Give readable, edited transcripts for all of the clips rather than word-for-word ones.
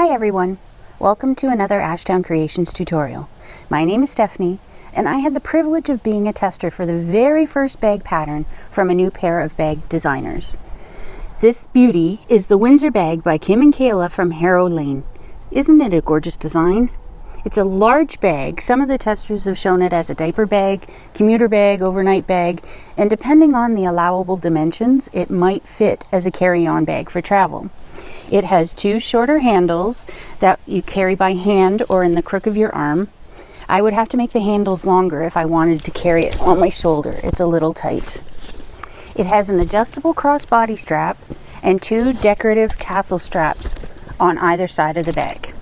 Hi everyone, welcome to another Ashtown Creations tutorial. My name is Stephanie and I had the privilege of being a tester for the very first bag pattern from a new pair of bag designers. This beauty is the Windsor bag by Kim and Kayla from Harrow Lane. Isn't it a gorgeous design? It's a large bag. Some of the testers have shown it as a diaper bag, commuter bag, overnight bag, and depending on the allowable dimensions, it might fit as a carry-on bag for travel. It has two shorter handles that you carry by hand or in the crook of your arm. I would have to make the handles longer if I wanted to carry it on my shoulder. It's a little tight. It has an adjustable crossbody strap and two decorative tassel straps on either side of the bag.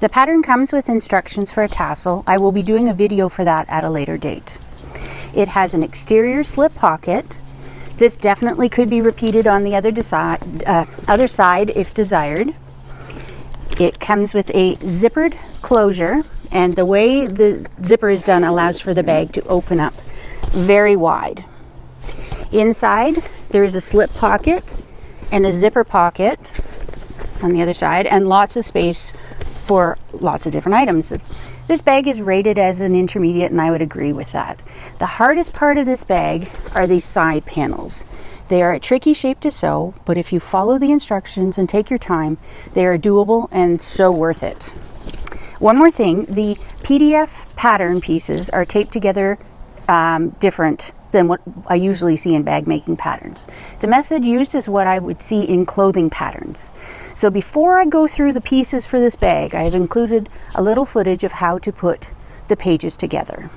The pattern comes with instructions for a tassel. I will be doing a video for that at a later date. It has an exterior slip pocket. This definitely could be repeated on the other side if desired. It comes with a zippered closure, and the way the zipper is done allows for the bag to open up very wide. Inside, there is a slip pocket and a zipper pocket on the other side, and lots of space for lots of different items. This bag is rated as an intermediate, and I would agree with that. The hardest part of this bag are these side panels. They are a tricky shape to sew, but if you follow the instructions and take your time, they are doable and so worth it. One more thing, the PDF pattern pieces are taped together different than what I usually see in bag making patterns. The method used is what I would see in clothing patterns. So before I go through the pieces for this bag, I have included a little footage of how to put the pages together.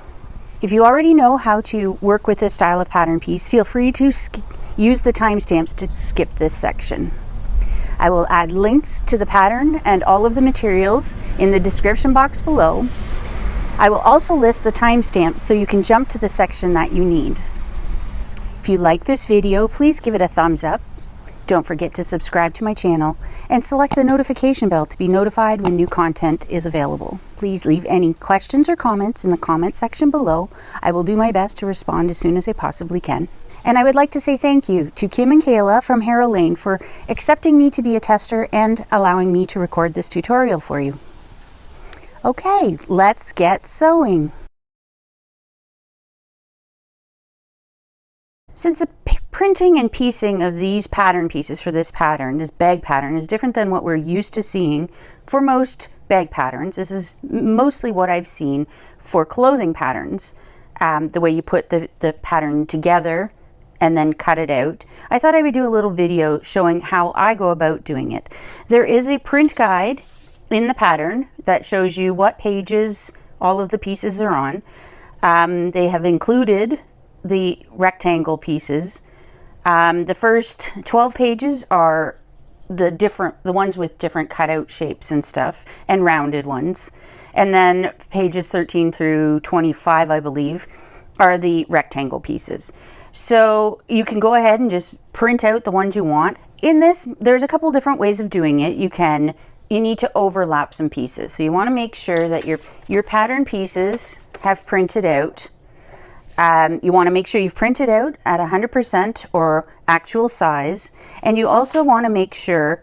If you already know how to work with this style of pattern piece, feel free to use the timestamps to skip this section. I will add links to the pattern and all of the materials in the description box below. I will also list the timestamps so you can jump to the section that you need. If you like this video, please give it a thumbs up. Don't forget to subscribe to my channel and select the notification bell to be notified when new content is available. Please leave any questions or comments in the comment section below. I will do my best to respond as soon as I possibly can. And I would like to say thank you to Kim and Kayla from Harrow Lane for accepting me to be a tester and allowing me to record this tutorial for you. Okay, let's get sewing. Since the printing and piecing of these pattern pieces for this pattern, this bag pattern, is different than what we're used to seeing for most bag patterns, this is mostly what I've seen for clothing patterns, the way you put the pattern together and then cut it out. I thought I would do a little video showing how I go about doing it. There is a print guide in the pattern that shows you what pages all of the pieces are on. They have included the rectangle pieces. The first 12 pages are the ones with different cutout shapes and stuff, and rounded ones. And then pages 13 through 25, I believe, are the rectangle pieces. So you can go ahead and just print out the ones you want. In this, there's a couple different ways of doing it. You need to overlap some pieces. So you want to make sure that your pattern pieces have printed out. You want to make sure you've printed out at 100% or actual size. And you also want to make sure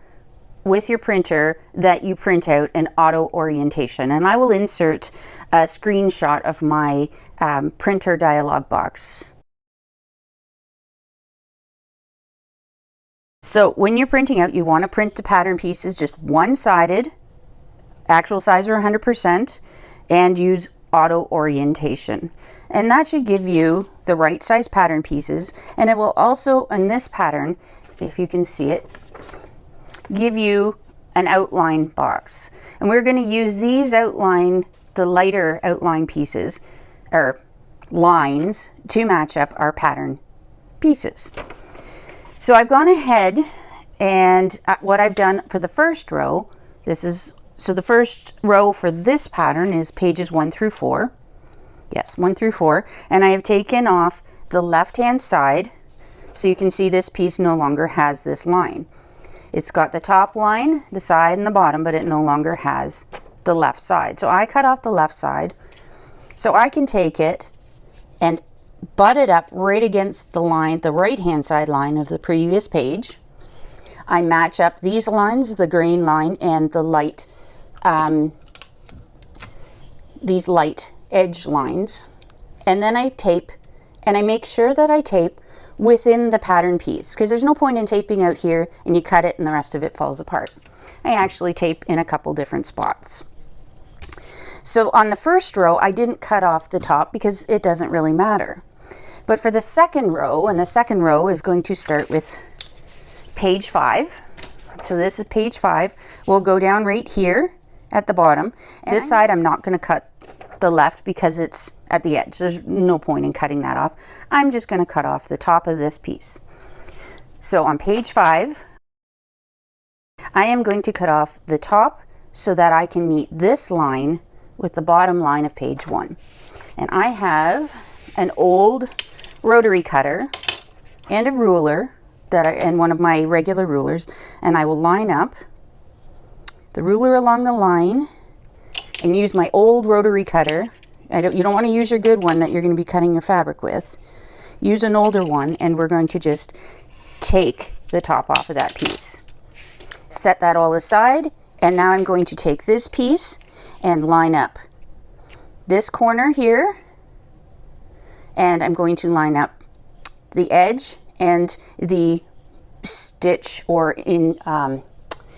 with your printer that you print out an auto orientation. And I will insert a screenshot of my printer dialog box. So when you're printing out, you want to print the pattern pieces just one-sided, actual size or 100%, and use auto orientation. And that should give you the right size pattern pieces. And it will also, in this pattern, if you can see it, give you an outline box. And we're going to use these the lighter outline pieces, or lines, to match up our pattern pieces. So I've gone ahead and what I've done for the first row, so the first row for this pattern is pages 1 through 4. Yes, 1 through 4. And I have taken off the left-hand side, so you can see this piece no longer has this line. It's got the top line, the side, and the bottom, but it no longer has the left side. So I cut off the left side, so I can take it and butt it up right against the line, the right-hand side line of the previous page. I match up these lines, the green line and the light, these light edge lines. And then I tape, and I make sure that I tape within the pattern piece, because there's no point in taping out here and you cut it and the rest of it falls apart. I actually tape in a couple different spots. So on the first row, I didn't cut off the top because it doesn't really matter. But for the second row, and the second row is going to start with page 5. So this is page 5. We'll go down right here at the bottom. And this side, I'm not going to cut the left because it's at the edge. There's no point in cutting that off. I'm just going to cut off the top of this piece. So on page 5, I am going to cut off the top so that I can meet this line with the bottom line of page 1. And I have an old rotary cutter and a ruler and one of my regular rulers, and I will line up the ruler along the line and use my old rotary cutter. You don't want to use your good one that you're going to be cutting your fabric with. Use an older one, and we're going to just take the top off of that piece. Set that all aside, and now I'm going to take this piece and line up this corner here, and I'm going to line up the edge and the stitch or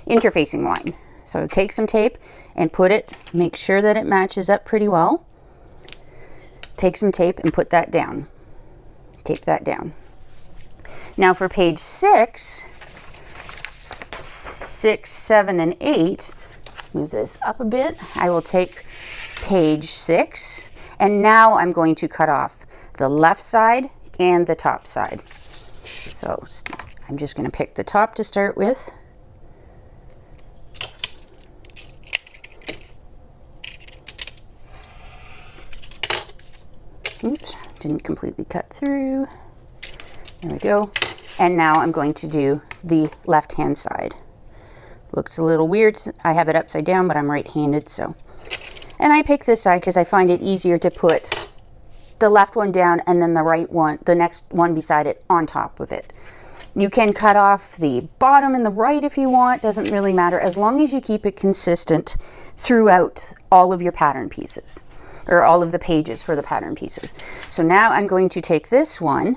interfacing line. So take some tape and put it, make sure that it matches up pretty well. Take some tape and put that down. Tape that down. Now for page 6, 7, and 8, move this up a bit. I will take page 6, and now I'm going to cut off the left side and the top side. So I'm just going to pick the top to start with. Oops, didn't completely cut through. There we go. And now I'm going to do the left hand side. Looks a little weird. I have it upside down, but I'm right-handed, so. And I pick this side because I find it easier to put the left one down and then the right one, the next one beside it, on top of it. You can cut off the bottom and the right if you want, doesn't really matter, as long as you keep it consistent throughout all of your pattern pieces, or all of the pages for the pattern pieces. So now I'm going to take this one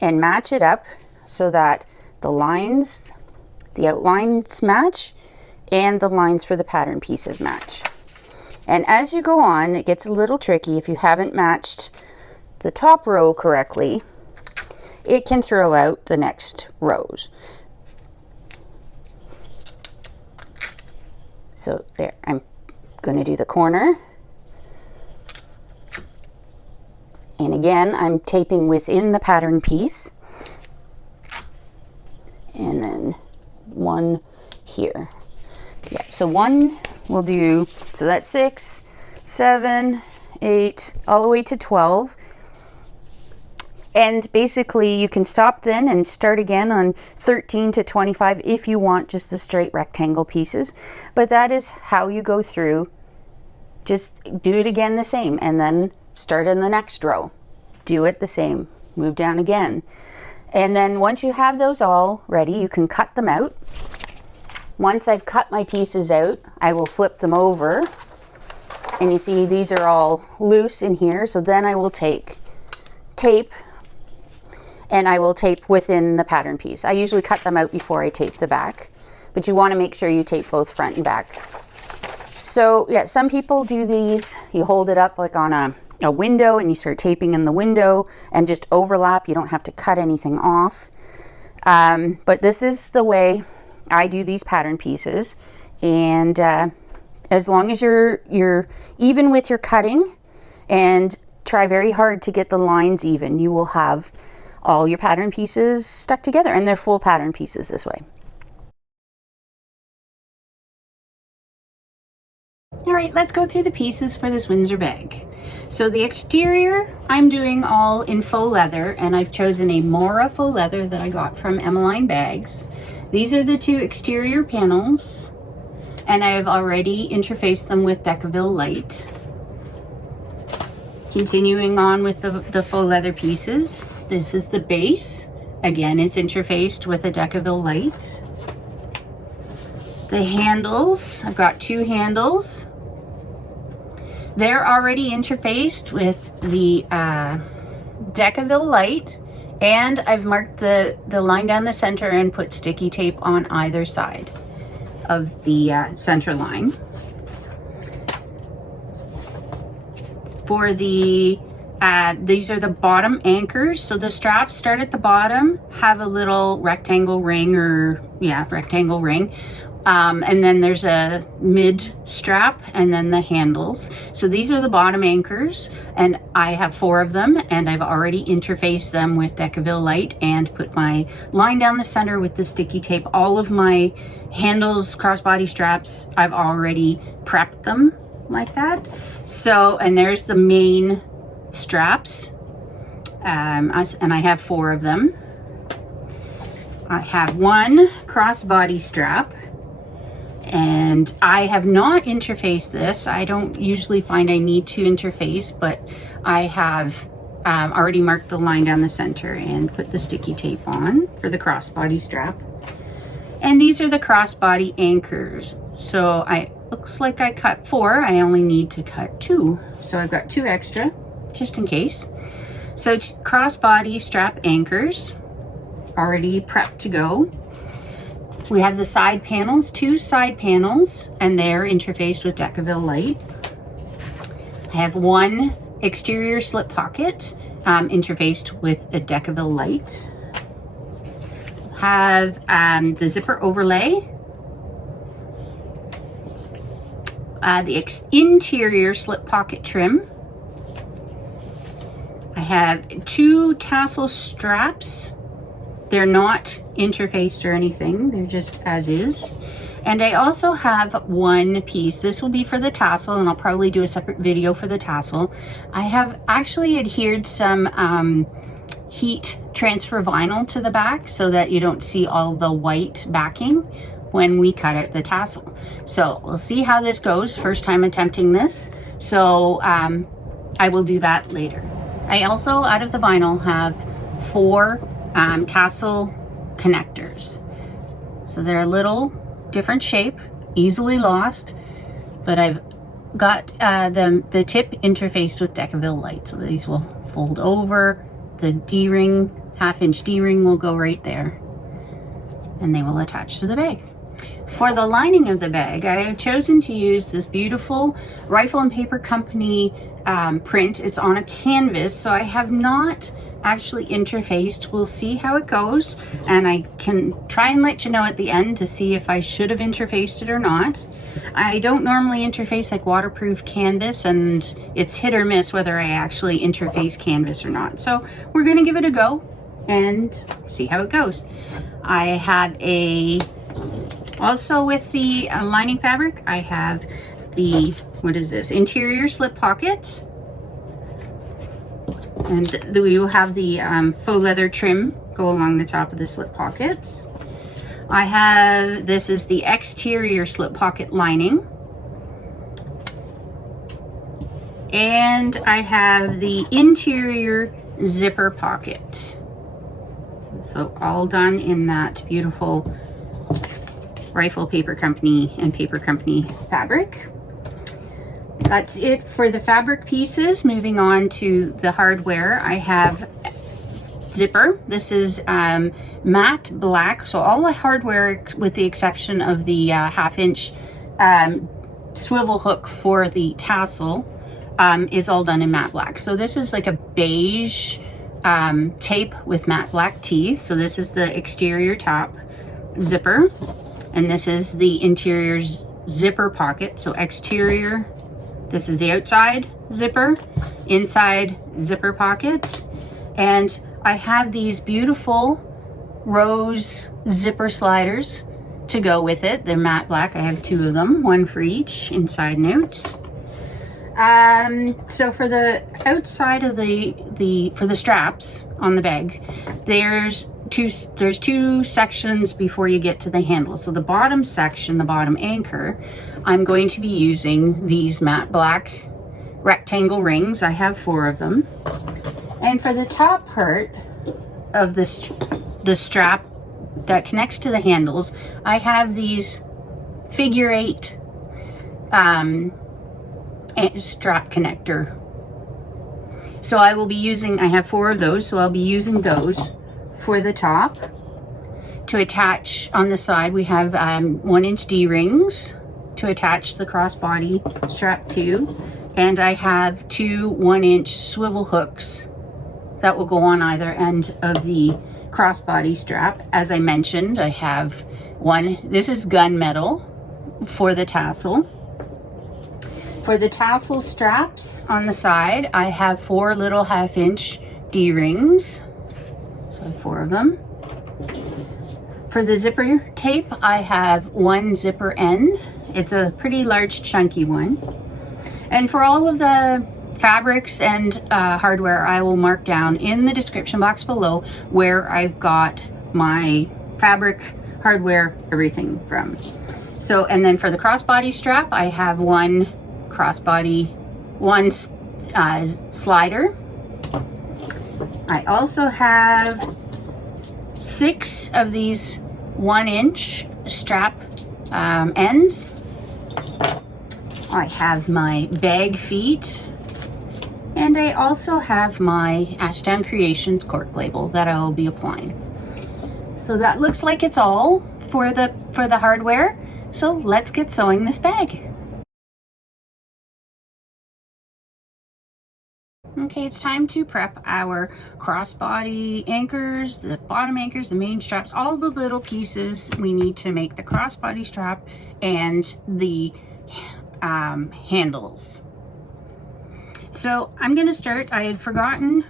and match it up so that the lines, the outlines match, and the lines for the pattern pieces match. And as you go on, it gets a little tricky. If you haven't matched the top row correctly, it can throw out the next rows. So there, I'm going to do the corner. And again, I'm taping within the pattern piece. And then one here. Yeah, so one we'll do, so that's 6, 7, 8, all the way to 12. And basically you can stop then and start again on 13 to 25 if you want just the straight rectangle pieces. But that is how you go through. Just do it again the same, and then start in the next row. Do it the same. Move down again. And then once you have those all ready, you can cut them out. Once I've cut my pieces out, I will flip them over. And you see these are all loose in here. So then I will take tape, and I will tape within the pattern piece. I usually cut them out before I tape the back, but you want to make sure you tape both front and back. So yeah, some people do these. You hold it up like on a window and you start taping in the window and just overlap. You don't have to cut anything off. But this is the way I do these pattern pieces. And as long as you're even with your cutting and try very hard to get the lines even, you will have all your pattern pieces stuck together, and they're full pattern pieces this way. All right, let's go through the pieces for this Windsor bag. So the exterior, I'm doing all in faux leather, and I've chosen a Mora faux leather that I got from Emmeline Bags. These are the two exterior panels, and I have already interfaced them with Decaville Light. Continuing on with the faux leather pieces, this is the base. Again, it's interfaced with a Decaville Light. The handles, I've got 2 handles. They're already interfaced with the Decaville light, and I've marked the line down the center and put sticky tape on either side of the center line. For the these are the bottom anchors. So the straps start at the bottom, have a little rectangle ring, rectangle ring. And then there's a mid strap and then the handles. So these are the bottom anchors, and I have 4 of them, and I've already interfaced them with Decaville light and put my line down the center with the sticky tape. All of my handles, crossbody straps, I've already prepped them like that. So, and there's the main straps, and I have 4 of them. I have 1 crossbody strap, and I have not interfaced this. I don't usually find I need to interface, but I have already marked the line down the center and put the sticky tape on for the crossbody strap. And these are the crossbody anchors. So looks like I cut 4. I only need to cut 2. So I've got 2 extra, just in case. So crossbody strap anchors, already prepped to go. We have the side panels, 2 side panels, and they're interfaced with Decaville light. I have 1 exterior slip pocket interfaced with a Decaville light. Have the zipper overlay. The interior slip pocket trim. I have 2 tassel straps. They're not interfaced or anything, they're just as is. And I also have 1 piece. This will be for the tassel, and I'll probably do a separate video for the tassel. I have actually adhered some heat transfer vinyl to the back so that you don't see all the white backing when we cut out the tassel. So we'll see how this goes. First time attempting this, so I will do that later. I also, out of the vinyl, have 4 tassel connectors. So they're a little different shape, easily lost, but I've got the tip interfaced with Decaville light. So these will fold over. The D-ring, 1/2-inch D-ring will go right there, and they will attach to the bag. For the lining of the bag, I have chosen to use this beautiful Rifle and Paper Company print. It's on a canvas, so I have not actually interfaced. We'll see how it goes, and I can try and let you know at the end to see if I should have interfaced it or not. I don't normally interface like waterproof canvas, and it's hit or miss whether I actually interface canvas or not. So we're gonna give it a go and see how it goes. I have also with the lining fabric, I have the, what is this, interior slip pocket. And we will have the faux leather trim go along the top of the slip pocket. I have, this is the exterior slip pocket lining. And I have the interior zipper pocket. So all done in that beautiful Rifle Paper Company and Paper Company fabric. That's it for the fabric pieces. Moving on to the hardware, I have zipper. This is matte black, so all the hardware with the exception of the 1/2-inch swivel hook for the tassel is all done in matte black. So this is like a beige tape with matte black teeth. So this is the exterior top zipper, and this is the interior zipper pocket. So exterior, this is the outside zipper, inside zipper pocket. And I have these beautiful rose zipper sliders to go with it. They're matte black. I have 2 of them, 1 for each, inside and out. So for the outside of for the straps on the bag, there's 2 sections before you get to the handle. So the bottom section, the bottom anchor, I'm going to be using these matte black rectangle rings. I have 4 of them. And for the top part of the strap that connects to the handles, I have these figure 8 strap connector. So I will be using, I have 4 of those, so I'll be using those for the top. To attach on the side, we have 1-inch D-rings to attach the crossbody strap to, and I have 2 1-inch swivel hooks that will go on either end of the crossbody strap. As I mentioned, I have one, this is gunmetal for the tassel. For the tassel straps on the side, I have 4 little 1/2-inch D-rings. So I have 4 of them. For the zipper tape, I have 1 zipper end. It's a pretty large chunky one. And for all of the fabrics and hardware, I will mark down in the description box below where I've got my fabric, hardware, everything from. So, and then for the crossbody strap, I have 1 crossbody, 1 slider. I also have 6 of these 1-inch strap ends. I have my bag feet, and I also have my Ashtown Creations cork label that I will be applying. So that looks like it's all for the hardware. So let's get sewing this bag. Okay, it's time to prep our crossbody anchors, the bottom anchors, the main straps, all the little pieces we need to make the crossbody strap and the handles. So I'm going to start. I had forgotten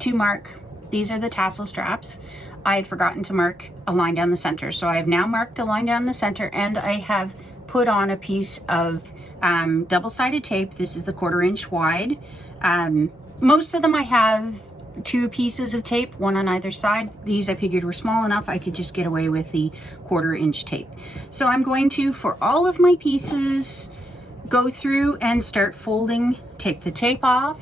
to mark, these are the tassel straps. I had forgotten to mark a line down the center. So I have now marked a line down the center, and I have put on a piece of double-sided tape. This is the 1/4 inch wide. Most of them I have 2 pieces of tape, 1 on either side. These I figured were small enough I could just get away with the 1/4 inch tape. So I'm going to, for all of my pieces, go through and start folding, take the tape off,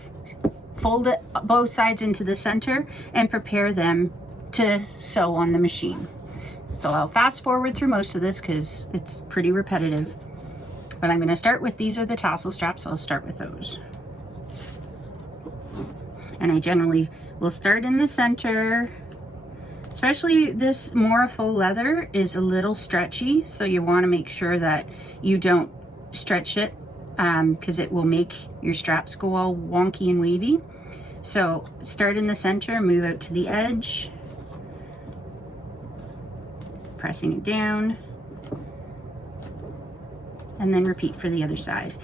fold it both sides into the center, and prepare them to sew on the machine. So I'll fast forward through most of this because it's pretty repetitive. But I'm going to start with, these are the tassel straps, so I'll start with those. And I generally will start in the center. Especially this more faux leather is a little stretchy, so you want to make sure that you don't stretch it because it will make your straps go all wonky and wavy. So start in the center, move out to the edge, pressing it down, and then repeat for the other side.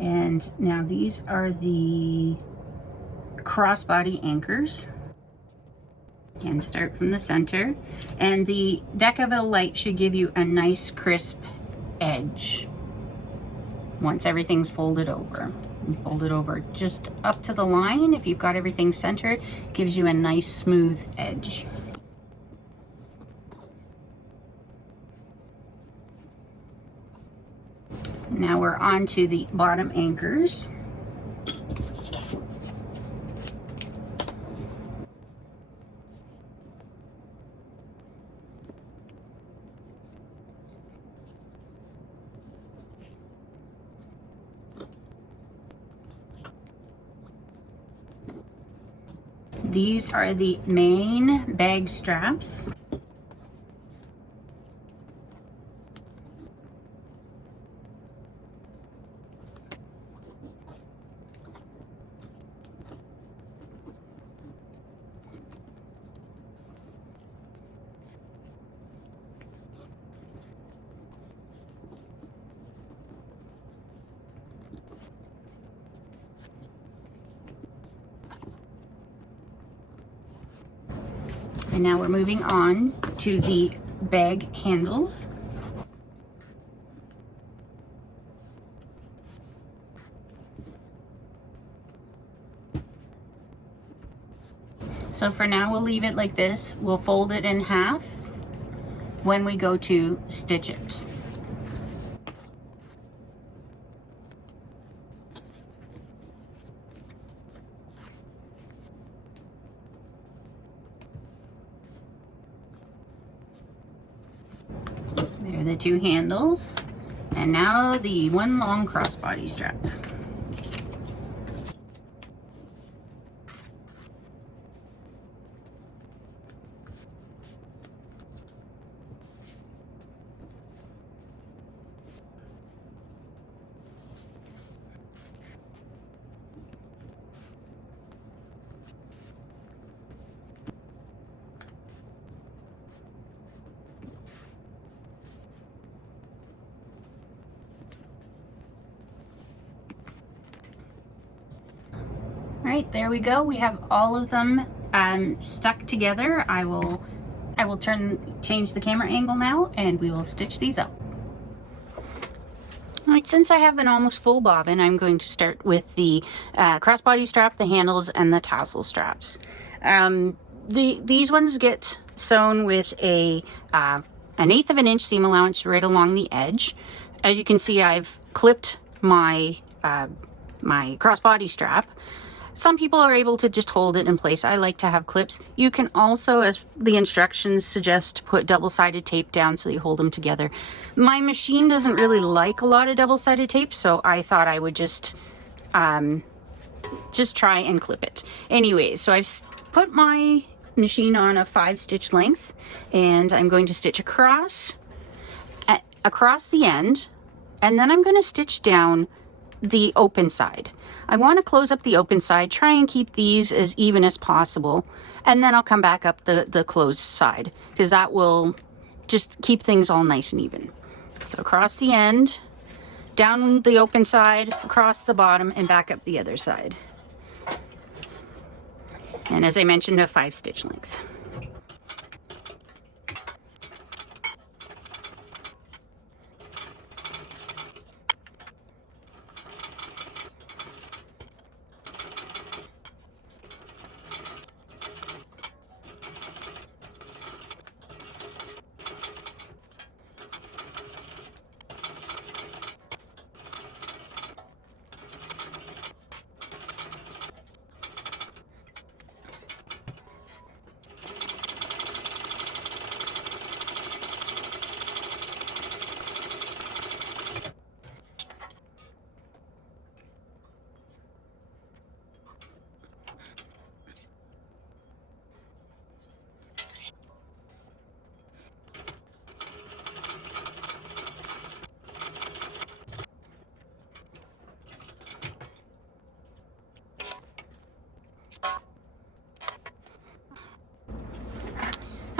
And now these are the crossbody anchors. Again, start from the center, and the deck of a light should give you a nice crisp edge once everything's folded over. You fold it over just up to the line. If you've got everything centered, it gives you a nice smooth edge. Now we're on to the bottom anchors. These are the main bag straps. And now we're moving on to the bag handles. So for now we'll leave it like this. We'll fold it in half when we go to stitch it. There are the two handles, and now the one long crossbody strap. All right, there we go. We have all of them stuck together. I will change the camera angle now, and we will stitch these up. All right, since I have an almost full bobbin, I'm going to start with the crossbody strap, the handles, and the tassel straps. These ones get sewn with an 1/8 of an inch seam allowance right along the edge. As you can see, I've clipped my my crossbody strap. Some people are able to just hold it in place. I like to have clips. You can also, as the instructions suggest, put double-sided tape down so you hold them together. My machine doesn't really like a lot of double-sided tape, so I thought I would just try and clip it. Anyways, so I've put my machine on a 5-stitch length, and I'm going to stitch across the end, and then I'm going to stitch down the open side. I want to close up the open side, try and keep these as even as possible, and then I'll come back up the closed side, because that will just keep things all nice and even. So across the end, down the open side, across the bottom, and back up the other side. And as I mentioned, a 5-stitch length.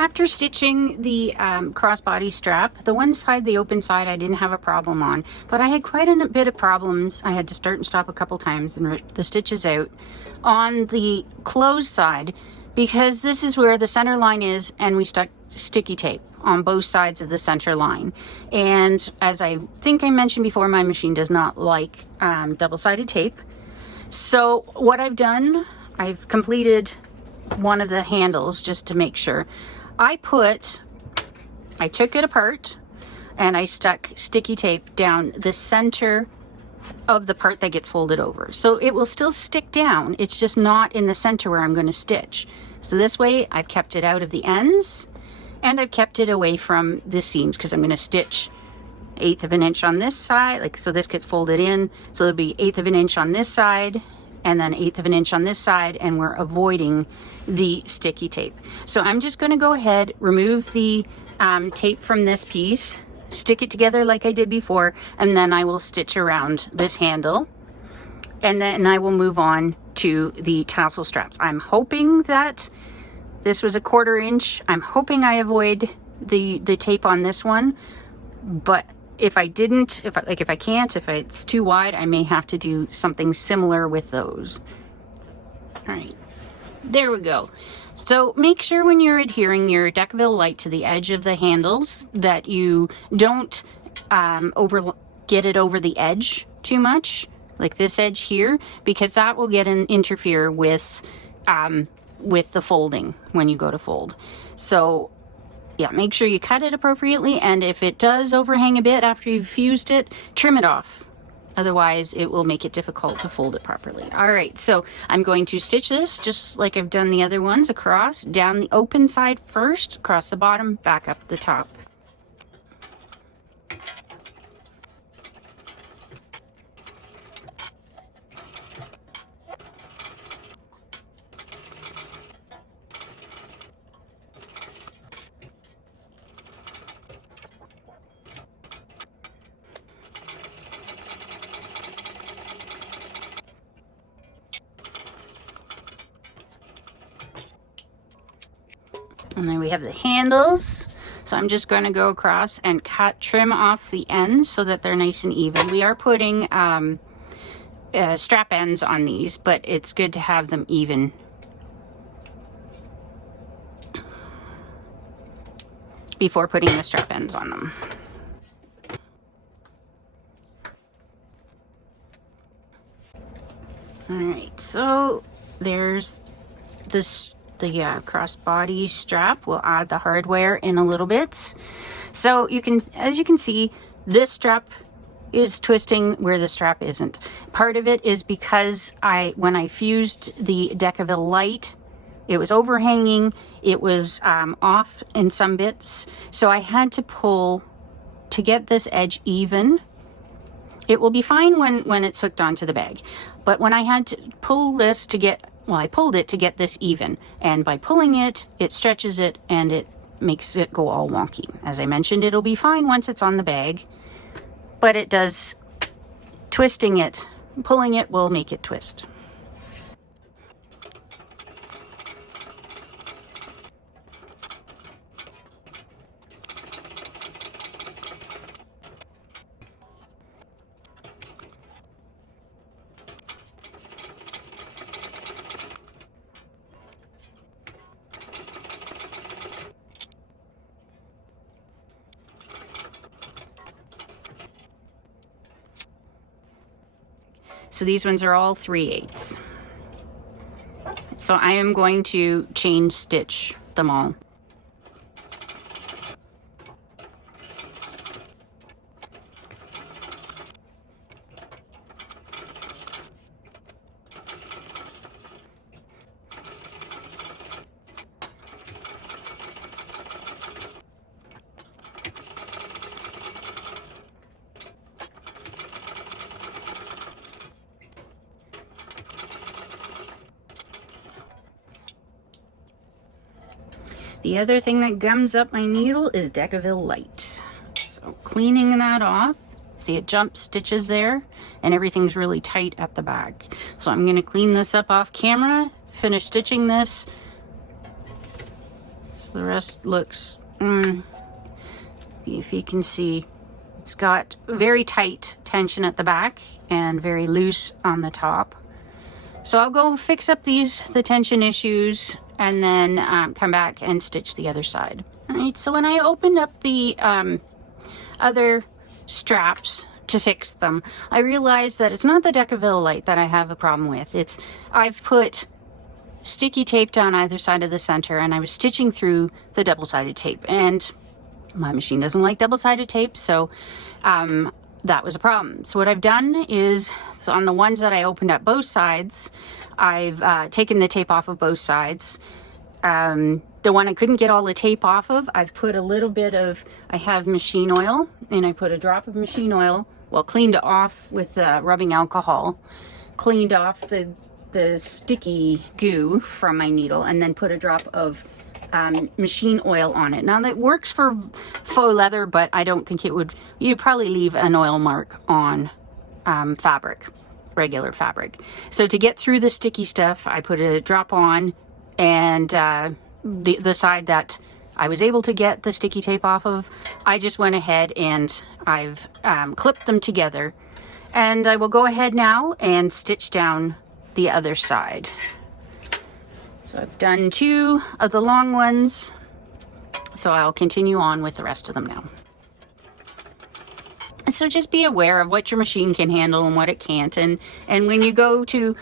After stitching the crossbody strap, the one side, the open side, I didn't have a problem on, but I had quite a bit of problems. I had to start and stop a couple times and rip the stitches out on the closed side, because this is where the center line is, and we stuck sticky tape on both sides of the center line. And as I think I mentioned before, my machine does not like double-sided tape. So what I've done, I've completed one of the handles just to make sure. I took it apart and I stuck sticky tape down the center of the part that gets folded over. So it will still stick down, it's just not in the center where I'm going to stitch. So this way I've kept it out of the ends, and I've kept it away from the seams, because I'm going to stitch 1/8 of an inch on this side, like so this gets folded in, so there'll be 1/8 of an inch on this side, and then 1/8 of an inch on this side, and we're avoiding the sticky tape. So I'm just going to go ahead, remove the tape from this piece, stick it together like I did before, and then I will stitch around this handle, and then I will move on to the tassel straps. I'm hoping that this was a 1/4 inch. I'm hoping I avoid the tape on this one, but if I didn't, if I can't, if it's too wide, I may have to do something similar with those. All right, there we go. So make sure when you're adhering your Decaville light to the edge of the handles that you don't get it over the edge too much, like this edge here, because that will interfere with with the folding when you go to fold. So yeah, make sure you cut it appropriately, and if it does overhang a bit after you've fused it, trim it off. Otherwise, it will make it difficult to fold it properly. All right, so I'm going to stitch this just like I've done the other ones, across, down the open side first, across the bottom, back up the top. And then we have the handles. So I'm just going to go across and trim off the ends so that they're nice and even. We are putting strap ends on these, but it's good to have them even. Before putting the strap ends on them. All right, so there's this. The crossbody strap. We'll add the hardware in a little bit. So you can, as you can see, this strap is twisting where the strap isn't. Part of it is because when I fused the Decaville light, it was overhanging, it was off in some bits, so I had to pull to get this edge even. It will be fine when it's hooked onto the bag, but when I had to pull this to get, well, I pulled it to get this even, and by pulling it, it stretches it and it makes it go all wonky. As I mentioned, it'll be fine once it's on the bag, but it does, twisting it, pulling it will make it twist. So these ones are all 3/8. So I am going to chain stitch them all. The other thing that gums up my needle is Decaville light. So cleaning that off, see it jump stitches there, and everything's really tight at the back. So I'm going to clean this up off camera, finish stitching this. So the rest looks, if you can see, it's got very tight tension at the back and very loose on the top. So I'll go fix up the tension issues and then come back and stitch the other side. All right, so when I opened up the other straps to fix them, I realized that it's not the Decaville light that I have a problem with. I've put sticky tape down either side of the center, and I was stitching through the double-sided tape, and my machine doesn't like double-sided tape, so that was a problem. So what I've done is, so on the ones that I opened up both sides, I've taken the tape off of both sides. The one I couldn't get all the tape off of, I've put a little bit of, I have machine oil, and I put a drop of machine oil, well, cleaned it off with rubbing alcohol, cleaned off the sticky goo from my needle, and then put a drop of machine oil on it. Now that works for faux leather, but I don't think it would, you'd probably leave an oil mark on fabric, regular fabric. So to get through the sticky stuff, I put a drop on, and the side that I was able to get the sticky tape off of, I just went ahead and I've clipped them together, and I will go ahead now and stitch down the other side. So I've done 2 of the long ones, so I'll continue on with the rest of them now. So just be aware of what your machine can handle and what it can't, and when you go to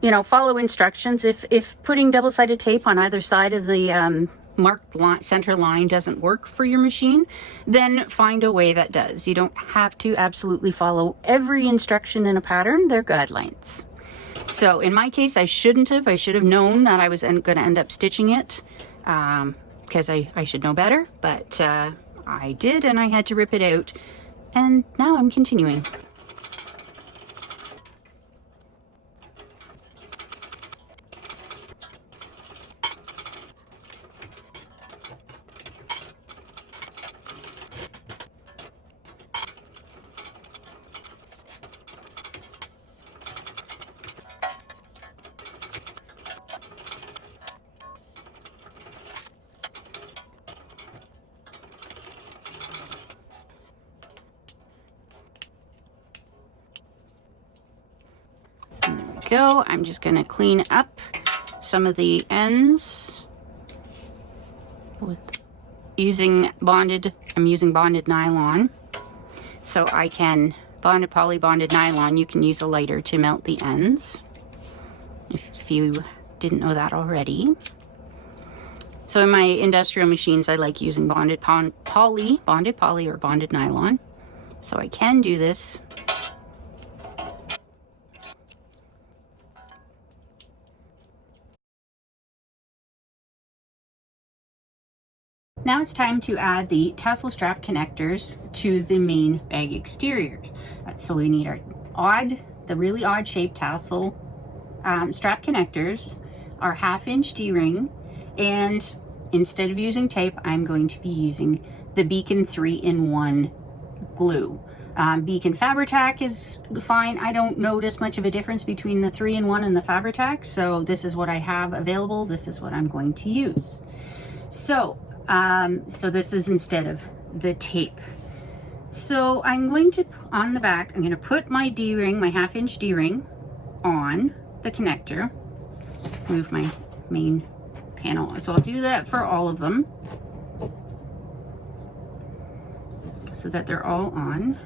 you know, follow instructions. If putting double-sided tape on either side of the marked center line doesn't work for your machine, then find a way that does. You don't have to absolutely follow every instruction in a pattern. They're guidelines. So in my case, I shouldn't have. I should have known that I was going to end up stitching it, because I should know better, but I did, and I had to rip it out, and now I'm continuing. Go. I'm just going to clean up some of the ends with using bonded. I'm using bonded nylon, so I can bonded poly, bonded nylon. You can use a lighter to melt the ends, if you didn't know that already. So in my industrial machines, I like using bonded poly or bonded nylon, so I can do this. Now it's time to add the tassel strap connectors to the main bag exterior. So we need our the really odd shaped tassel strap connectors, our 1/2-inch D-ring, and instead of using tape, I'm going to be using the Beacon 3-in-1 glue. Beacon Fabri-Tac is fine. I don't notice much of a difference between the 3-in-1 and the Fabri-Tac, so this is what I have available. This is what I'm going to use. So this is instead of the tape. So I'm going to, on the back, I'm going to put my D-ring, my 1/2-inch D-ring on the connector. Move my main panel. So I'll do that for all of them, so that they're all on.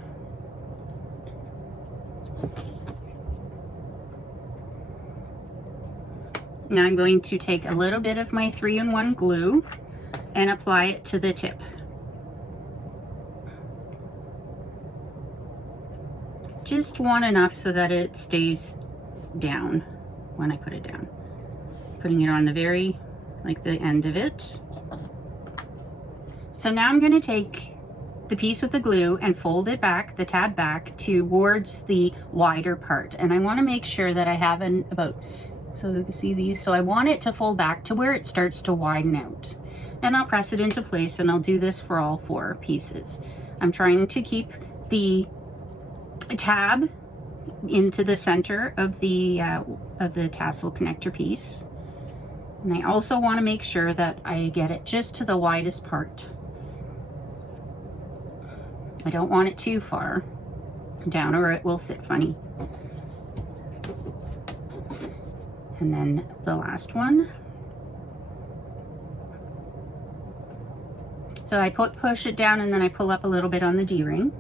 Now I'm going to take a little bit of my 3-in-1 glue and apply it to the tip. Just one enough so that it stays down when I put it down. Putting it on the very, like the end of it. So now I'm going to take the piece with the glue and fold it back, the tab back towards the wider part. And I want to make sure that I have so you can see these. So I want it to fold back to where it starts to widen out. And I'll press it into place, and I'll do this for all 4 pieces. I'm trying to keep the tab into the center of the tassel connector piece. And I also want to make sure that I get it just to the widest part. I don't want it too far down or it will sit funny. And then the last one. So I push it down, and then I pull up a little bit on the D-ring.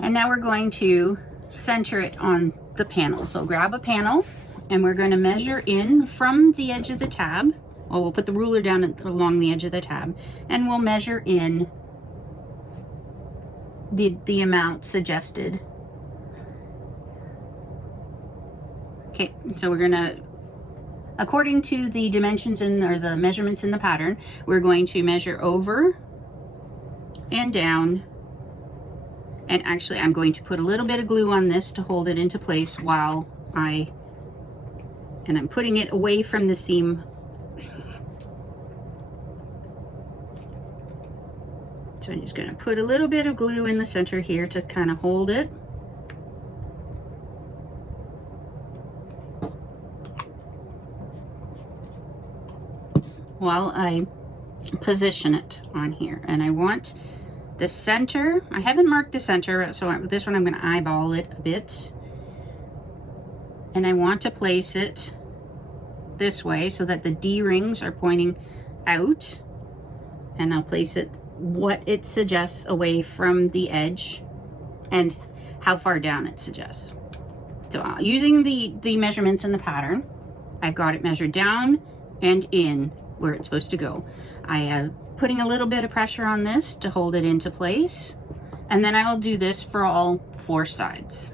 And now we're going to center it on the panel. So grab a panel, and we're going to measure in from the edge of the tab. Well, we'll put the ruler down along the edge of the tab, and we'll measure in the amount suggested. Okay, so we're going to, according to the dimensions or the measurements in the pattern, we're going to measure over and down. And actually, I'm going to put a little bit of glue on this to hold it into place while I'm putting it away from the seam. So I'm just going to put a little bit of glue in the center here to kind of hold it. While I position it on here. And I want the center, I haven't marked the center, so with this one I'm going to eyeball it a bit. And I want to place it this way so that the D-rings are pointing out. And I'll place it what it suggests away from the edge and how far down it suggests. So using the measurements in the pattern, I've got it measured down and in where it's supposed to go. I am putting a little bit of pressure on this to hold it into place, and then I will do this for all 4 sides.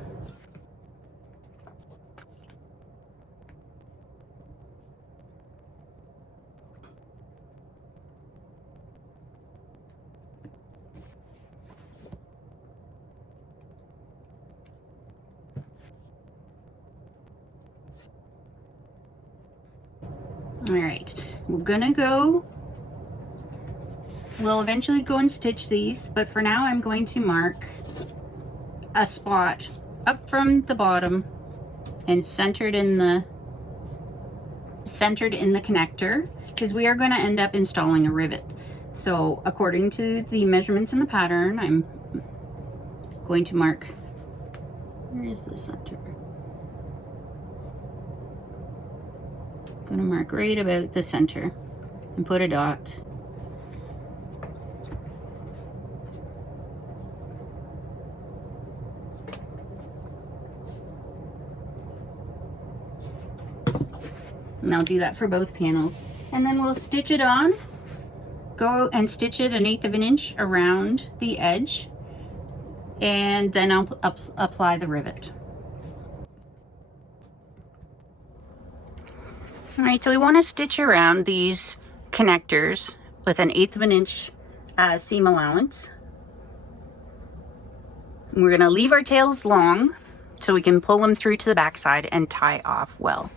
All right, we'll eventually go and stitch these, but for now I'm going to mark a spot up from the bottom and centered in the connector, because we are going to end up installing a rivet. So according to the measurements in the pattern, I'm going to mark, where is the center? I'm going to mark right about the center and put a dot. And I'll do that for both panels. And then we'll stitch it on, go and stitch it 1/8 of an inch around the edge, and then I'll apply the rivet. All right, so we want to stitch around these connectors with 1/8 of an inch seam allowance. And we're going to leave our tails long so we can pull them through to the back side and tie off well.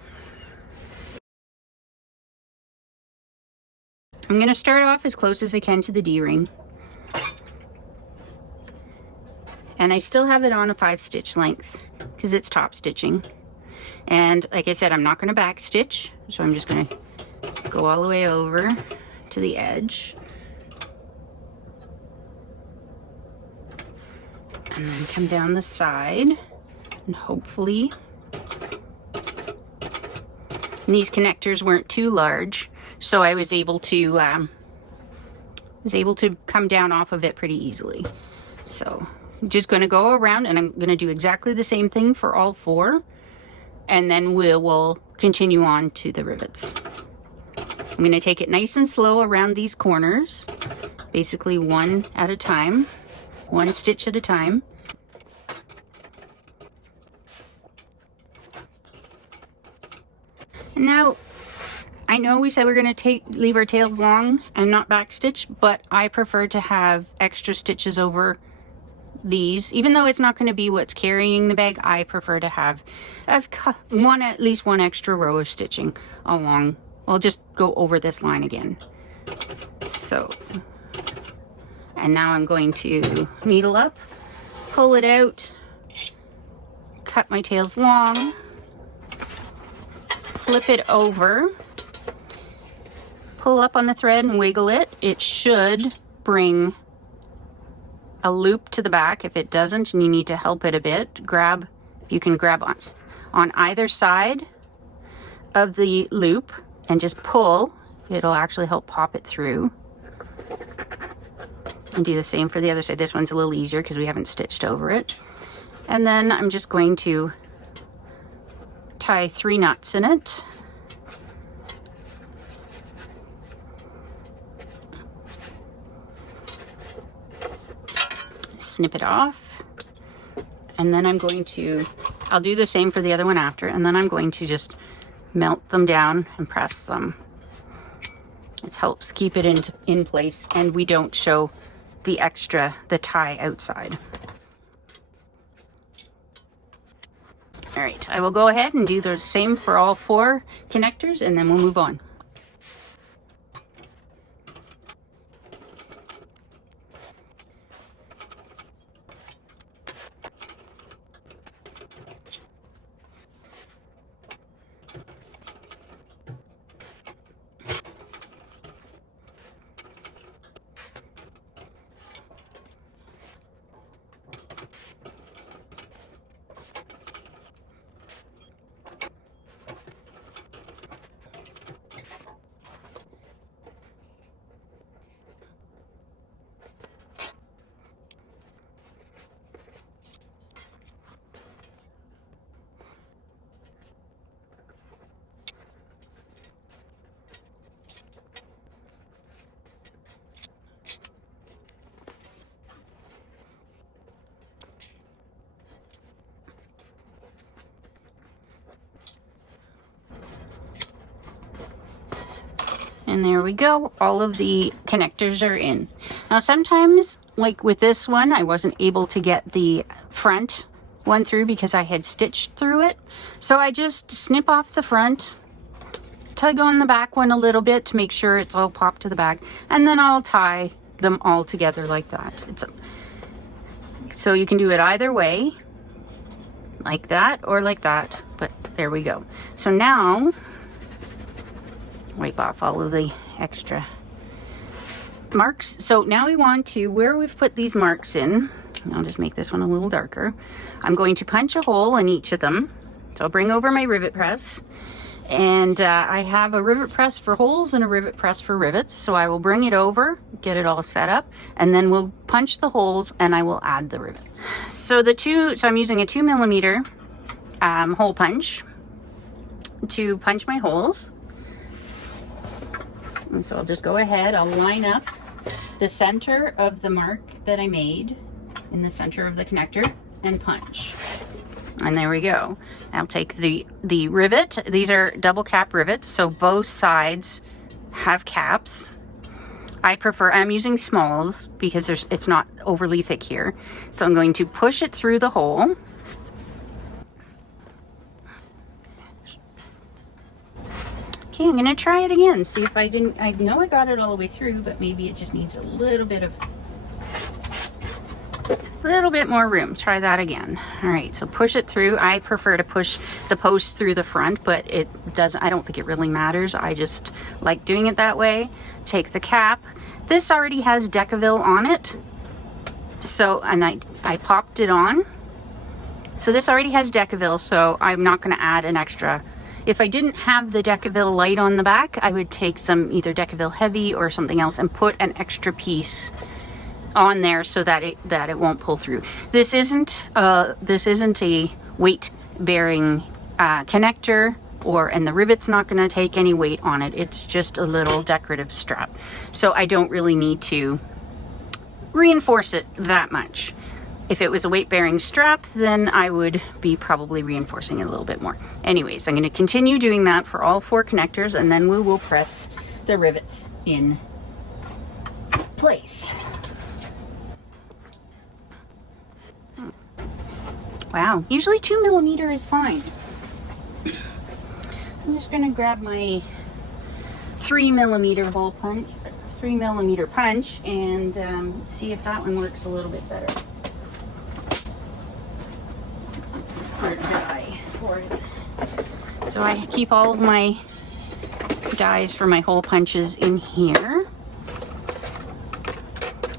I'm going to start off as close as I can to the D-ring. And I still have it on a 5-stitch length because it's top stitching. And like I said, I'm not going to back stitch, so I'm just going to go all the way over to the edge. And then come down the side, and hopefully, and these connectors weren't too large, so I was able to come down off of it pretty easily. So I'm just going to go around, and I'm going to do exactly the same thing for all 4. And then we'll continue on to the rivets. I'm going to take it nice and slow around these corners, basically 1 at a time, 1 stitch at a time. And now, I know we said we're going to leave our tails long and not back stitch, but I prefer to have extra stitches over these. Even though it's not going to be what's carrying the bag, I prefer to have at least one extra row of stitching along. I'll just go over this line again. So, and now I'm going to needle up, pull it out, cut my tails long, flip it over, pull up on the thread and wiggle it. It should bring a loop to the back. If it doesn't and you need to help it a bit, you can grab on either side of the loop and just pull. It'll actually help pop it through. And do the same for the other side. This one's a little easier because we haven't stitched over it. And then I'm just going to tie 3 knots in it. Snip it off, and then I'll do the same for the other one after, and then I'm going to just melt them down and press them. It helps keep it in place, and we don't show the tie outside. All right, I will go ahead and do the same for all 4 connectors, and then we'll move on. And there we go. All of the connectors are in. Now sometimes, like with this one, I wasn't able to get the front one through because I had stitched through it. So I just snip off the front, tug on the back one a little bit to make sure it's all popped to the back, and then I'll tie them all together like that. So you can do it either way, like that or like that, but there we go. So now, wipe off all of the extra marks. So now we want to, where we've put these marks in, I'll just make this one a little darker. I'm going to punch a hole in each of them. So I'll bring over my rivet press, and I have a rivet press for holes and a rivet press for rivets. So I will bring it over, get it all set up, and then we'll punch the holes and I will add the rivets. So I'm using a 2mm hole punch to punch my holes. And so I'll just go ahead, I'll line up the center of the mark that I made in the center of the connector and punch. And there we go. I'll take the rivet. These are double cap rivets, so both sides have caps. I'm using smalls because it's not overly thick here. So I'm going to push it through the hole. Okay, I'm gonna try it again. See if I know I got it all the way through, but maybe it just needs a little bit more room. Try that again. All right, so push it through. I prefer to push the post through the front, but I don't think it really matters. I just like doing it that way. Take the cap. This already has Decaville on it. So, and I popped it on. So this already has Decaville, so I'm not gonna add an extra. If I didn't have the Decaville light on the back, I would take some either Decaville heavy or something else and put an extra piece on there so that it won't pull through. This isn't a weight bearing connector, and the rivet's not going to take any weight on it. It's just a little decorative strap. So I don't really need to reinforce it that much. If it was a weight bearing strap, then I would be probably reinforcing it a little bit more. Anyways, I'm going to continue doing that for all 4 connectors, and then we will press the rivets in place. Wow, usually 2mm is fine. I'm just going to grab my 3mm hole punch, 3mm punch, and see if that one works a little bit better. Or die for it. So I keep all of my dies for my hole punches in here.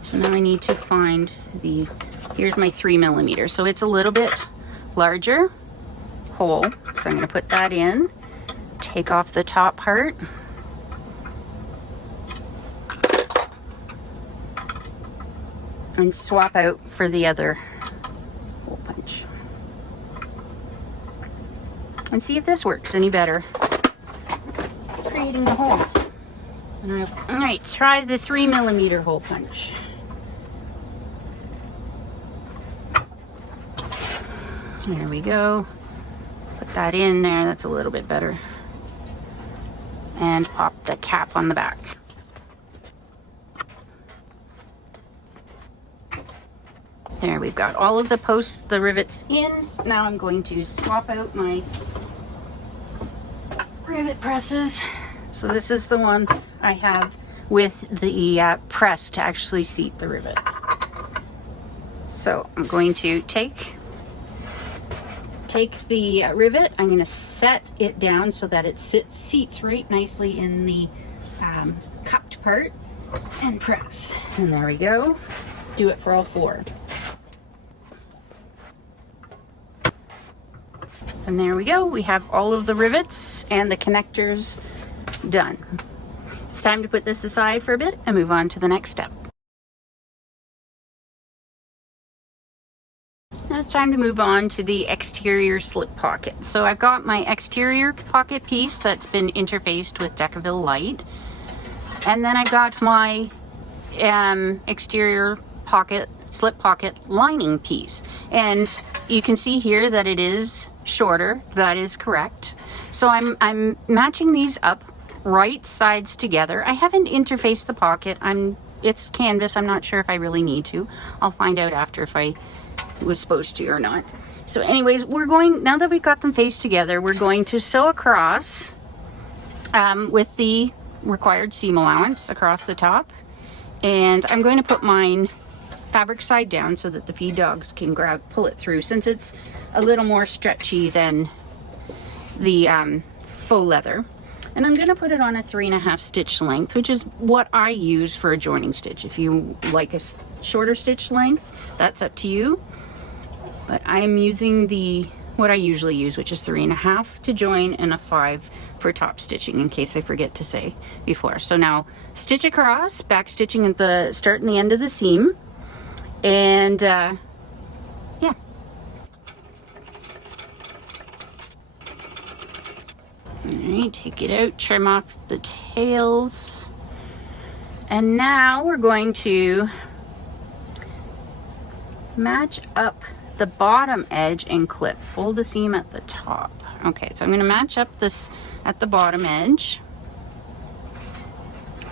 So now I need to find here's my 3mm. So it's a little bit larger hole. So I'm going to put that in, take off the top part. And swap out for the other hole punch. And see if this works any better. Creating the holes. All right, try the 3mm hole punch. There we go. Put that in there, that's a little bit better. And pop the cap on the back. There, we've got all of the posts, the rivets in. Now I'm going to swap out my rivet presses. So this is the one I have with the press to actually seat the rivet. So I'm going to take the rivet, I'm going to set it down so that it seats right nicely in the cupped part, and press. And there we go. Do it for all 4. And there we go. We have all of the rivets and the connectors done. It's time to put this aside for a bit and move on to the next step. Now it's time to move on to the exterior slip pocket. So I've got my exterior pocket piece that's been interfaced with Decaville light. And then I've got my exterior pocket, slip pocket lining piece. And you can see here that it is shorter. That is correct. So I'm matching these up right sides together. I haven't interfaced the pocket. It's canvas. I'm not sure if I really need to. I'll find out after if I was supposed to or not. So anyways, now that we've got them faced together, we're going to sew across with the required seam allowance across the top. And I'm going to put mine fabric side down so that the feed dogs can pull it through, since it's a little more stretchy than the faux leather. And I'm going to put it on a 3.5 stitch length, which is what I use for a joining stitch. If you like a shorter stitch length, that's up to you. But I'm using what I usually use, which is 3.5 to join and a 5 for top stitching, in case I forget to say before. So now stitch across, back stitching at the start and the end of the seam. And yeah. Alright, take it out, trim off the tails. And now we're going to match up the bottom edge and clip. Fold the seam at the top. Okay, so I'm going to match up this at the bottom edge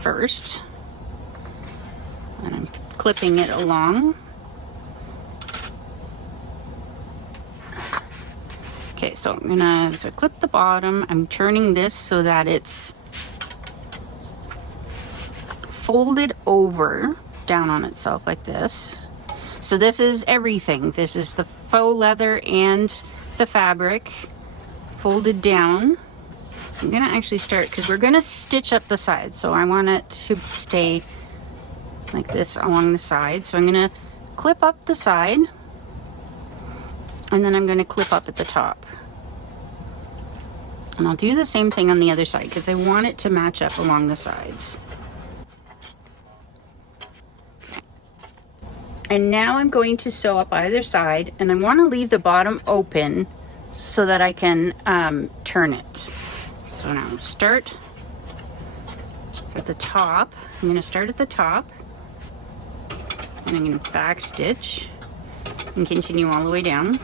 first. And I'm clipping it along. Okay, so I'm gonna clip the bottom. I'm turning this so that it's folded over down on itself like this. So this is everything. This is the faux leather and the fabric folded down. I'm gonna actually start, because we're gonna stitch up the sides, so I want it to stay like this along the side. So I'm gonna clip up the side, and then I'm gonna clip up at the top. And I'll do the same thing on the other side, because I want it to match up along the sides. And now I'm going to sew up either side, and I want to leave the bottom open so that I can turn it. So now start at the top. I'm going to start at the top, and I'm going to back stitch and continue all the way down.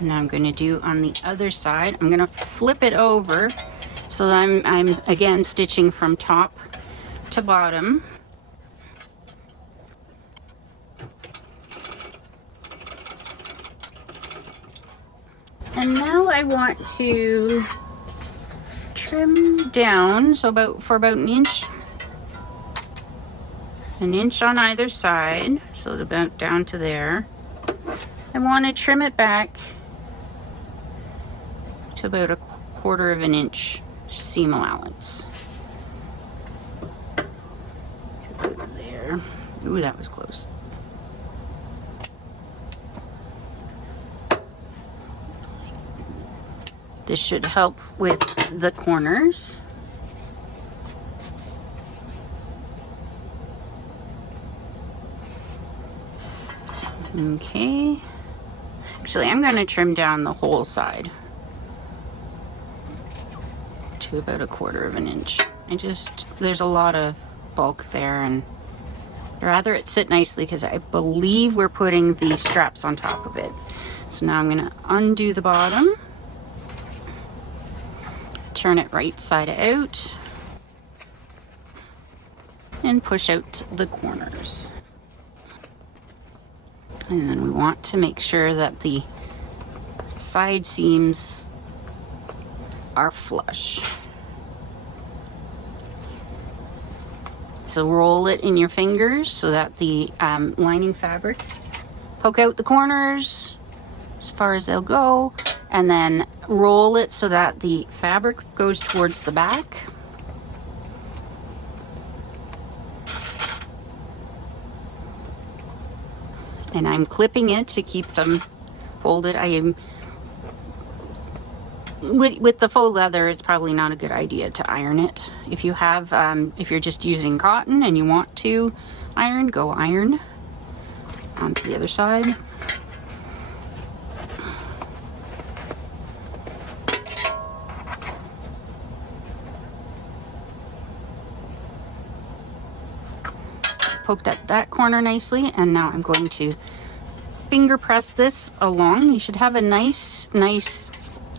Now I'm going to do on the other side. I'm going to flip it over so that I'm again stitching from top to bottom. And now I want to trim down, so for about an inch on either side, so about down to there. I want to trim it back to about 1/4 of an inch seam allowance. There. Ooh, that was close. This should help with the corners. Okay. Actually, I'm going to trim down the whole side to about 1/4 of an inch. There's a lot of bulk there, and I'd rather it sit nicely because I believe we're putting the straps on top of it. So now I'm going to undo the bottom, turn it right side out, and push out the corners. And then we want to make sure that the side seams are flush. So roll it in your fingers so that the lining fabric poke out the corners as far as they'll go, and then roll it so that the fabric goes towards the back. And I'm clipping it to keep them folded. I am with the faux leather, it's probably not a good idea to iron it. If you have, if you're just using cotton and you want to iron, go iron. Onto the other side. Poked at that corner nicely, and now I'm going to finger press this along. You should have a nice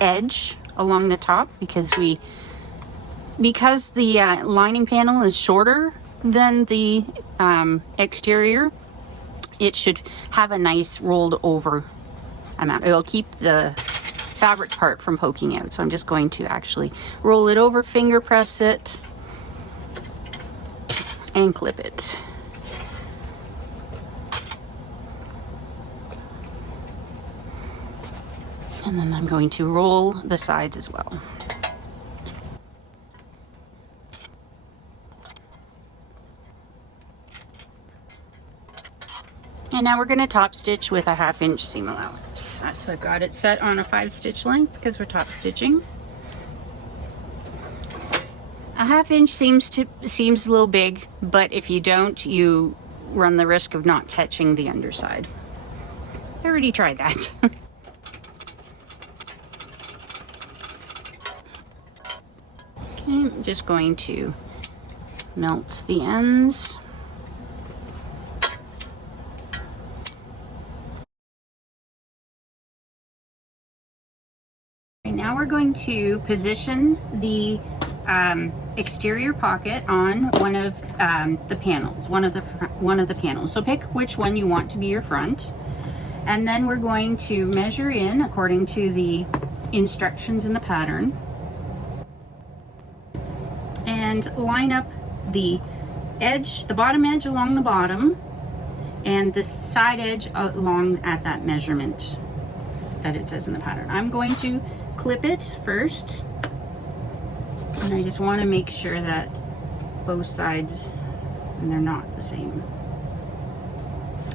edge along the top because the lining panel is shorter than the exterior. It should have a nice rolled over amount. It'll keep the fabric part from poking out. So I'm just going to actually roll it over, finger press it, and clip it. And then I'm going to roll the sides as well. And now we're going to top stitch with a 1/2 inch seam allowance. So I've got it set on a 5 stitch length because we're top stitching. A 1/2 inch seems a little big, but if you don't, you run the risk of not catching the underside. I already tried that. Okay, I'm just going to melt the ends. Now we're going to position the exterior pocket on one of the panels, one of the panels. So pick which one you want to be your front, and then we're going to measure in according to the instructions in the pattern, and line up the edge, the bottom edge along the bottom, and the side edge along at that measurement that it says in the pattern. I'm going to clip it first, and I just want to make sure that both sides, and they're not the same.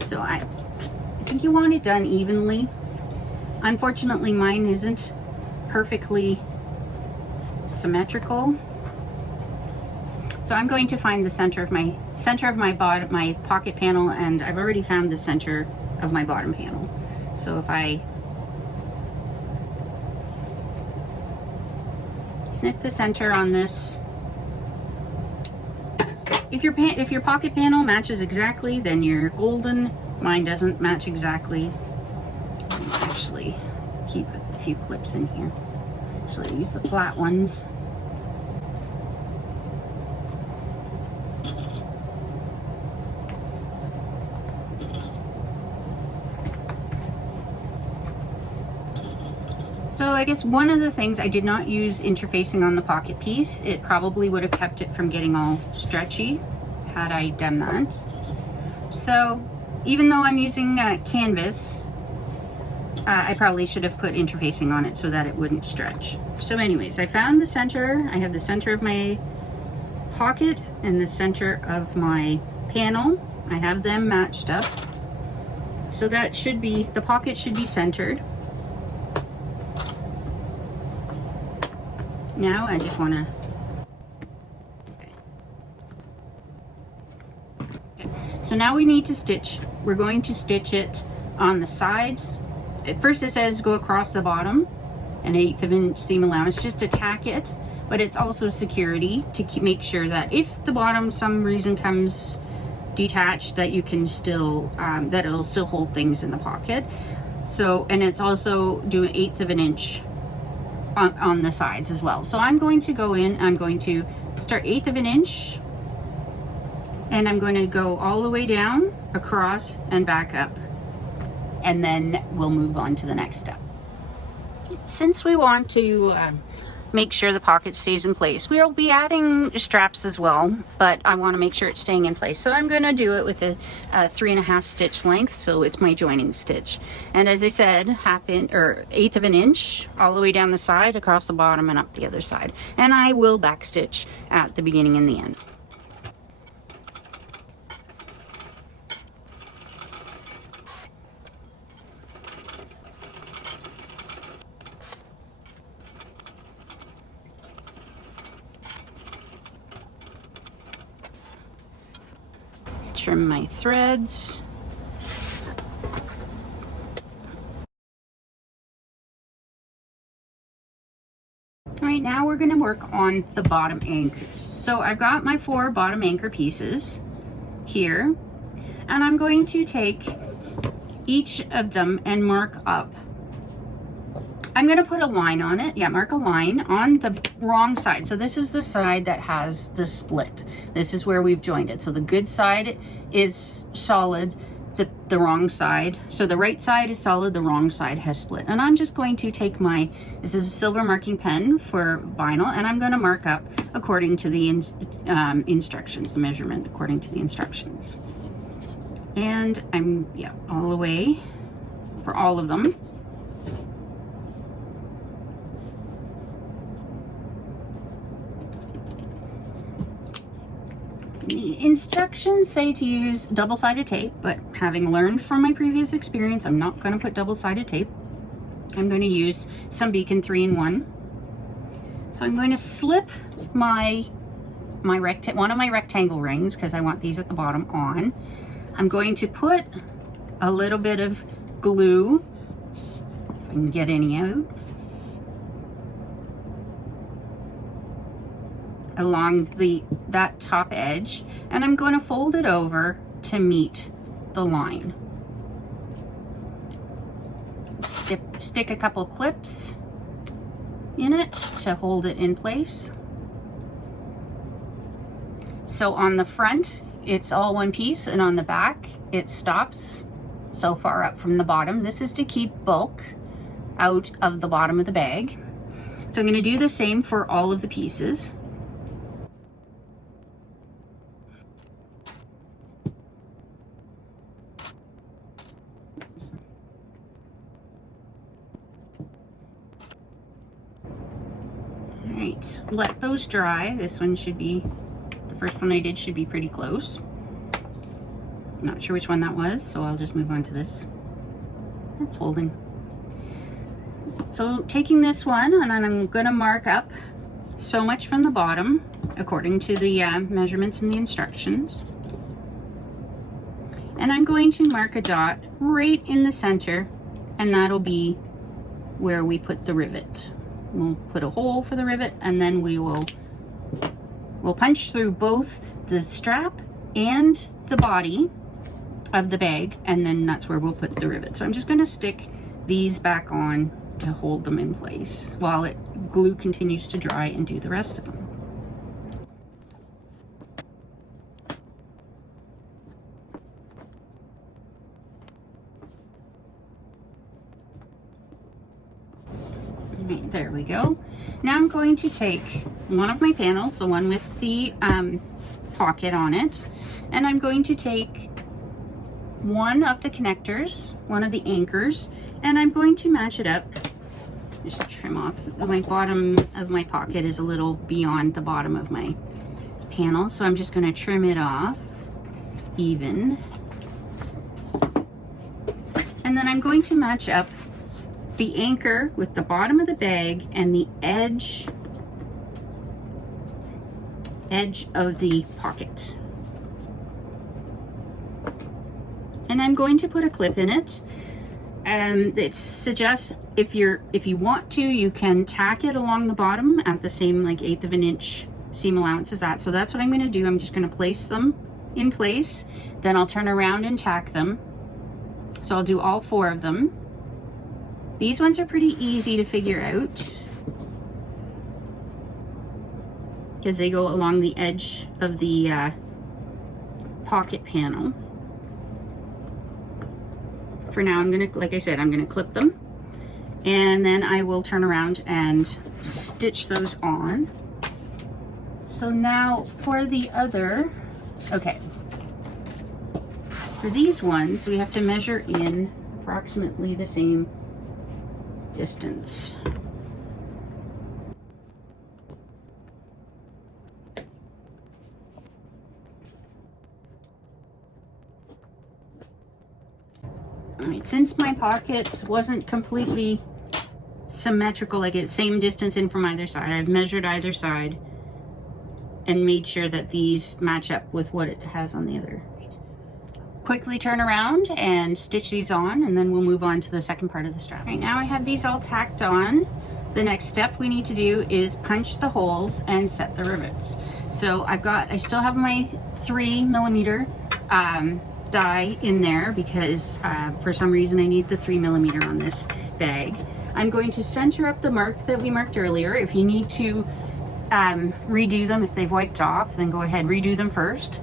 So I think you want it done evenly. Unfortunately, mine isn't perfectly symmetrical. So I'm going to find the center of my pocket panel, and I've already found the center of my bottom panel. So if I snip the center on this, if your pocket panel matches exactly, then you're golden. Mine doesn't match exactly. I'll actually keep a few clips in here. Actually, use the flat ones. So I guess one of the things, I did not use interfacing on the pocket piece. It probably would have kept it from getting all stretchy had I done that. So even though I'm using canvas, I probably should have put interfacing on it so that it wouldn't stretch. So anyways, I found the center. I have the center of my pocket and the center of my panel. I have them matched up. So that should be, the pocket should be centered. Now I just want to, okay. So now we need to stitch. We're going to stitch it on the sides. At first it says go across the bottom, an 1/8 of an inch seam allowance, just to tack it, but it's also security to make sure that if the bottom some reason comes detached, that you can still, that it'll still hold things in the pocket. So, and it's also do an 1/8 of an inch on the sides as well. So I'm going to go in, I'm going to start 1/8 of an inch, and I'm going to go all the way down, across, and back up, and then we'll move on to the next step. Since we want to make sure the pocket stays in place, we'll be adding straps as well, but I want to make sure it's staying in place. So I'm going to do it with a 3.5 stitch length, so it's my joining stitch. And as I said, 1/8 of an inch all the way down the side, across the bottom, and up the other side. And I will back stitch at the beginning and the end. Trim my threads. All right, now we're going to work on the bottom anchors. So I've got my 4 bottom anchor pieces here, and I'm going to take each of them and mark up I'm going to put a line on it. Yeah, mark a line on the wrong side. So this is the side that has the split. This is where we've joined it. So the good side is solid, the wrong side. So the right side is solid, the wrong side has split. And I'm just going to take this is a silver marking pen for vinyl, and I'm going to mark up according to the instructions, the measurement according to the instructions. And I'm, yeah, all the way for all of them. The instructions say to use double-sided tape, but having learned from my previous experience, I'm not going to put double-sided tape. I'm going to use some Beacon 3-in-1. So I'm going to slip one of my rectangle rings, because I want these at the bottom, on. I'm going to put a little bit of glue, if I can get any out, along that top edge, and I'm going to fold it over to meet the line. Stick a couple clips in it to hold it in place. So on the front it's all one piece, and on the back it stops so far up from the bottom. This is to keep bulk out of the bottom of the bag. So I'm going to do the same for all of the pieces. Alright, let those dry. This one should be, the first one I did should be pretty close. I'm not sure which one that was, so I'll just move on to this. It's holding. So taking this one, and I'm going to mark up so much from the bottom according to the measurements in the instructions. And I'm going to mark a dot right in the center, and that'll be where we put the rivet. We'll put a hole for the rivet, and then we'll punch through both the strap and the body of the bag, and then that's where we'll put the rivet. So I'm just going to stick these back on to hold them in place while glue continues to dry and do the rest of them. Right, there we go. Now I'm going to take one of my panels, the one with the pocket on it, and I'm going to take one of the connectors, one of the anchors, and I'm going to match it up. Just trim off. My bottom of my pocket is a little beyond the bottom of my panel, so I'm just going to trim it off even. And then I'm going to match up the anchor with the bottom of the bag and the edge of the pocket. And I'm going to put a clip in it. And it suggests if you want to, you can tack it along the bottom at the same like 1/8 of an inch seam allowance as that. So that's what I'm going to do. I'm just going to place them in place, then I'll turn around and tack them. So I'll do all 4 of them. These ones are pretty easy to figure out because they go along the edge of the pocket panel. For now, I'm gonna, like I said, I'm gonna clip them, and then I will turn around and stitch those on. So now for the other, okay, for these ones, we have to measure in approximately the same distance. Alright, since my pocket wasn't completely symmetrical, like it's same distance in from either side, I've measured either side and made sure that these match up with what it has on the other. Quickly turn around and stitch these on, and then we'll move on to the second part of the strap. Right now I have these all tacked on. The next step we need to do is punch the holes and set the rivets. So I still have my 3mm die in there because for some reason I need the 3mm on this bag. I'm going to center up the mark that we marked earlier. If you need to redo them, if they've wiped off, then go ahead, redo them first.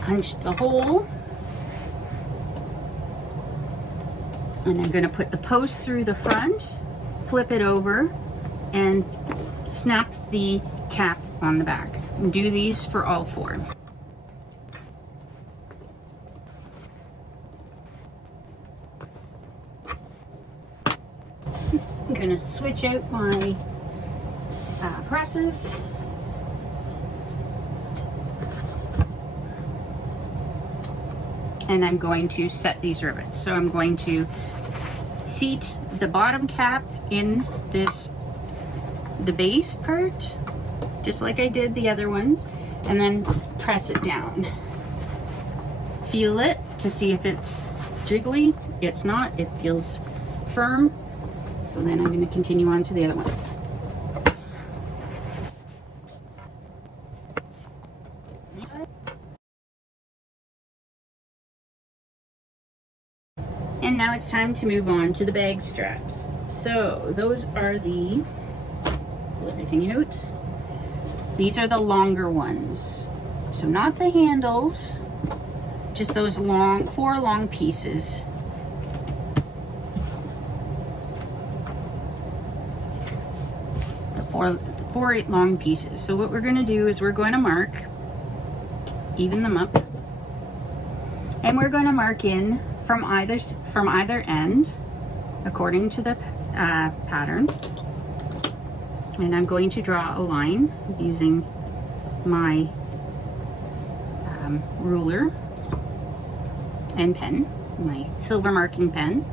Punch the hole. And I'm going to put the post through the front, flip it over, and snap the cap on the back. Do these for all 4. I'm going to switch out my presses. And I'm going to set these rivets. So I'm going to seat the bottom cap in the base part, just like I did the other ones, and then press it down. Feel it to see if it's jiggly. It's not, it feels firm. So then I'm going to continue on to the other ones. And now it's time to move on to the bag straps. So those are the, pull everything out. These are the longer ones. So not the handles, just those long, 4 long pieces. The four long pieces. So what we're going to do is we're going to mark, even them up, and we're going to mark in from either end according to the pattern. And I'm going to draw a line using my ruler and pen, my silver marking pen.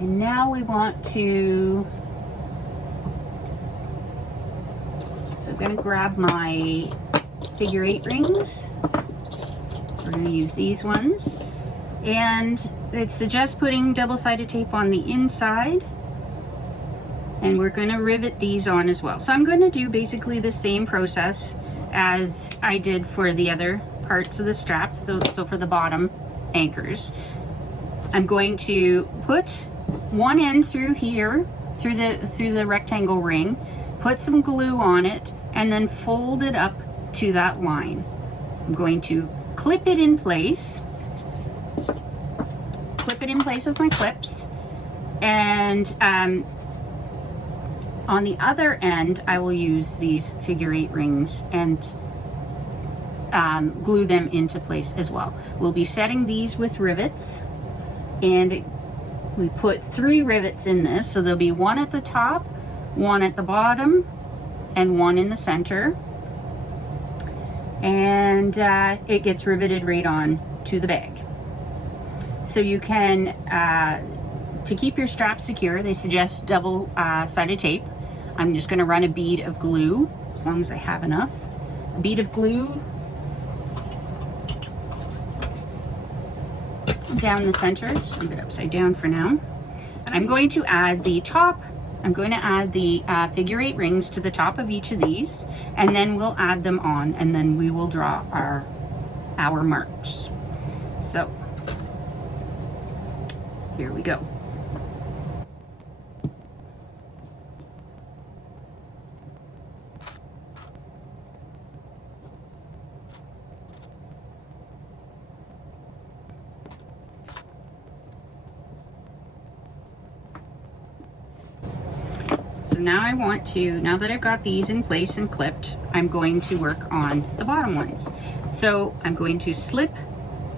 And now we want to, so I'm going to grab my figure 8 rings. We're going to use these ones. And it suggests putting double-sided tape on the inside. And we're going to rivet these on as well. So I'm going to do basically the same process as I did for the other parts of the strap. So for the bottom anchors, I'm going to put one end through here, through the rectangle ring, put some glue on it, and then fold it up to that line. I'm going to clip it in place. Clip it in place with my clips, and on the other end I will use these figure 8 rings and glue them into place as well. We'll be setting these with rivets, and we put 3 rivets in this, so there'll be 1 at the top, 1 at the bottom, and 1 in the center, and it gets riveted right on to the bag. So you can, to keep your strap secure, they suggest double-sided tape. I'm just going to run a bead of glue, as long as I have enough. A bead of glue down the center, just a bit upside down for now. I'm going to add the top, I'm going to add the figure 8 rings to the top of each of these, and then we'll add them on, and then we will draw our marks. So here we go. So now I want to, now that I've got these in place and clipped, I'm going to work on the bottom ones. So I'm going to slip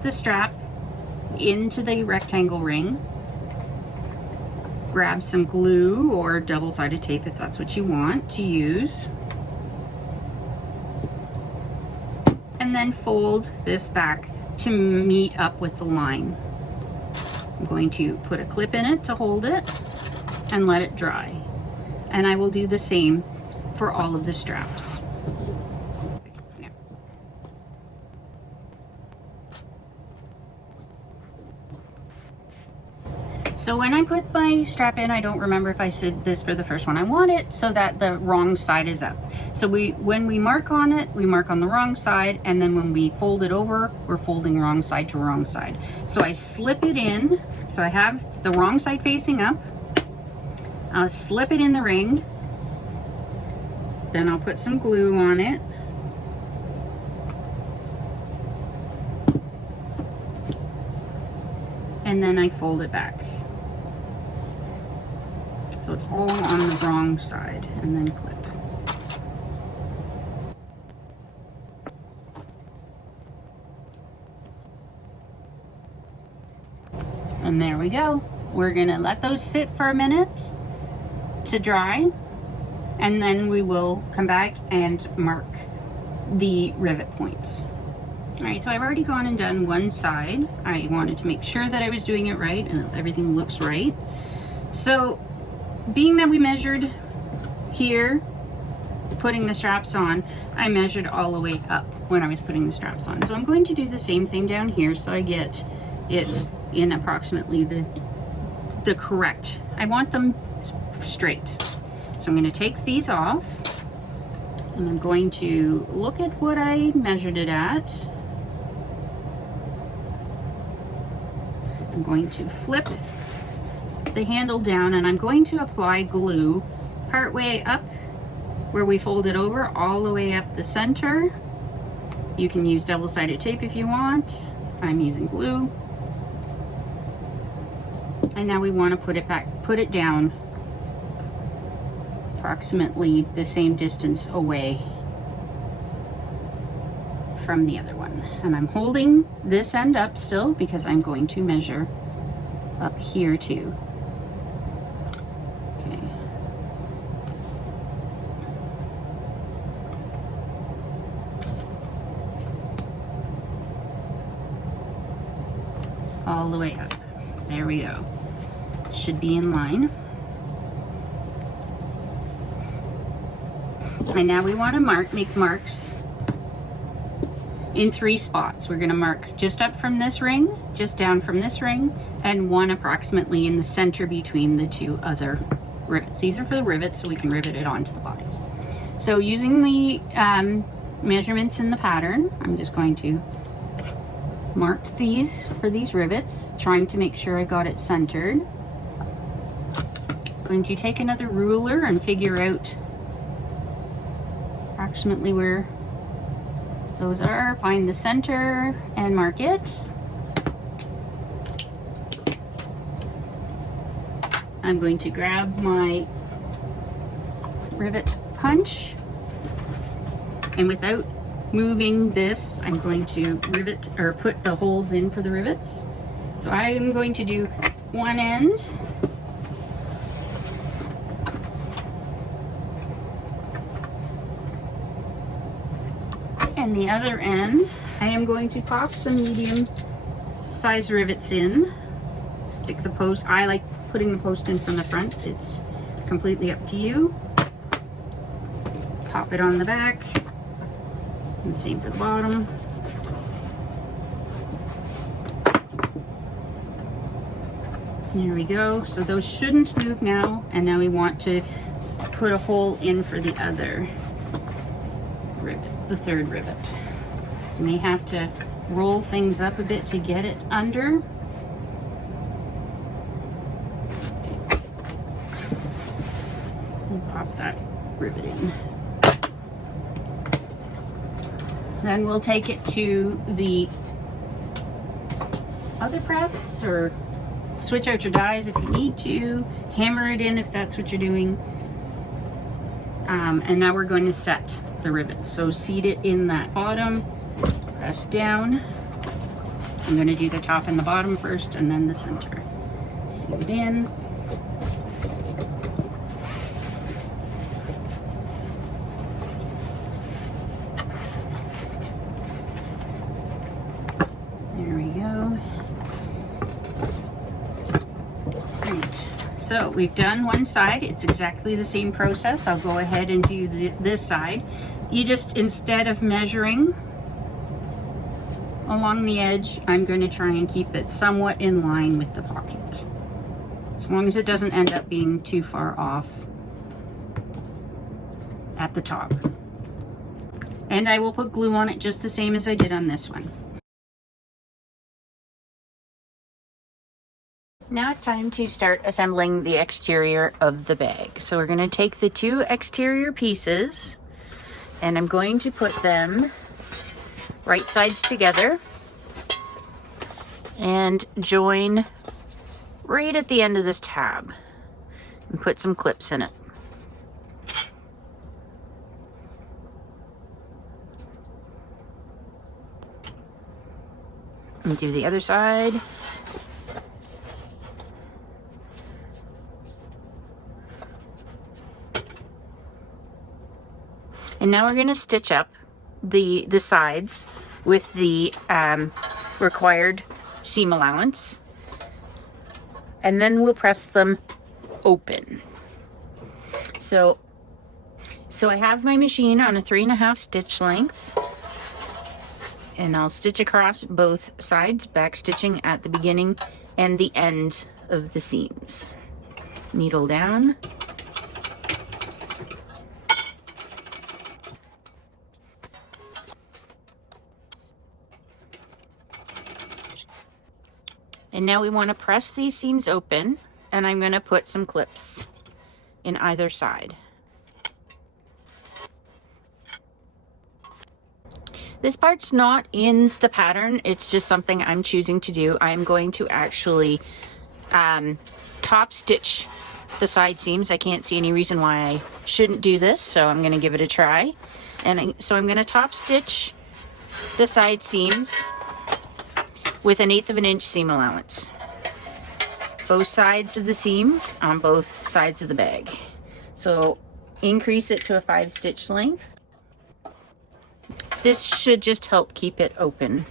the strap into the rectangle ring, grab some glue or double-sided tape if that's what you want to use, and then fold this back to meet up with the line. I'm going to put a clip in it to hold it and let it dry. And I will do the same for all of the straps. So when I put my strap in, I don't remember if I said this for the first one. I want it so that the wrong side is up. So when we mark on it, we mark on the wrong side, and then when we fold it over, we're folding wrong side to wrong side. So I slip it in, so I have the wrong side facing up. I'll slip it in the ring, then I'll put some glue on it. And then I fold it back. So it's all on the wrong side, and then clip. And there we go. We're gonna let those sit for a minute to dry, and then we will come back and mark the rivet points. All right, so I've already gone and done one side. I wanted to make sure that I was doing it right and everything looks right. So being that we measured here, putting the straps on, I measured all the way up when I was putting the straps on. So I'm going to do the same thing down here so I get it in approximately the correct. I want them straight. So I'm going to take these off, and I'm going to look at what I measured it at. I'm going to flip the handle down, and I'm going to apply glue part way up where we fold it over, all the way up the center. You can use double-sided tape if you want. I'm using glue. And now we want to put it back, put it down approximately the same distance away from the other one. And I'm holding this end up still because I'm going to measure up here too. Okay. All the way up. There we go. Should be in line. And now we want to make marks in 3 spots. We're going to mark just up from this ring, just down from this ring, and one approximately in the center between the 2 other rivets. These are for the rivets, so we can rivet it onto the body. So using the measurements in the pattern, I'm just going to mark these for these rivets, trying to make sure I got it centered. I'm going to take another ruler and figure out approximately where those are, find the center and mark it. I'm going to grab my rivet punch, and without moving this, I'm going to rivet or put the holes in for the rivets. So I am going to do one end, and the other end I am going to pop some medium size rivets in. Stick the post. I like putting the post in from the front. It's completely up to you. Pop it on the back, and same for the bottom. There we go. So those shouldn't move now, and now we want to put a hole in for the other rivet, the third rivet. So we may have to roll things up a bit to get it under. And pop that rivet in. Then we'll take it to the other press, or switch out your dies if you need to, hammer it in if that's what you're doing. And now we're going to set the rivets. So seat it in that bottom, press down. I'm going to do the top and the bottom first, and then the center. Seat it in. So we've done one side. It's exactly the same process. I'll go ahead and do this side. You just, instead of measuring along the edge, I'm going to try and keep it somewhat in line with the pocket. as long as it doesn't end up being too far off at the top. And I will put glue on it just the same as I did on this one. Now it's time to start assembling the exterior of the bag. So we're going to take the two exterior pieces and I'm going to put them right sides together and join right at the end of this tab and put some clips in it. And do the other side. And now we're going to stitch up the sides with the required seam allowance. And then we'll press them open. So I have my machine on a 3.5 stitch length. And I'll stitch across both sides, back stitching at the beginning and the end of the seams. Needle down. And now we want to press these seams open, and I'm going to put some clips in either side. This part's not in the pattern, it's just something I'm choosing to do. I'm going to actually top stitch the side seams. I can't see any reason why I shouldn't do this, so I'm going to give it a try. So I'm going to top stitch the side seams with 1/8 of an inch seam allowance. Both sides of the seam on both sides of the bag. So increase it to a 5 stitch length. This should just help keep it open.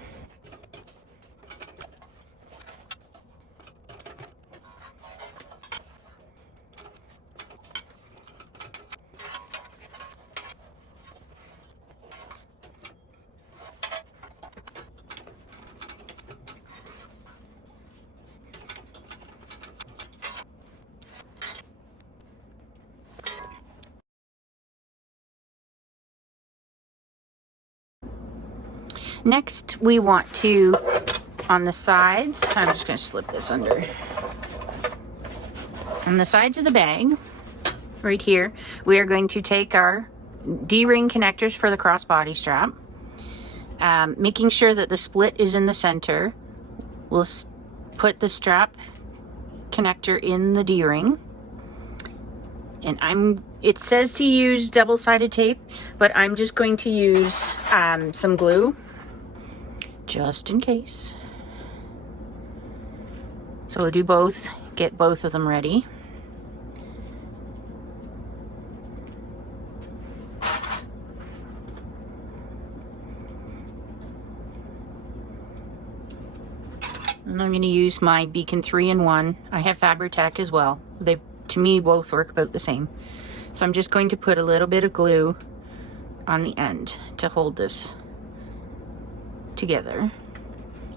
Next, we want to, on the sides, I'm just going to slip this under. On the sides of the bag, right here, we are going to take our D-ring connectors for the crossbody strap, making sure that the split is in the center. We'll put the strap connector in the D-ring. And it says to use double-sided tape, but I'm just going to use some glue, just in case. So we'll do both, get both of them ready. And I'm going to use my Beacon 3-in-1. I have Fabri-Tac as well. They, to me, both work about the same. So I'm just going to put a little bit of glue on the end to hold this together.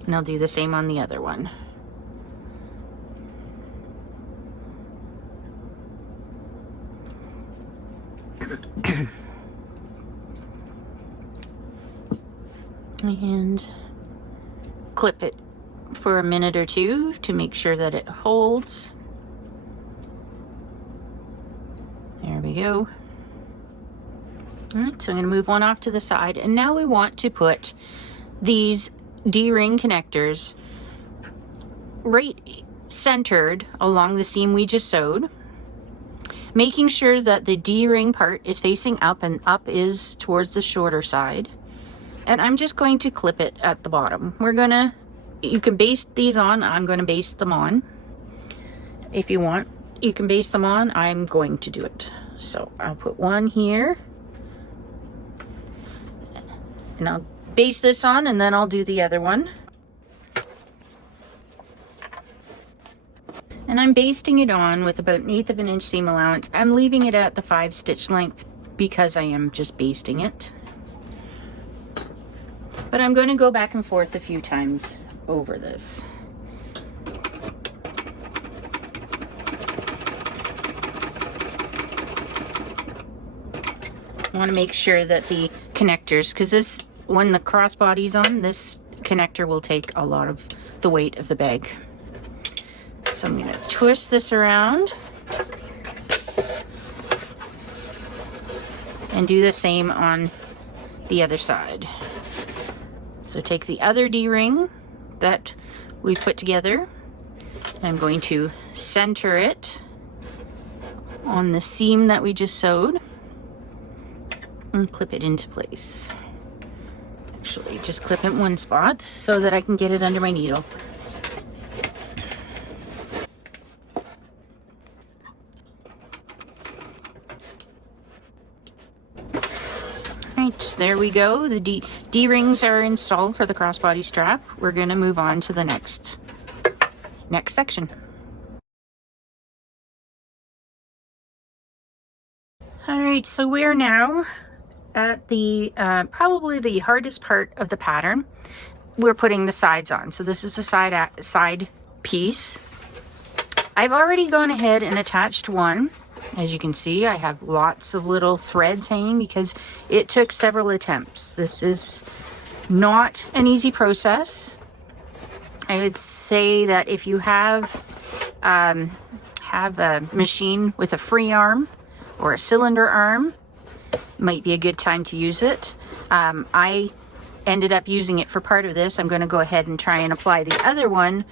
And I'll do the same on the other one. And clip it for a minute or two to make sure that it holds. There we go. All right, so I'm going to move one off to the side, and now we want to put these D-ring connectors right centered along the seam we just sewed, making sure that the D-ring part is facing up and up is towards the shorter side. And I'm just going to clip it at the bottom. You can baste these on. I'm going to baste them on. If you want, you can baste them on. I'm going to do it. So I'll put one here. And I'll baste this on, and then I'll do the other one. And I'm basting it on with about 1/8 of an inch seam allowance. I'm leaving it at the 5 stitch length because I am just basting it. But I'm going to go back and forth a few times over this. want to make sure that the connectors, because this, when the crossbody's on, this connector will take a lot of the weight of the bag. So I'm going to twist this around and do the same on the other side. So take the other D-ring that we put together, and I'm going to center it on the seam that we just sewed and clip it into place. Actually, just clip it in one spot so that I can get it under my needle. Right, there we go. The D-rings are installed for the crossbody strap. We're going to move on to the next section. All right, so we are now at the probably the hardest part of the pattern. We're putting the sides on. So this is the side piece. I've already gone ahead and attached one. As you can see, I have lots of little threads hanging because it took several attempts. This is not an easy process. I would say that if you have a machine with a free arm or a cylinder arm, might be a good time to use it. I ended up using it for part of this. I'm going to go ahead and try and apply the other one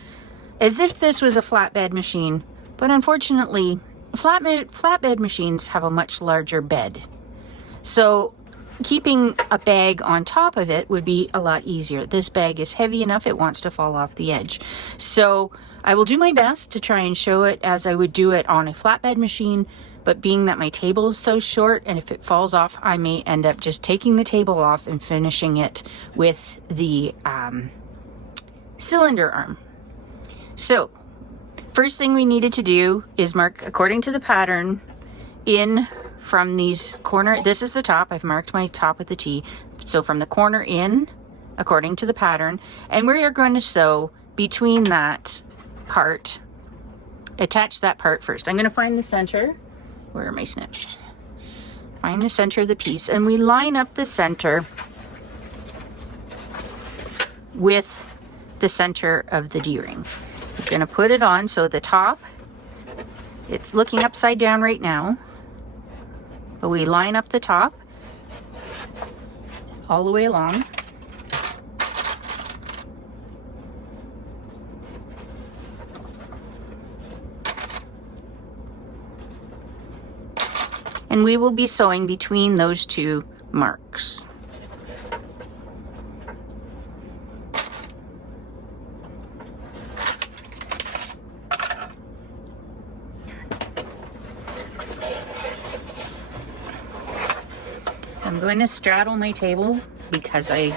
as if this was a flatbed machine, but unfortunately flatbed machines have a much larger bed, so keeping a bag on top of it would be a lot easier. This bag is heavy enough, it wants to fall off the edge. So I will do my best to try and show it as I would do it on a flatbed machine, but being that my table is so short, and if it falls off, I may end up just taking the table off and finishing it with the cylinder arm. So first thing we needed to do is mark according to the pattern in from these corner. This is the top. I've marked my top with the T. So from the corner in according to the pattern, and we are going to sew between that part, attach that part first. I'm going to find the center. Where are my snips? Find the center of the piece, and we line up the center with the center of the D-ring. We're going to put it on so the top, it's looking upside down right now, but we line up the top all the way along. And we will be sewing between those two marks. I'm going to straddle my table because I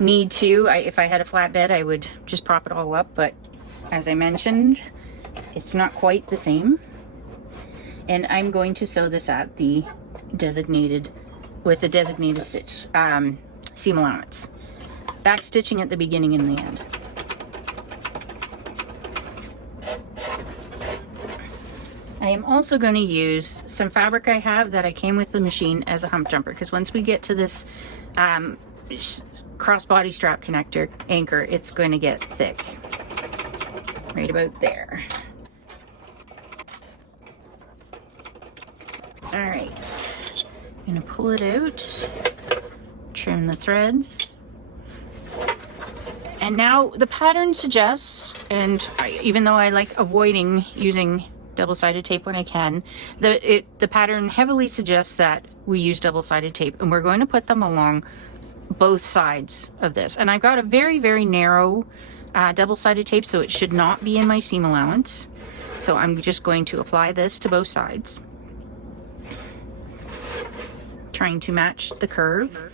need to. If I had a flatbed, I would just prop it all up, but as I mentioned, it's not quite the same. And I'm going to sew this at the designated, with the designated stitch, seam allowance. Back stitching at the beginning and the end. I am also going to use some fabric I have that I came with the machine as a hump jumper, because once we get to this crossbody strap connector anchor, it's going to get thick. Right about there. Alright, I'm going to pull it out, trim the threads. And now the pattern suggests, and even though I like avoiding using double-sided tape when I can, the pattern heavily suggests that we use double-sided tape, and we're going to put them along both sides of this. And I've got a very, very narrow double-sided tape, so it should not be in my seam allowance. So I'm just going to apply this to both sides, trying to match the curve.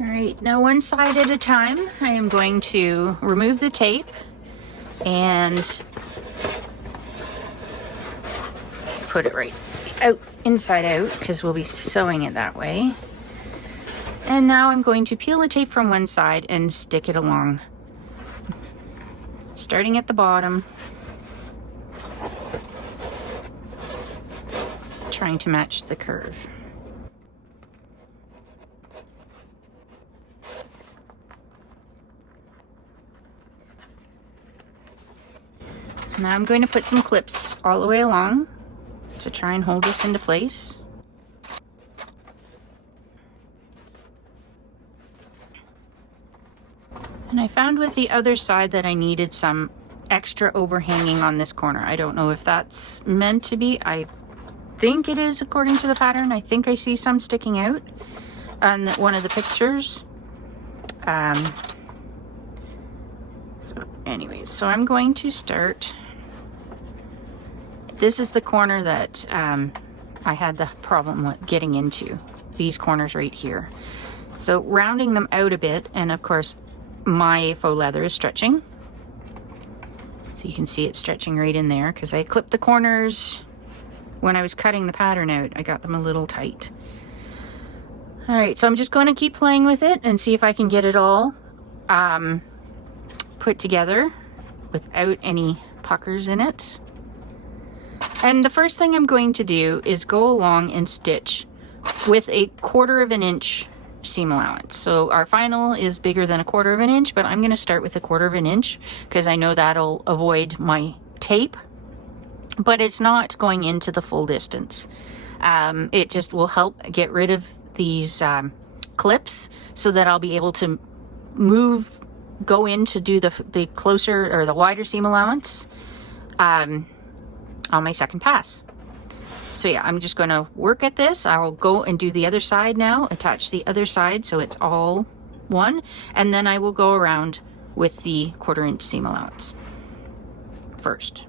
All right, now one side at a time, I am going to remove the tape and put it right out, inside out, because we'll be sewing it that way. And now I'm going to peel the tape from one side and stick it along, starting at the bottom, trying to match the curve. Now I'm going to put some clips all the way along to try and hold this into place. And I found with the other side that I needed some extra overhanging on this corner. I don't know if that's meant to be. I think it is according to the pattern. I think I see some sticking out on one of the pictures. So anyways, so I'm going to start. This is the corner that I had the problem with getting into, these corners right here. So rounding them out a bit, and of course my faux leather is stretching. So you can see it stretching right in there because I clipped the corners when I was cutting the pattern out. I got them a little tight. All right, so I'm just going to keep playing with it and see if I can get it all put together without any puckers in it. And the first thing I'm going to do is go along and stitch with a 1/4 inch seam allowance. So our final is bigger than a 1/4 inch, but I'm going to start with a 1/4 inch because I know that'll avoid my tape, but it's not going into the full distance. It just will help get rid of these clips so that I'll be able to go in to do the closer or the wider seam allowance on my second pass. So yeah, I'm just going to work at this. I'll go and do the other side now, attach the other side so it's all one, and then I will go around with the 1/4 inch seam allowance first.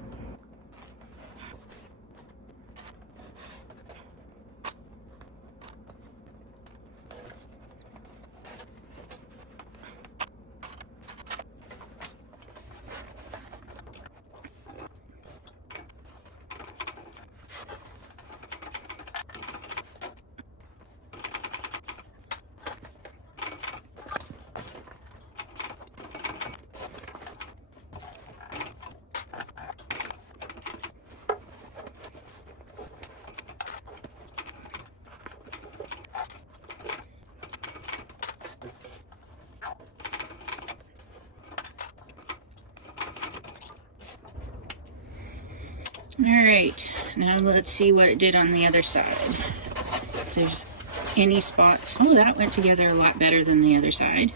Alright, now let's see what it did on the other side. If there's any spots. Oh, that went together a lot better than the other side.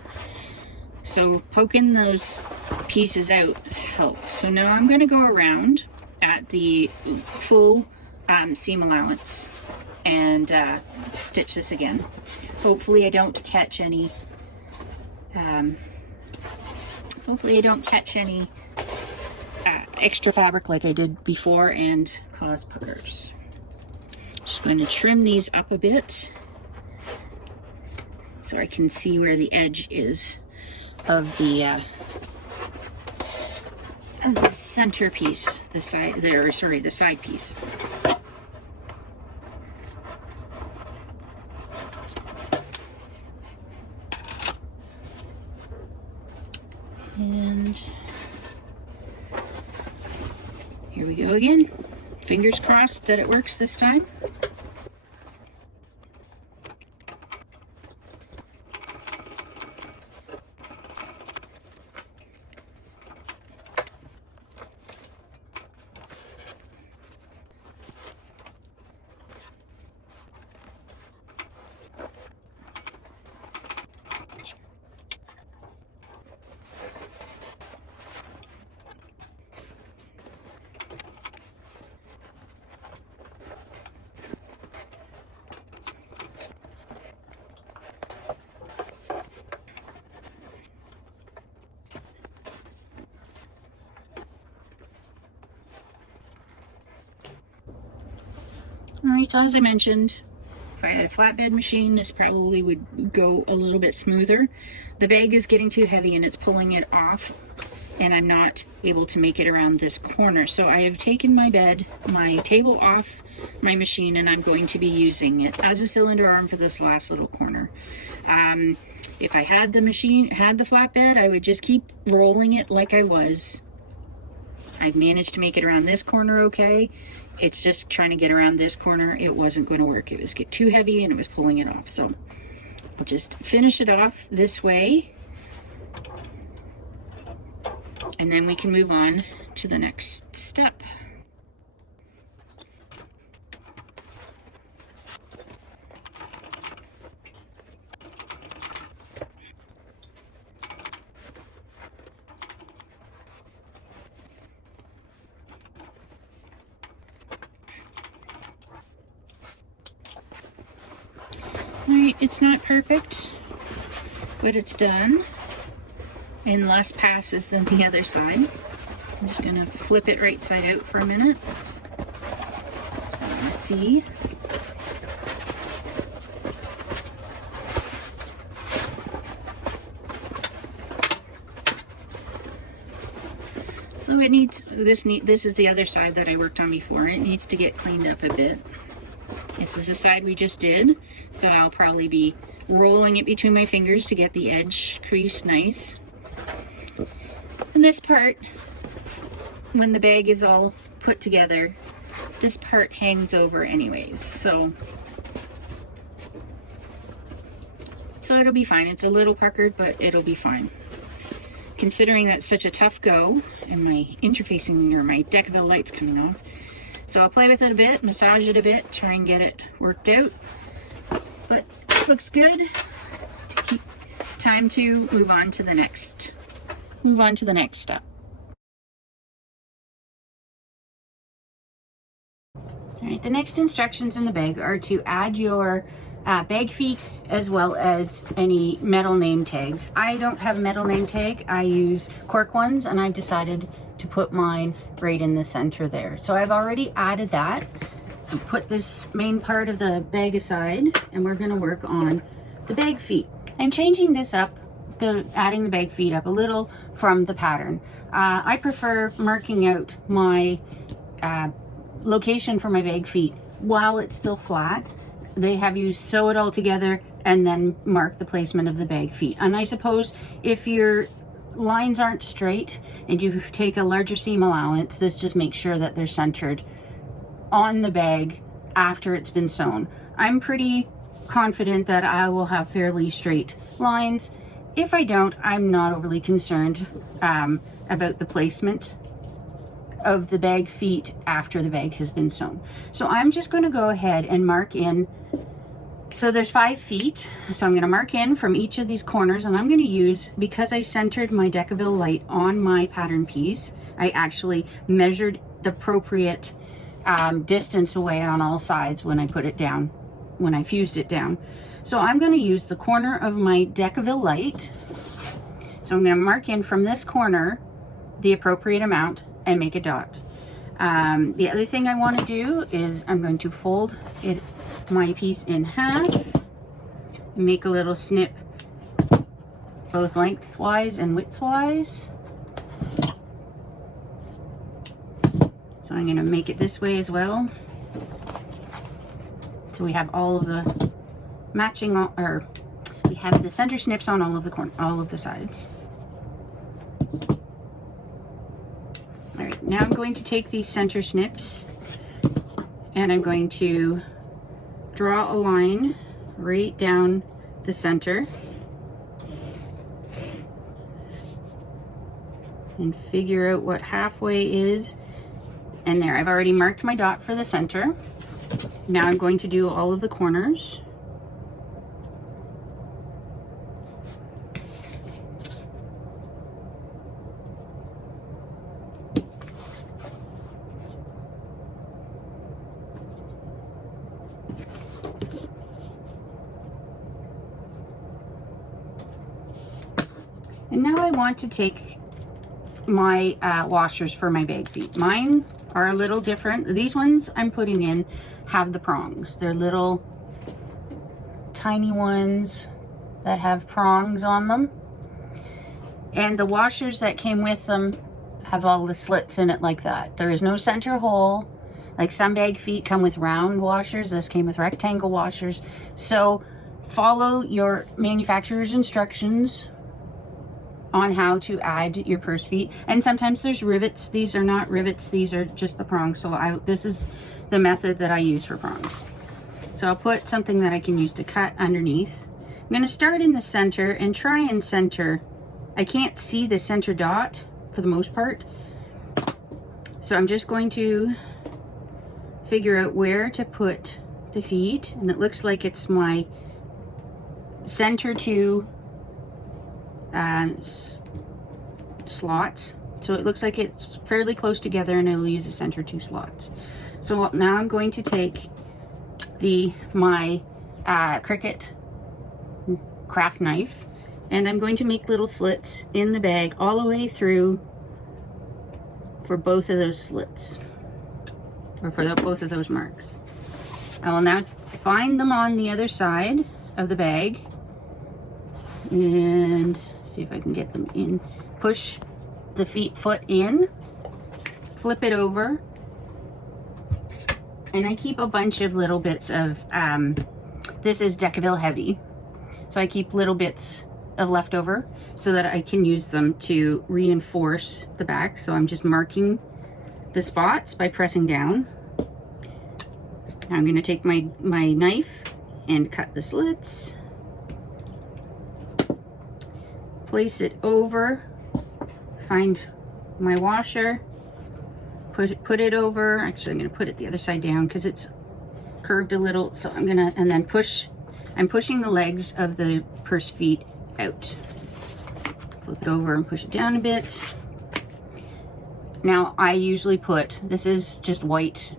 So poking those pieces out helped. So now I'm going to go around at the full seam allowance and stitch this again. Hopefully I don't catch any extra fabric like I did before and cause puckers. Just going to trim these up a bit so I can see where the edge is of the center piece, the side piece. And here we go again. Fingers crossed that it works this time. Alright, so as I mentioned, if I had a flatbed machine, this probably would go a little bit smoother. The bag is getting too heavy and it's pulling it off and I'm not able to make it around this corner. So I have taken my table off my machine, and I'm going to be using it as a cylinder arm for this last little corner. If I had the flatbed, I would just keep rolling it like I was. I've managed to make it around this corner okay. It's just trying to get around this corner. It wasn't going to work. It was too heavy and it was pulling it off. So I'll just finish it off this way, and then we can move on to the next step. Alright, it's not perfect, but it's done in less passes than the other side. I'm just going to flip it right side out for a minute so I want to see. So it needs, this is the other side that I worked on before. It needs to get cleaned up a bit. This is the side we just did, so I'll probably be rolling it between my fingers to get the edge creased nice. And this part, when the bag is all put together, this part hangs over anyways, so it'll be fine. It's a little puckered, but it'll be fine. Considering that's such a tough go, and my interfacing or my Decaville light's coming off. So I'll play with it a bit, massage it a bit, try and get it worked out. But it looks good. Time to move on to the next step. Alright, the next instructions in the bag are to add your bag feet as well as any metal name tags. I don't have a metal name tag, I use cork ones, and I've decided to put mine right in the center there. So I've already added that. So put this main part of the bag aside, and we're going to work on the bag feet. I'm changing this up, adding the bag feet up a little from the pattern. I prefer marking out my location for my bag feet while it's still flat. They have you sew it all together and then mark the placement of the bag feet. And I suppose if your lines aren't straight and you take a larger seam allowance, this just makes sure that they're centered on the bag after it's been sewn. I'm pretty confident that I will have fairly straight lines. If I don't, I'm not overly concerned about the placement of the bag feet after the bag has been sewn. So I'm just going to go ahead and mark in. So there's 5 feet, so I'm going to mark in from each of these corners, and I'm going to use, because I centered my Decaville light on my pattern piece, I actually measured the appropriate distance away on all sides when I put it down, when I fused it down. So I'm going to use the corner of my Decaville light. So I'm going to mark in from this corner the appropriate amount and make a dot. The other thing I want to do is I'm going to fold my piece in half, make a little snip both lengthwise and widthwise. So I'm going to make it this way as well. So we have all of the matching, or we have the center snips on all of the sides. All right, now I'm going to take these center snips and I'm going to draw a line right down the center and figure out what halfway is. And there, I've already marked my dot for the center. Now I'm going to do all of the corners. And now I want to take my washers for my bag feet. Mine are a little different. These ones I'm putting in have the prongs. They're little tiny ones that have prongs on them. And the washers that came with them have all the slits in it like that. There is no center hole. Like some bag feet come with round washers. This came with rectangle washers. So follow your manufacturer's instructions on how to add your purse feet. And sometimes there's rivets. These are not rivets. These are just the prongs. So this is the method that I use for prongs. So I'll put something that I can use to cut underneath. I'm going to start in the center and try and center. I can't see the center dot for the most part. So I'm just going to figure out where to put the feet. And it looks like it's my center two slots. So it looks like it's fairly close together, and I'll use the center two slots. So now I'm going to take my Cricut craft knife, and I'm going to make little slits in the bag all the way through for both of those slits, or for both of those marks. I will now find them on the other side of the bag and see if I can get them in. Push the foot in, flip it over, and I keep a bunch of little bits of, this is Decaville Heavy, so I keep little bits of leftover so that I can use them to reinforce the back. So I'm just marking the spots by pressing down. Now I'm going to take my knife and cut the slits, place it over, find my washer, put it over. Actually, I'm going to put it the other side down because it's curved a little. So I'm going to, and then I'm pushing the legs of the purse feet out. Flip it over and push it down a bit. Now I usually put, this is just white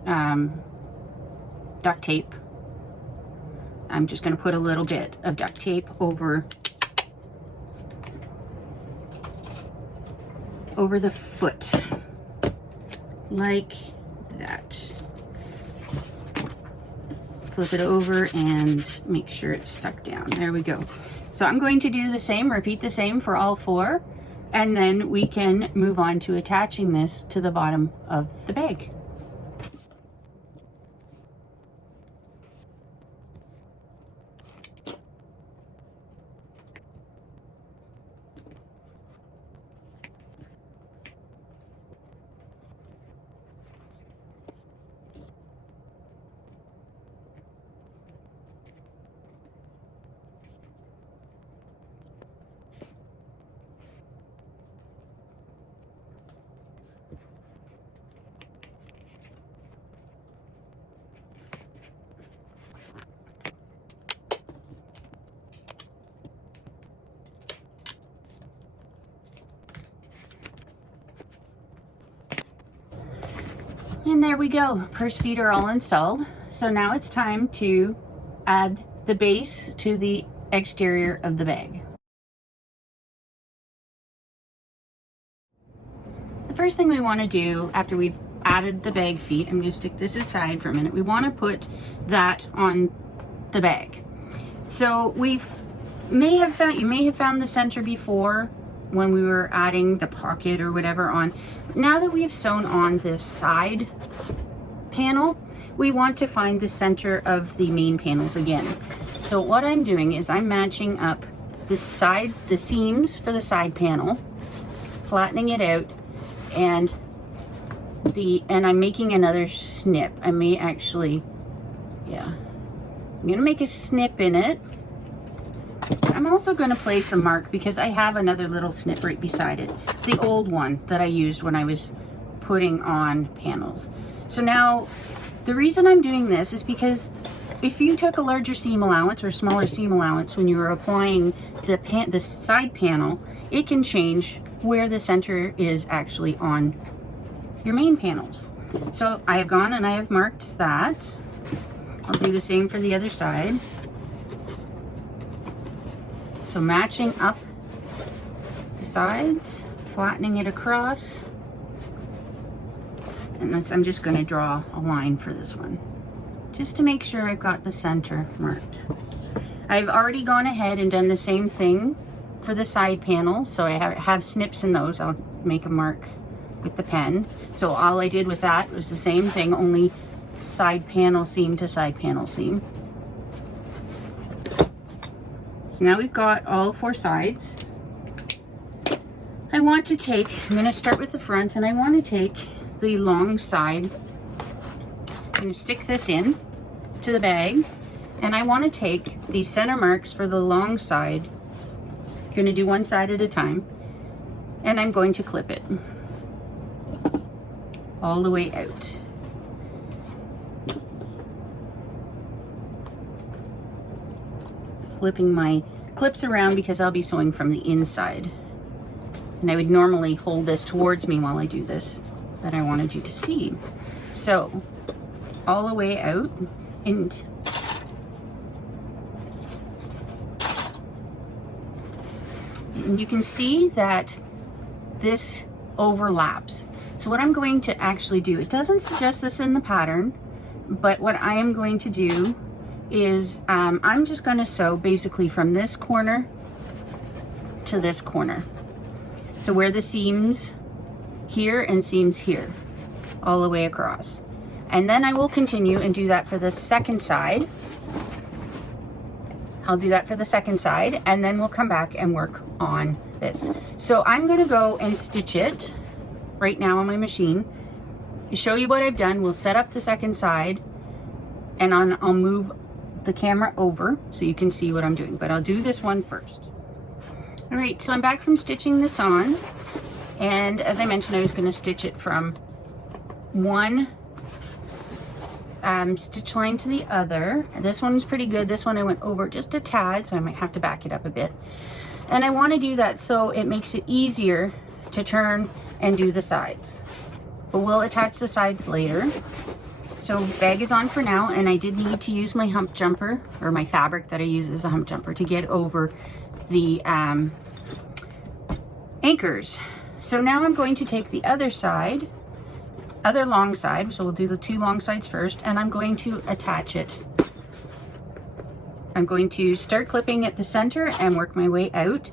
duct tape. I'm just going to put a little bit of duct tape over the foot, like that. Flip it over and make sure it's stuck down. There we go. So I'm going to do the same, repeat the same for all four, and then we can move on to attaching this to the bottom of the bag. And there we go, purse feet are all installed. So now it's time to add the base to the exterior of the bag. The first thing we want to do after we've added the bag feet, I'm going to stick this aside for a minute. We want to put that on the bag. So you may have found the center before when we were adding the pocket or whatever on. Now that we've sewn on this side panel, we want to find the center of the main panels again. So what I'm doing is I'm matching up the seams for the side panel, flattening it out, and I'm making another snip. I may actually, I'm gonna make a snip in it. I'm also going to place a mark because I have another little snip right beside it, the old one that I used when I was putting on panels. So now the reason I'm doing this is because if you took a larger seam allowance or smaller seam allowance when you were applying the side panel, it can change where the center is actually on your main panels. So I have gone and I have marked that. I'll do the same for the other side. So matching up the sides, flattening it across, and I'm just going to draw a line for this one, just to make sure I've got the center marked. I've already gone ahead and done the same thing for the side panel, so I have snips in those. I'll make a mark with the pen. So all I did with that was the same thing, only side panel seam to side panel seam. So now we've got all 4 sides. I want to take, I'm going to start with the front, and I want to take the long side. I'm going to stick this in to the bag, and I want to take the center marks for the long side. I'm going to do one side at a time, and I'm going to clip it all the way out. Flipping my clips around because I'll be sewing from the inside. And I would normally hold this towards me while I do this, but I wanted you to see. So, all the way out, and you can see that this overlaps. So what I'm going to actually do, it doesn't suggest this in the pattern, but what I am going to do is I'm just going to sew basically from this corner to this corner. So where the seams here and seams here, all the way across. And then I will continue and do that for the second side. I'll do that for the second side, and then we'll come back and work on this. So I'm going to go and stitch it right now on my machine, show you what I've done. We'll set up the second side, and I'll move the camera over so you can see what I'm doing, but I'll do this one first. All right, so I'm back from stitching this on, and as I mentioned, I was going to stitch it from one stitch line to the other. This one's pretty good. This one I went over just a tad, so I might have to back it up a bit. And I want to do that so it makes it easier to turn and do the sides. But we'll attach the sides later. So bag is on for now, and I did need to use my hump jumper, or my fabric that I use as a hump jumper, to get over the anchors. So now I'm going to take the other side, other long side, so we'll do the 2 long sides first, and I'm going to attach it. I'm going to start clipping at the center and work my way out.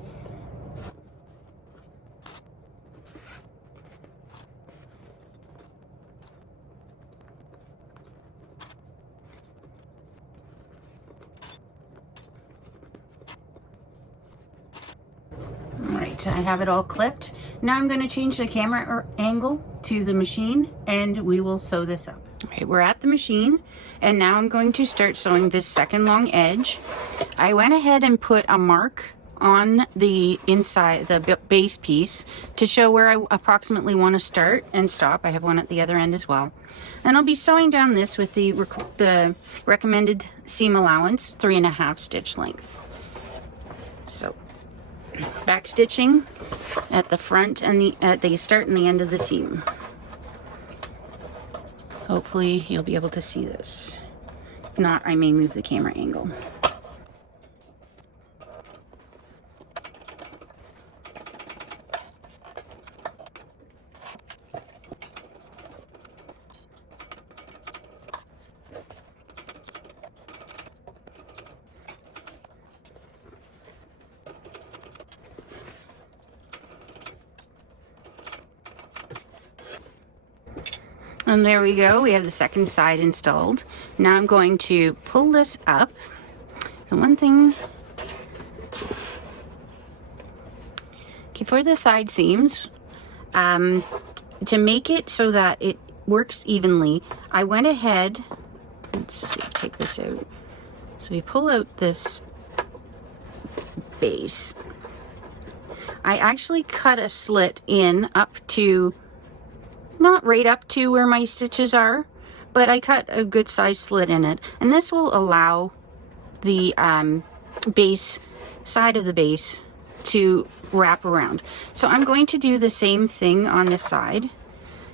I have it all clipped. Now I'm going to change the camera angle to the machine, and we will sew this up. Okay, we're at the machine, and now I'm going to start sewing this second long edge. I went ahead and put a mark on the inside, the base piece, to show where I approximately want to start and stop. I have one at the other end as well. And I'll be sewing down this with the recommended seam allowance, 3.5 stitch length. So back stitching at the front and at the start and the end of the seam. Hopefully you'll be able to see this. If not, I may move the camera angle. And there we go, we have the second side installed. Now I'm going to pull this up. The one thing, okay, for the side seams, to make it so that it works evenly, I went ahead, let's see, take this out. So we pull out this base. I actually cut a slit in up to, not right up to where my stitches are, but I cut a good size slit in it, and this will allow the base, side of the base, to wrap around. So I'm going to do the same thing on this side.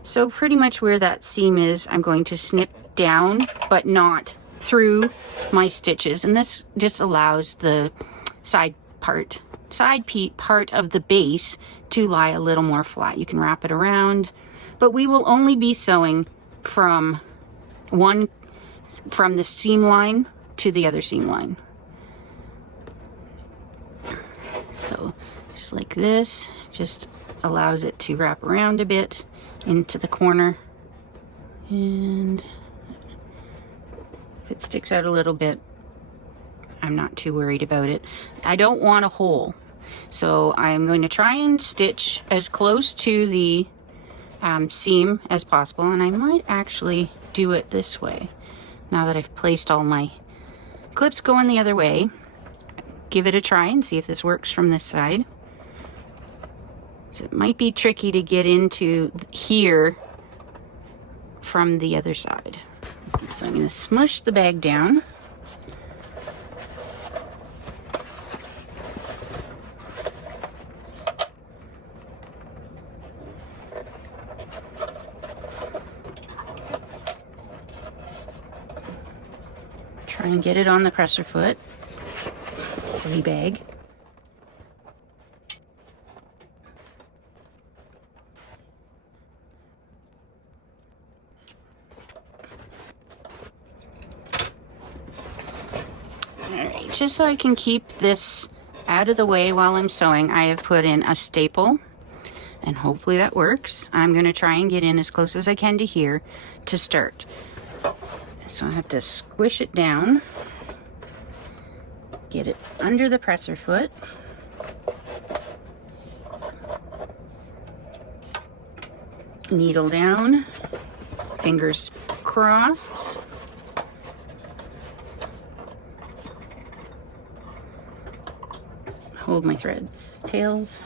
So pretty much where that seam is, I'm going to snip down, but not through my stitches, and this just allows the side part of the base to lie a little more flat. You can wrap it around, but we will only be sewing from the seam line to the other seam line. So Just like this, just allows it to wrap around a bit into the corner. And if it sticks out a little bit, I'm not too worried about it. I don't want a hole, so I'm going to try and stitch as close to the seam as possible, and I might actually do it this way. Now that I've placed all my clips going the other way, give it a try and see if this works from this side. So it might be tricky to get into here from the other side. So I'm going to smush the bag down. Try and get it on the presser foot. Heavy bag. Alright, just so I can keep this out of the way while I'm sewing, I have put in a staple, and hopefully that works. I'm going to try and get in as close as I can to here to start. So I have to squish it down, get it under the presser foot. Needle down, fingers crossed. Hold my threads, tails.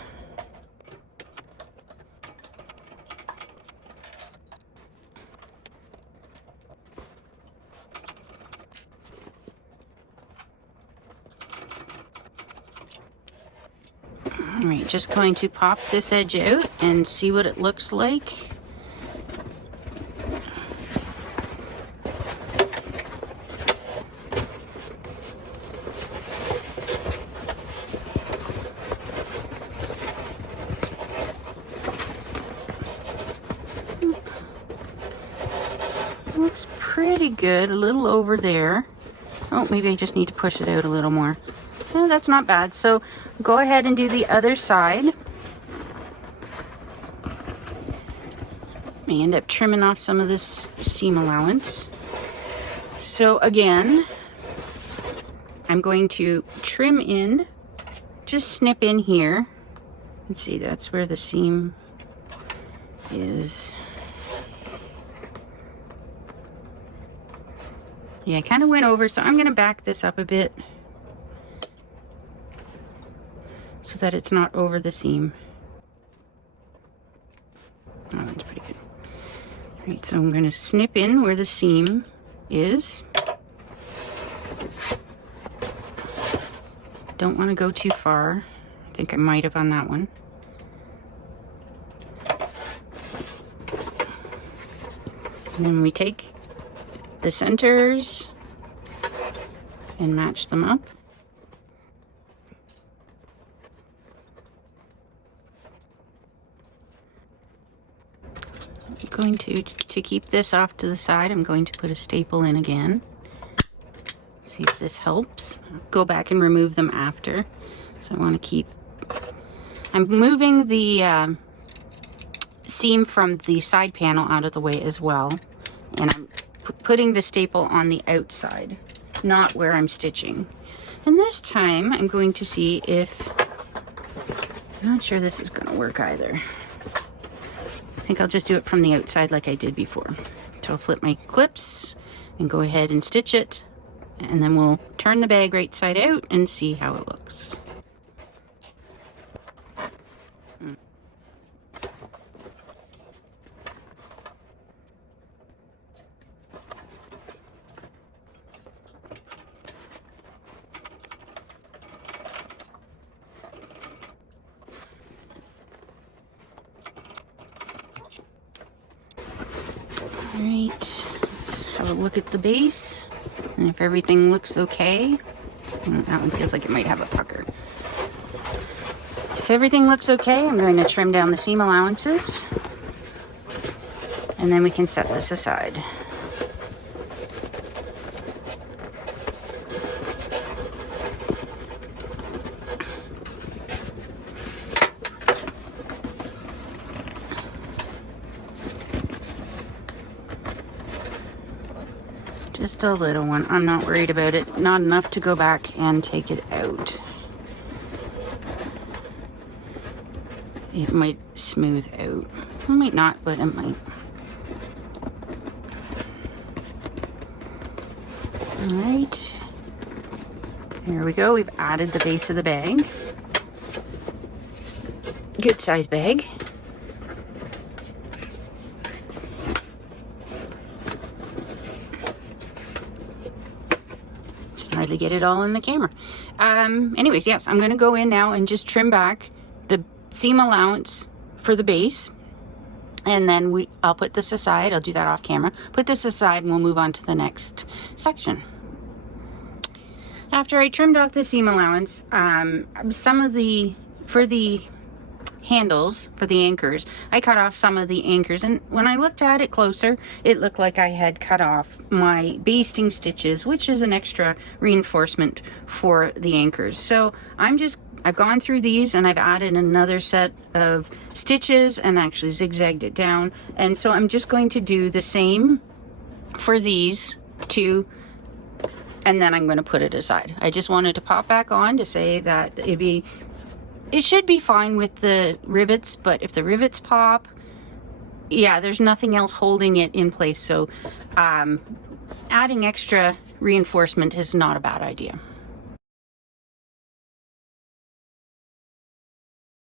Alright, just going to pop this edge out and see what it looks like. Looks pretty good, a little over there. Oh, maybe I just need to push it out a little more. That's not bad. So go ahead and do the other side. May end up trimming off some of this seam allowance. So again, I'm going to trim in, just snip in here. Let's see, that's where the seam is. Yeah, I kind of went over, so I'm going to back this up a bit so that it's not over the seam. Oh, that's pretty good. All right, so I'm going to snip in where the seam is. Don't want to go too far. I think I might have on that one. And then we take the centers and match them up. I'm going to keep this off to the side, I'm going to put a staple in again. See if this helps. I'll go back and remove them after. So I want to keep, I'm moving the seam from the side panel out of the way as well, and I'm putting the staple on the outside, not where I'm stitching. And this time I'm going to see if, I'm not sure this is going to work either. I think I'll just do it from the outside like I did before. So I'll flip my clips and go ahead and stitch it, and then we'll turn the bag right side out and see how it looks. Alright, let's have a look at the base, and if everything looks okay, that one feels like it might have a pucker. If everything looks okay, I'm going to trim down the seam allowances, and then we can set this aside. Just a little one. I'm not worried about it. Not enough to go back and take it out. It might smooth out. It might not, but it might. All right. Here we go. We've added the base of the bag. Good size bag. Hardly get it all in the camera. Anyways, yes, I'm going to go in now and just trim back the seam allowance for the base, and then I'll put this aside. I'll do that off camera. Put this aside and we'll move on to the next section. After I trimmed off the seam allowance, for the handles, for the anchors, I cut off some of the anchors, and when I looked at it closer, it looked like I had cut off my basting stitches, which is an extra reinforcement for the anchors. So I've gone through these and I've added another set of stitches and actually zigzagged it down, and so I'm just going to do the same for these two, and then I'm going to put it aside. I just wanted to pop back on to say that it should be fine with the rivets, but if the rivets pop, yeah, there's nothing else holding it in place. So adding extra reinforcement is not a bad idea.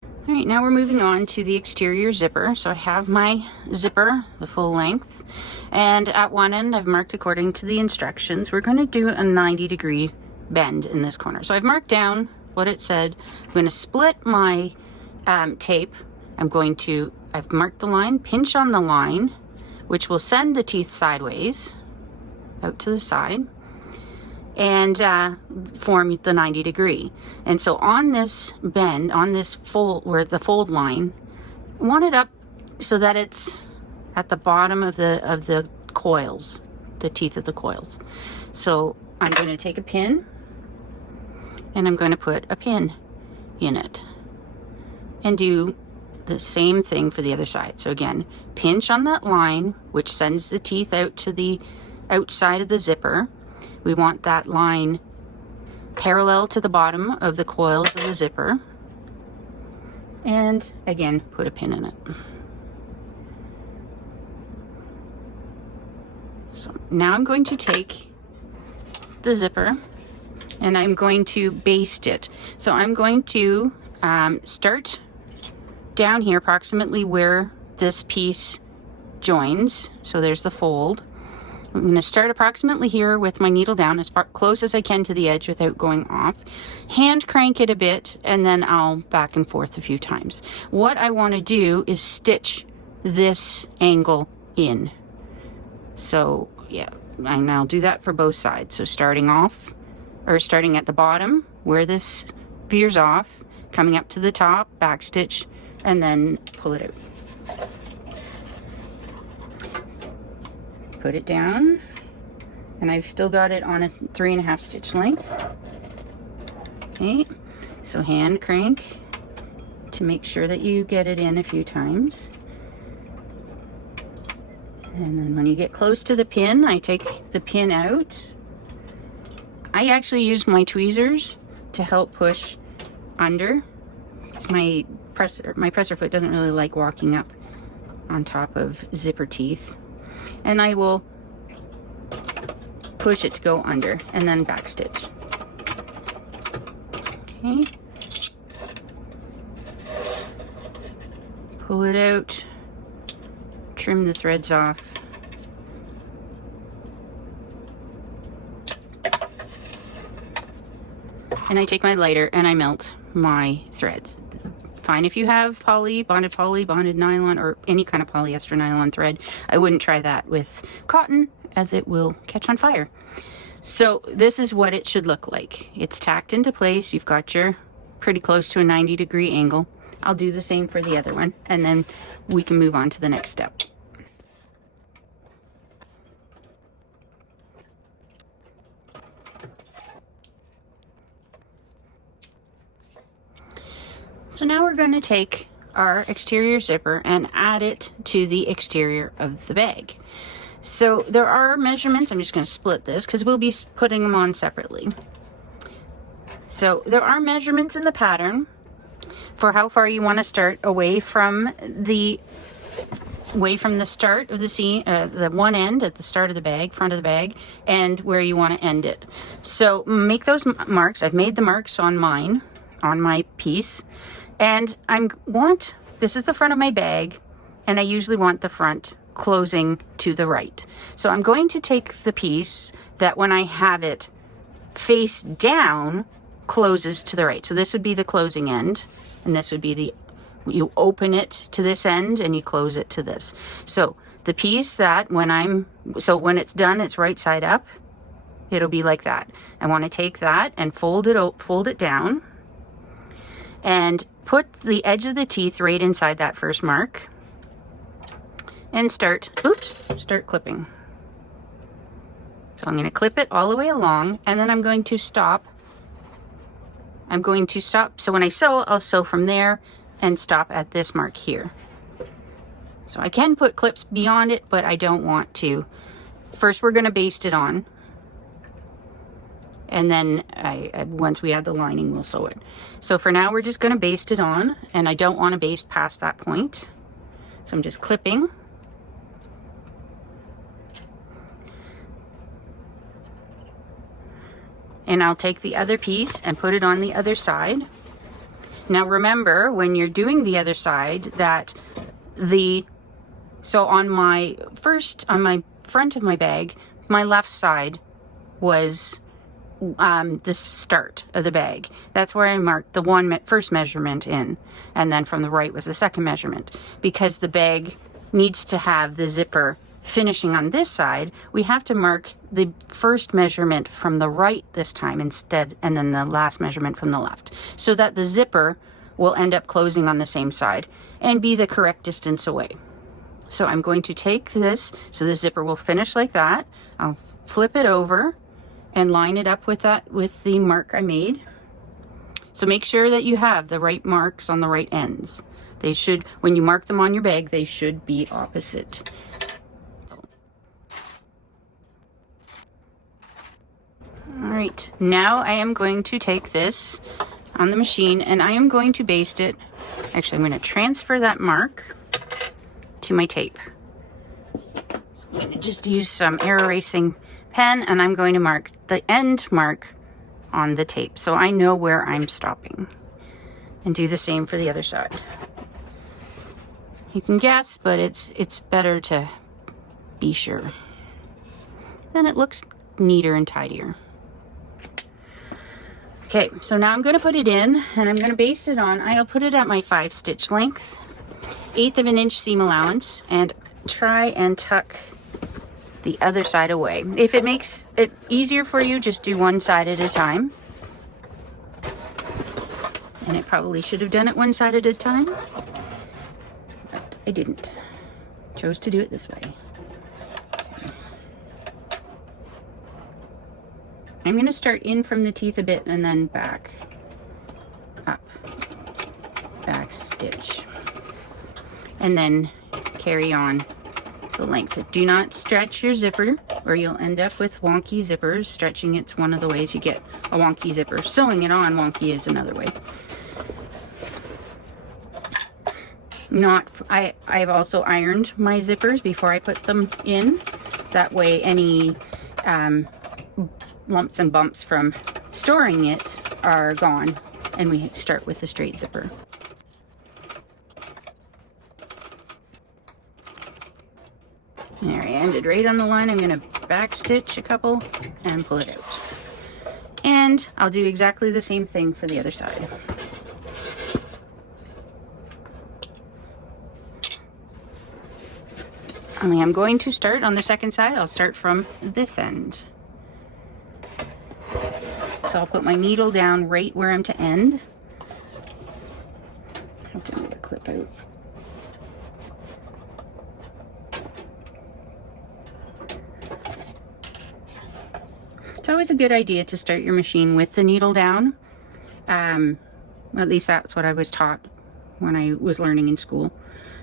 All right, now we're moving on to the exterior zipper. So I have my zipper, the full length, and at one end I've marked according to the instructions. We're going to do a 90-degree bend in this corner. So I've marked down what it said. I'm going to split my tape. I've marked the line, pinch on the line, which will send the teeth sideways out to the side and form the 90-degree. And so on this bend, on this fold, where the fold line, I want it up so that it's at the bottom of the coils, the teeth of the coils. So I'm going to take a pin and I'm going to put a pin in it and do the same thing for the other side. So again, pinch on that line, which sends the teeth out to the outside of the zipper. We want that line parallel to the bottom of the coils of the zipper. And again, put a pin in it. So now I'm going to take the zipper and I'm going to baste it. So I'm going to start down here approximately where this piece joins. So there's the fold. I'm going to start approximately here with my needle down as close as I can to the edge without going off. Hand crank it a bit, and then I'll back and forth a few times. What I want to do is stitch this angle in. So yeah, and I'll do that for both sides. So starting at the bottom where this veers off, coming up to the top, back stitch, and then pull it out. Put it down, and I've still got it on a 3.5 stitch length. Okay, so hand crank to make sure that you get it in a few times. And then when you get close to the pin, I take the pin out. I actually use my tweezers to help push under, because my presser foot doesn't really like walking up on top of zipper teeth. And I will push it to go under and then back stitch. Okay. Pull it out, trim the threads off. And I take my lighter and I melt my threads. Fine if you have bonded nylon, or any kind of polyester nylon thread. I wouldn't try that with cotton, as it will catch on fire. So this is what it should look like. It's tacked into place. You've got your pretty close to a 90-degree angle. I'll do the same for the other one, and then we can move on to the next step. So now we're going to take our exterior zipper and add it to the exterior of the bag. So there are measurements. I'm just going to split this because we'll be putting them on separately. So there are measurements in the pattern for how far you want to start away from the start of the seam, the one end at the start of the bag, front of the bag, and where you want to end it. So make those marks. I've made the marks on mine, on my piece, and this is the front of my bag, and I usually want the front closing to the right. So I'm going to take the piece that when I have it face down closes to the right. So this would be the closing end, and this would be you open it to this end and you close it to this. So the piece that when it's done, it's right side up, it'll be like that. I want to take that and fold it down and put the edge of the teeth right inside that first mark and start clipping. So I'm going to clip it all the way along, and then I'm going to stop. So when I sew, I'll sew from there and stop at this mark here. So I can put clips beyond it, but I don't want to. First, we're going to baste it on. And then once we add the lining, we'll sew it. So for now, we're just going to baste it on, and I don't want to baste past that point. So I'm just clipping. And I'll take the other piece and put it on the other side. Now remember, when you're doing the other side, that on my front of my bag, my left side was the start of the bag. That's where I marked the first measurement in, and then from the right was the second measurement. Because the bag needs to have the zipper finishing on this side, we have to mark the first measurement from the right this time instead, and then the last measurement from the left, so that the zipper will end up closing on the same side and be the correct distance away. So I'm going to take this, so the zipper will finish like that. I'll flip it over and line it up with the mark I made. So make sure that you have the right marks on the right ends. They should, when you mark them on your bag, they should be opposite. All right, now I am going to take this on the machine and I am going to baste it. Actually, I'm going to transfer that mark to my tape. So I'm going to just use some air erasing pen, and I'm going to mark the end mark on the tape so I know where I'm stopping, and do the same for the other side. You can guess, but it's better to be sure. Then it looks neater and tidier. Okay, so now I'm going to put it in and I'm going to baste it on. I'll put it at my 5 stitch length, 1/8 of an inch seam allowance, and try and tuck the other side away. If it makes it easier for you, just do one side at a time. And it probably should have done it one side at a time, but I didn't. Chose to do it this way. I'm going to start in from the teeth a bit and then back up, back stitch, and then carry on the length. Do not stretch your zipper or you'll end up with wonky zippers. Stretching it's one of the ways you get a wonky zipper. Sewing it on wonky is another way. I've also ironed my zippers before I put them in. That way any lumps and bumps from storing it are gone, and we start with the straight zipper. There, I ended right on the line. I'm going to back stitch a couple and pull it out. And I'll do exactly the same thing for the other side. Only I'm going to start on the second side. I'll start from this end. So I'll put my needle down right where I'm to end. I have to move a clip out. It's always a good idea to start your machine with the needle down. At least that's what I was taught when I was learning in school.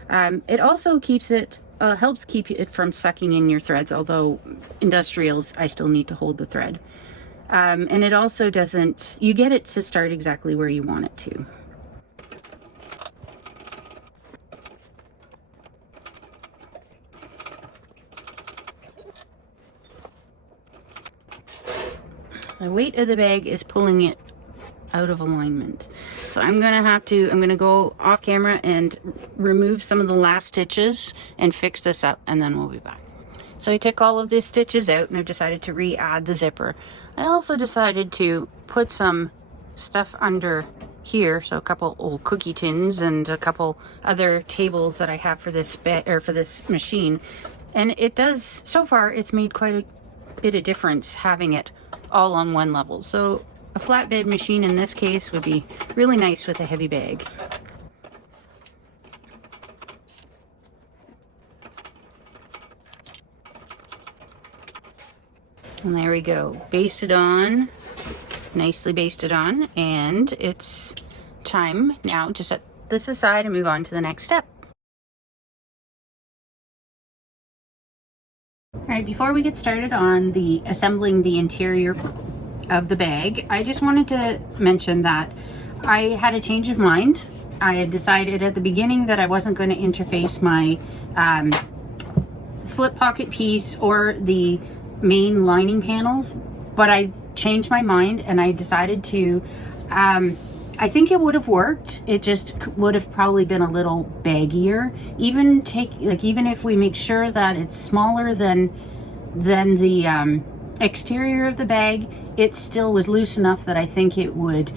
It also keeps it helps keep it from sucking in your threads, although industrials, I still need to hold the thread. And it also doesn't, you get it to start exactly where you want it to. The weight of the bag is pulling it out of alignment. So I'm gonna go off camera and remove some of the last stitches and fix this up, and then we'll be back. So I took all of these stitches out and I've decided to re-add the zipper. I also decided to put some stuff under here, so a couple old cookie tins and a couple other tables that I have for this for this machine. And it does, so far it's made quite a bit of difference having it all on one level. So a flatbed machine in this case would be really nice with a heavy bag. And there we go, basted on, nicely basted on, and it's time now to set this aside and move on to the next step. All right, before we get started on the assembling the interior of the bag, I just wanted to mention that I had a change of mind. I had decided at the beginning that I wasn't going to interface my slip pocket piece or the main lining panels, but I changed my mind and I decided to I think it would have worked. It just would have probably been a little baggier. Even if we make sure that it's smaller than the exterior of the bag, it still was loose enough that I think it would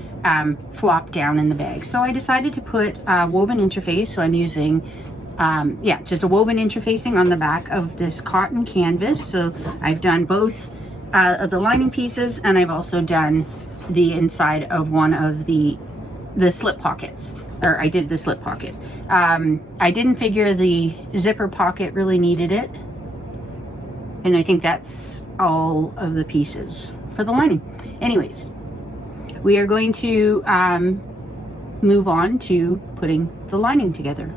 flop down in the bag. So I decided to put a woven interface. So I'm using just a woven interfacing on the back of this cotton canvas. So I've done both of the lining pieces, and I've also done the inside of one of the slip pockets, or I did the slip pocket. I didn't figure the zipper pocket really needed it, and I think that's all of the pieces for the lining. Anyways, we are going to move on to putting the lining together.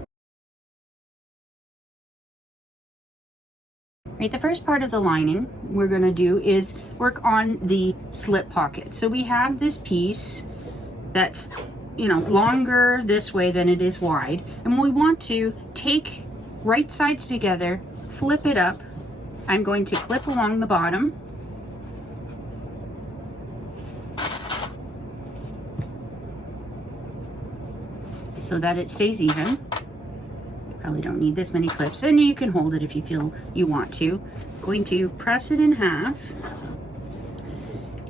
Right, the first part of the lining we're going to do is work on the slip pocket. So we have this piece that's, you know, longer this way than it is wide, and we want to take right sides together, flip it up. I'm going to clip along the bottom, so that it stays even. Probably don't need this many clips, and you can hold it if you feel you want to. Going to press it in half,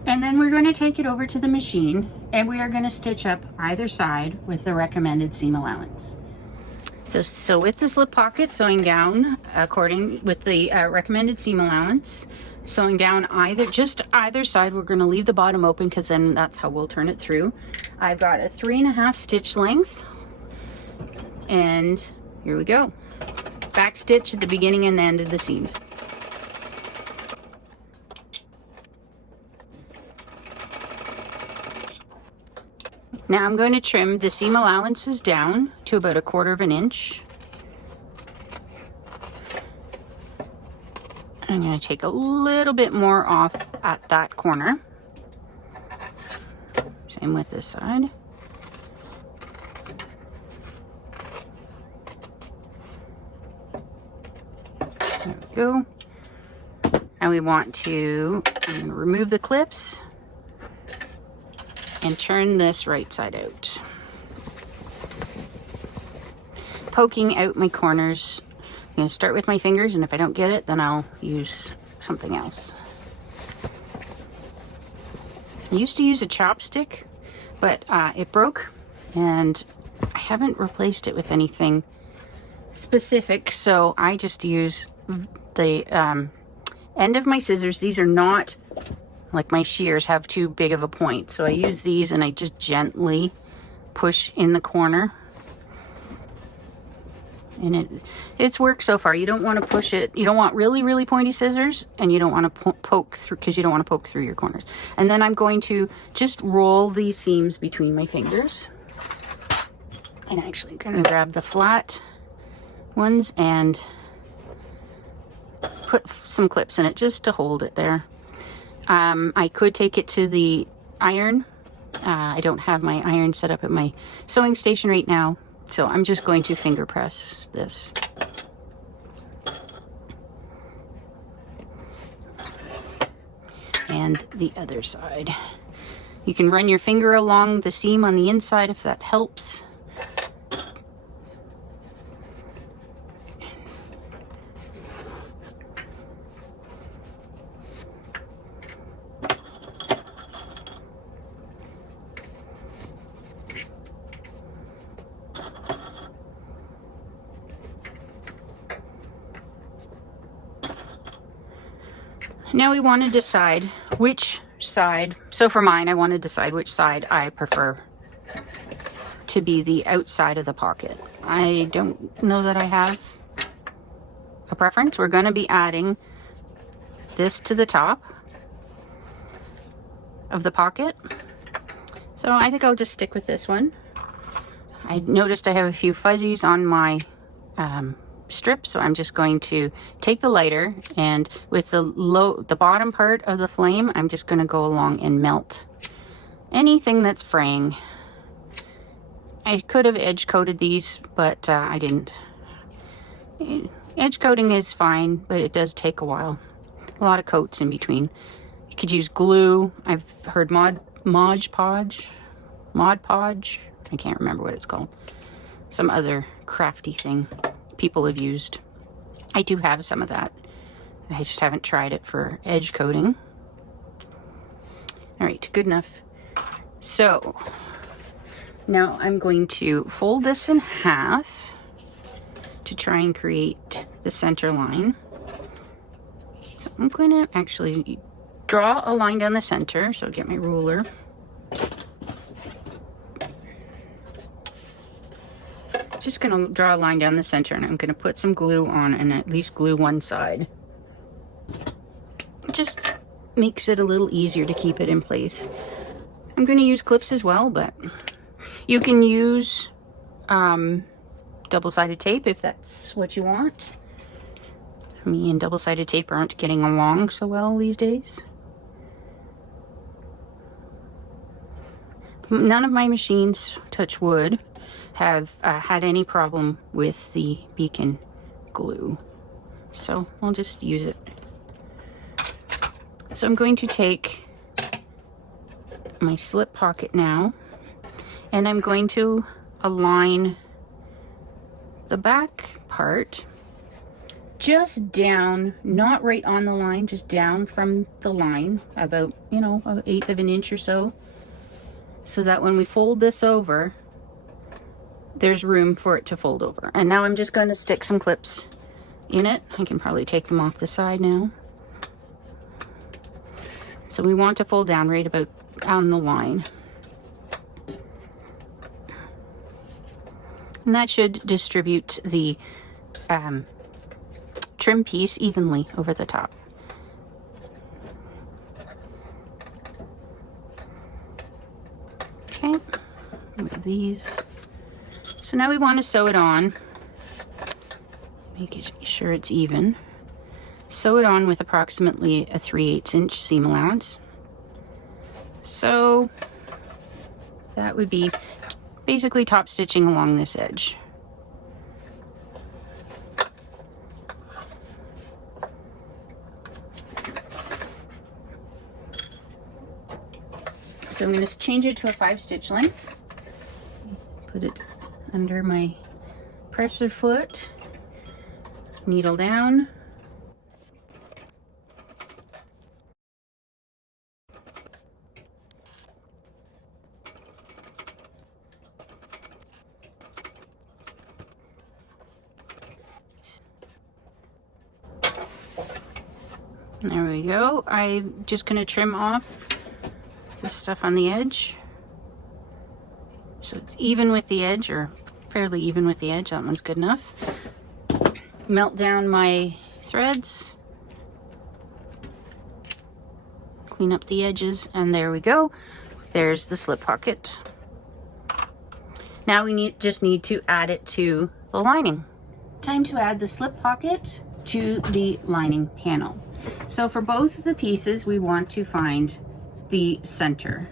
and then we're going to take it over to the machine, and we are going to stitch up either side with the recommended seam allowance. So with the slip pocket, sewing down according with the recommended seam allowance, sewing down either side. We're going to leave the bottom open because then that's how we'll turn it through. I've got a 3.5 stitch length, and here we go. Back stitch at the beginning and end of the seams. Now I'm going to trim the seam allowances down to about 1/4 inch. I'm going to take a little bit more off at that corner. Same with this side. There we go. And we want to, I'm going to remove the clips and turn this right side out. Poking out my corners. I'm going to start with my fingers, and if I don't get it, then I'll use something else. I used to use a chopstick, but it broke, and I haven't replaced it with anything specific, so I just use the end of my scissors. These are not like my shears have too big of a point, so I use these and I just gently push in the corner, and it's worked so far. You don't want to push it, you don't want really pointy scissors, and you don't want to poke through, because you don't want to poke through your corners. And then I'm going to just roll these seams between my fingers, and actually I'm going to grab the flat ones and put some clips in it just to hold it there. I could take it to the iron. I don't have my iron set up at my sewing station right now, so I'm just going to finger press this. And the other side. You can run your finger along the seam on the inside if that helps. Now we want to decide which side, so for mine I want to decide which side I prefer to be the outside of the pocket. I don't know that I have a preference. We're going to be adding this to the top of the pocket, so I think I'll just stick with this one. I noticed I have a few fuzzies on my strip, so I'm just going to take the lighter, and with the bottom part of the flame, I'm just going to go along and melt anything that's fraying. I could have edge coated these, but I didn't. Edge coating is fine, but it does take a while. A lot of coats in between. You could use glue. I've heard Mod Podge. I can't remember what it's called. Some other crafty thing people have used. I do have some of that. I just haven't tried it for edge coating. All right, good enough. So now I'm going to fold this in half to try and create the center line. So I'm going to actually draw a line down the center. So get my ruler. Just going to draw a line down the center, and I'm going to put some glue on and at least glue one side. It just makes it a little easier to keep it in place. I'm going to use clips as well, but you can use double-sided tape if that's what you want. Me and double-sided tape aren't getting along so well these days. None of my machines, touch wood, have had any problem with the beacon glue, so I'll just use it. So I'm going to take my slip pocket now, and I'm going to align the back part just down, not right on the line, just down from the line, about, you know, 1/8 of an inch or so that when we fold this over, there's room for it to fold over. And now I'm just going to stick some clips in it. I can probably take them off the side now. So we want to fold down right about on the line. And that should distribute the trim piece evenly over the top. Okay, move these. So now we want to sew it on, make sure it's even. Sew it on with approximately a 3/8 inch seam allowance. So that would be basically top stitching along this edge. So I'm going to change it to a 5-stitch length. Put it under my presser foot, needle down. There we go. I'm just going to trim off the stuff on the edge, so it's even with the edge, or fairly even with the edge. That one's good enough. Melt down my threads, clean up the edges, and there we go. There's the slip pocket. Now we just need to add it to the lining. Time to add the slip pocket to the lining panel. So for both of the pieces, we want to find the center.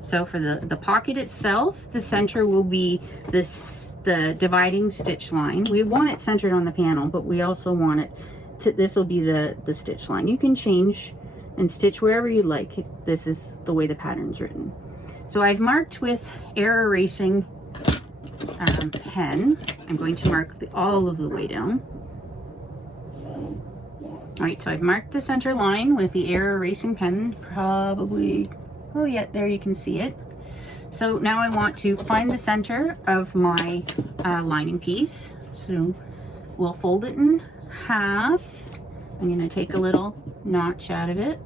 So for the pocket itself, the center will be the dividing stitch line. We want it centered on the panel, but we also want it to, this will be the stitch line. You can change and stitch wherever you like. This is the way the pattern's written. So I've marked with air erasing pen. I'm going to mark all of the way down. All right, so I've marked the center line with the air erasing pen, probably, oh yeah, there you can see it. So now I want to find the center of my lining piece. So we'll fold it in half. I'm gonna take a little notch out of it.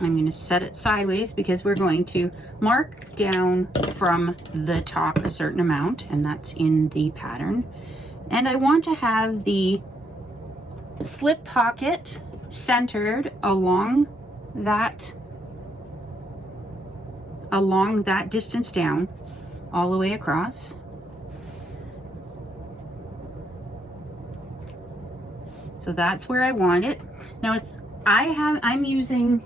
I'm going to set it sideways because we're going to mark down from the top a certain amount, and that's in the pattern. And I want to have the slip pocket centered along that distance down all the way across. So that's where I want it. Now I'm using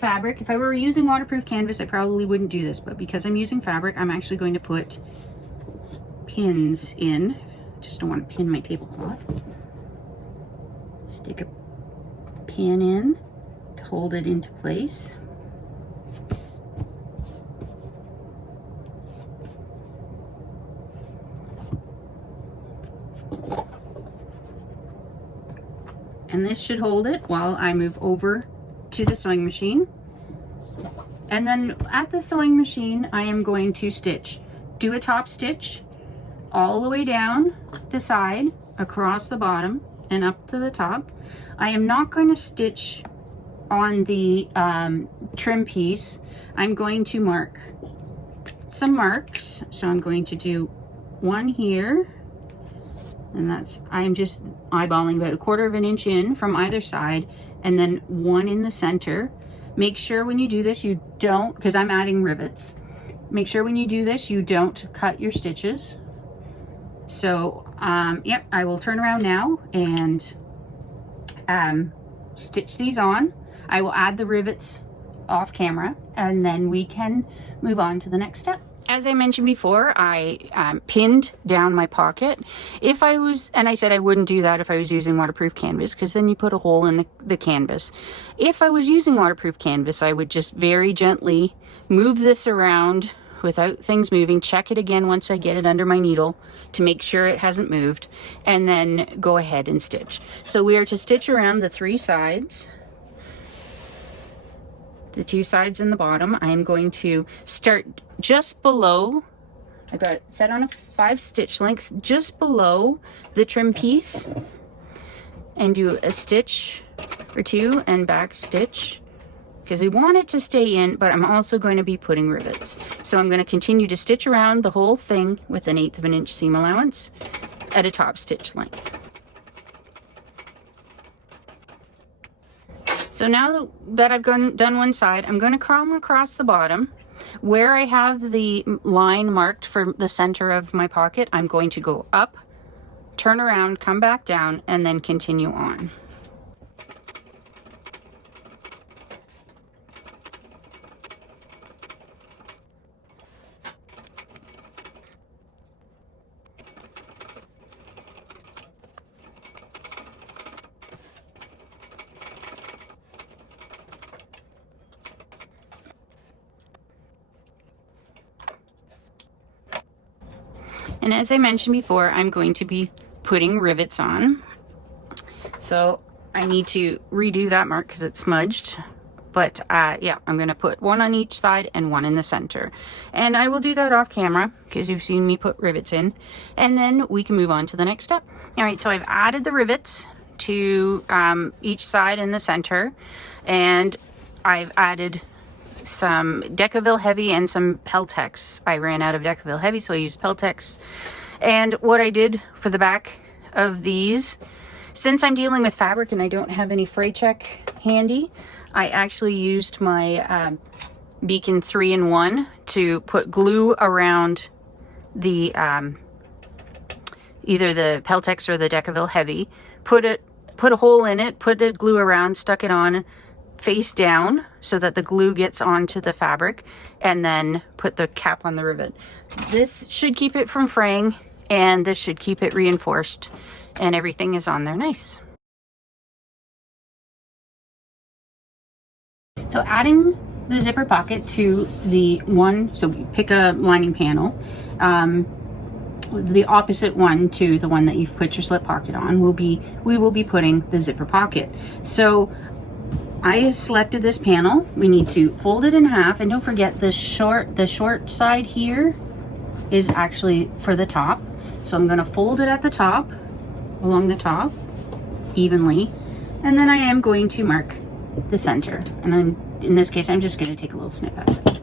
fabric. If I were using waterproof canvas, I probably wouldn't do this, but because I'm using fabric, I'm actually going to put pins in. Just don't want to pin my tablecloth. Stick a pin in to hold it into place. And this should hold it while I move over to the sewing machine. And then at the sewing machine, I am going to do a top stitch all the way down the side, across the bottom, and up to the top. I am not going to stitch on the trim piece. I'm going to mark some marks. So I'm going to do one here. And I'm just eyeballing about 1/4 of an inch in from either side, and then one in the center. Make sure when you do this, you don't, because I'm adding rivets, make sure when you do this, you don't cut your stitches. So, yep, I will turn around now and stitch these on. I will add the rivets off camera, and then we can move on to the next step. As I mentioned before, I pinned down my pocket. And I said I wouldn't do that if I was using waterproof canvas, because then you put a hole in the canvas. If I was using waterproof canvas, I would just very gently move this around without things moving, check it again once I get it under my needle to make sure it hasn't moved, and then go ahead and stitch. So we are to stitch around the 3 sides. The 2 sides in the bottom. I am going to start just below, I got it set on a 5 stitch lengths, just below the trim piece, and do a stitch or 2 and back stitch, because we want it to stay in, but I'm also going to be putting rivets. So I'm going to continue to stitch around the whole thing with 1/8 of an inch seam allowance at a top stitch length. So now that I've done one side, I'm going to come across the bottom. Where I have the line marked for the center of my pocket, I'm going to go up, turn around, come back down, and then continue on. And as I mentioned before, I'm going to be putting rivets on. So I need to redo that mark because it's smudged. But yeah, I'm going to put one on each side and one in the center. And I will do that off camera because you've seen me put rivets in. And then we can move on to the next step. All right, so I've added the rivets to each side in the center. And I've added some Decaville Heavy and some Peltex. I ran out of Decaville Heavy, so I used Peltex. And what I did for the back of these, since I'm dealing with fabric and I don't have any fray check handy, I actually used my Beacon 3-in-1 to put glue around the either the Peltex or the Decaville Heavy. Put a hole in it, put the glue around, stuck it on face down so that the glue gets onto the fabric, and then put the cap on the rivet. This should keep it from fraying, and this should keep it reinforced, and everything is on there nice. So adding the zipper pocket to the one, so pick a lining panel, the opposite one to the one that you've put your slip pocket on we will be putting the zipper pocket. So I selected this panel. We need to fold it in half, and don't forget the short side here is actually for the top. So I'm going to fold it at the top, along the top, evenly, and then I am going to mark the center. And in this case, I'm just going to take a little snip out of it.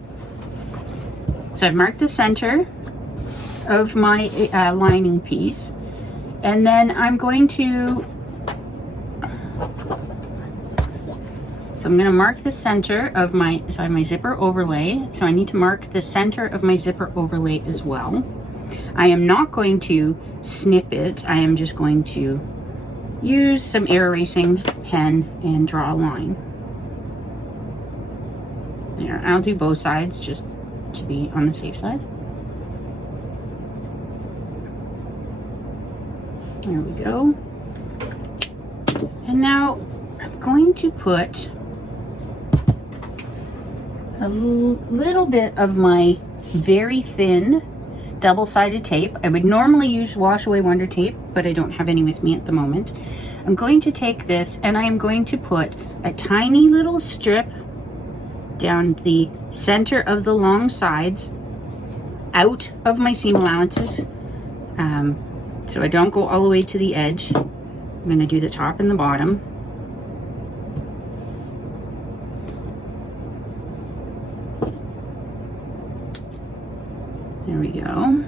So I've marked the center of my lining piece, and then I'm going to mark the center of my, so I have my zipper overlay, so I need to mark the center of my zipper overlay as well. I am not going to snip it. I am just going to use some air erasing pen and draw a line. There, I'll do both sides just to be on the safe side. There we go. And now I'm going to put a little bit of my very thin double-sided tape. I would normally use Wash Away Wonder tape, but I don't have any with me at the moment. I'm going to take this and I am going to put a tiny little strip down the center of the long sides out of my seam allowances, so I don't go all the way to the edge. I'm going to do the top and the bottom. There we go.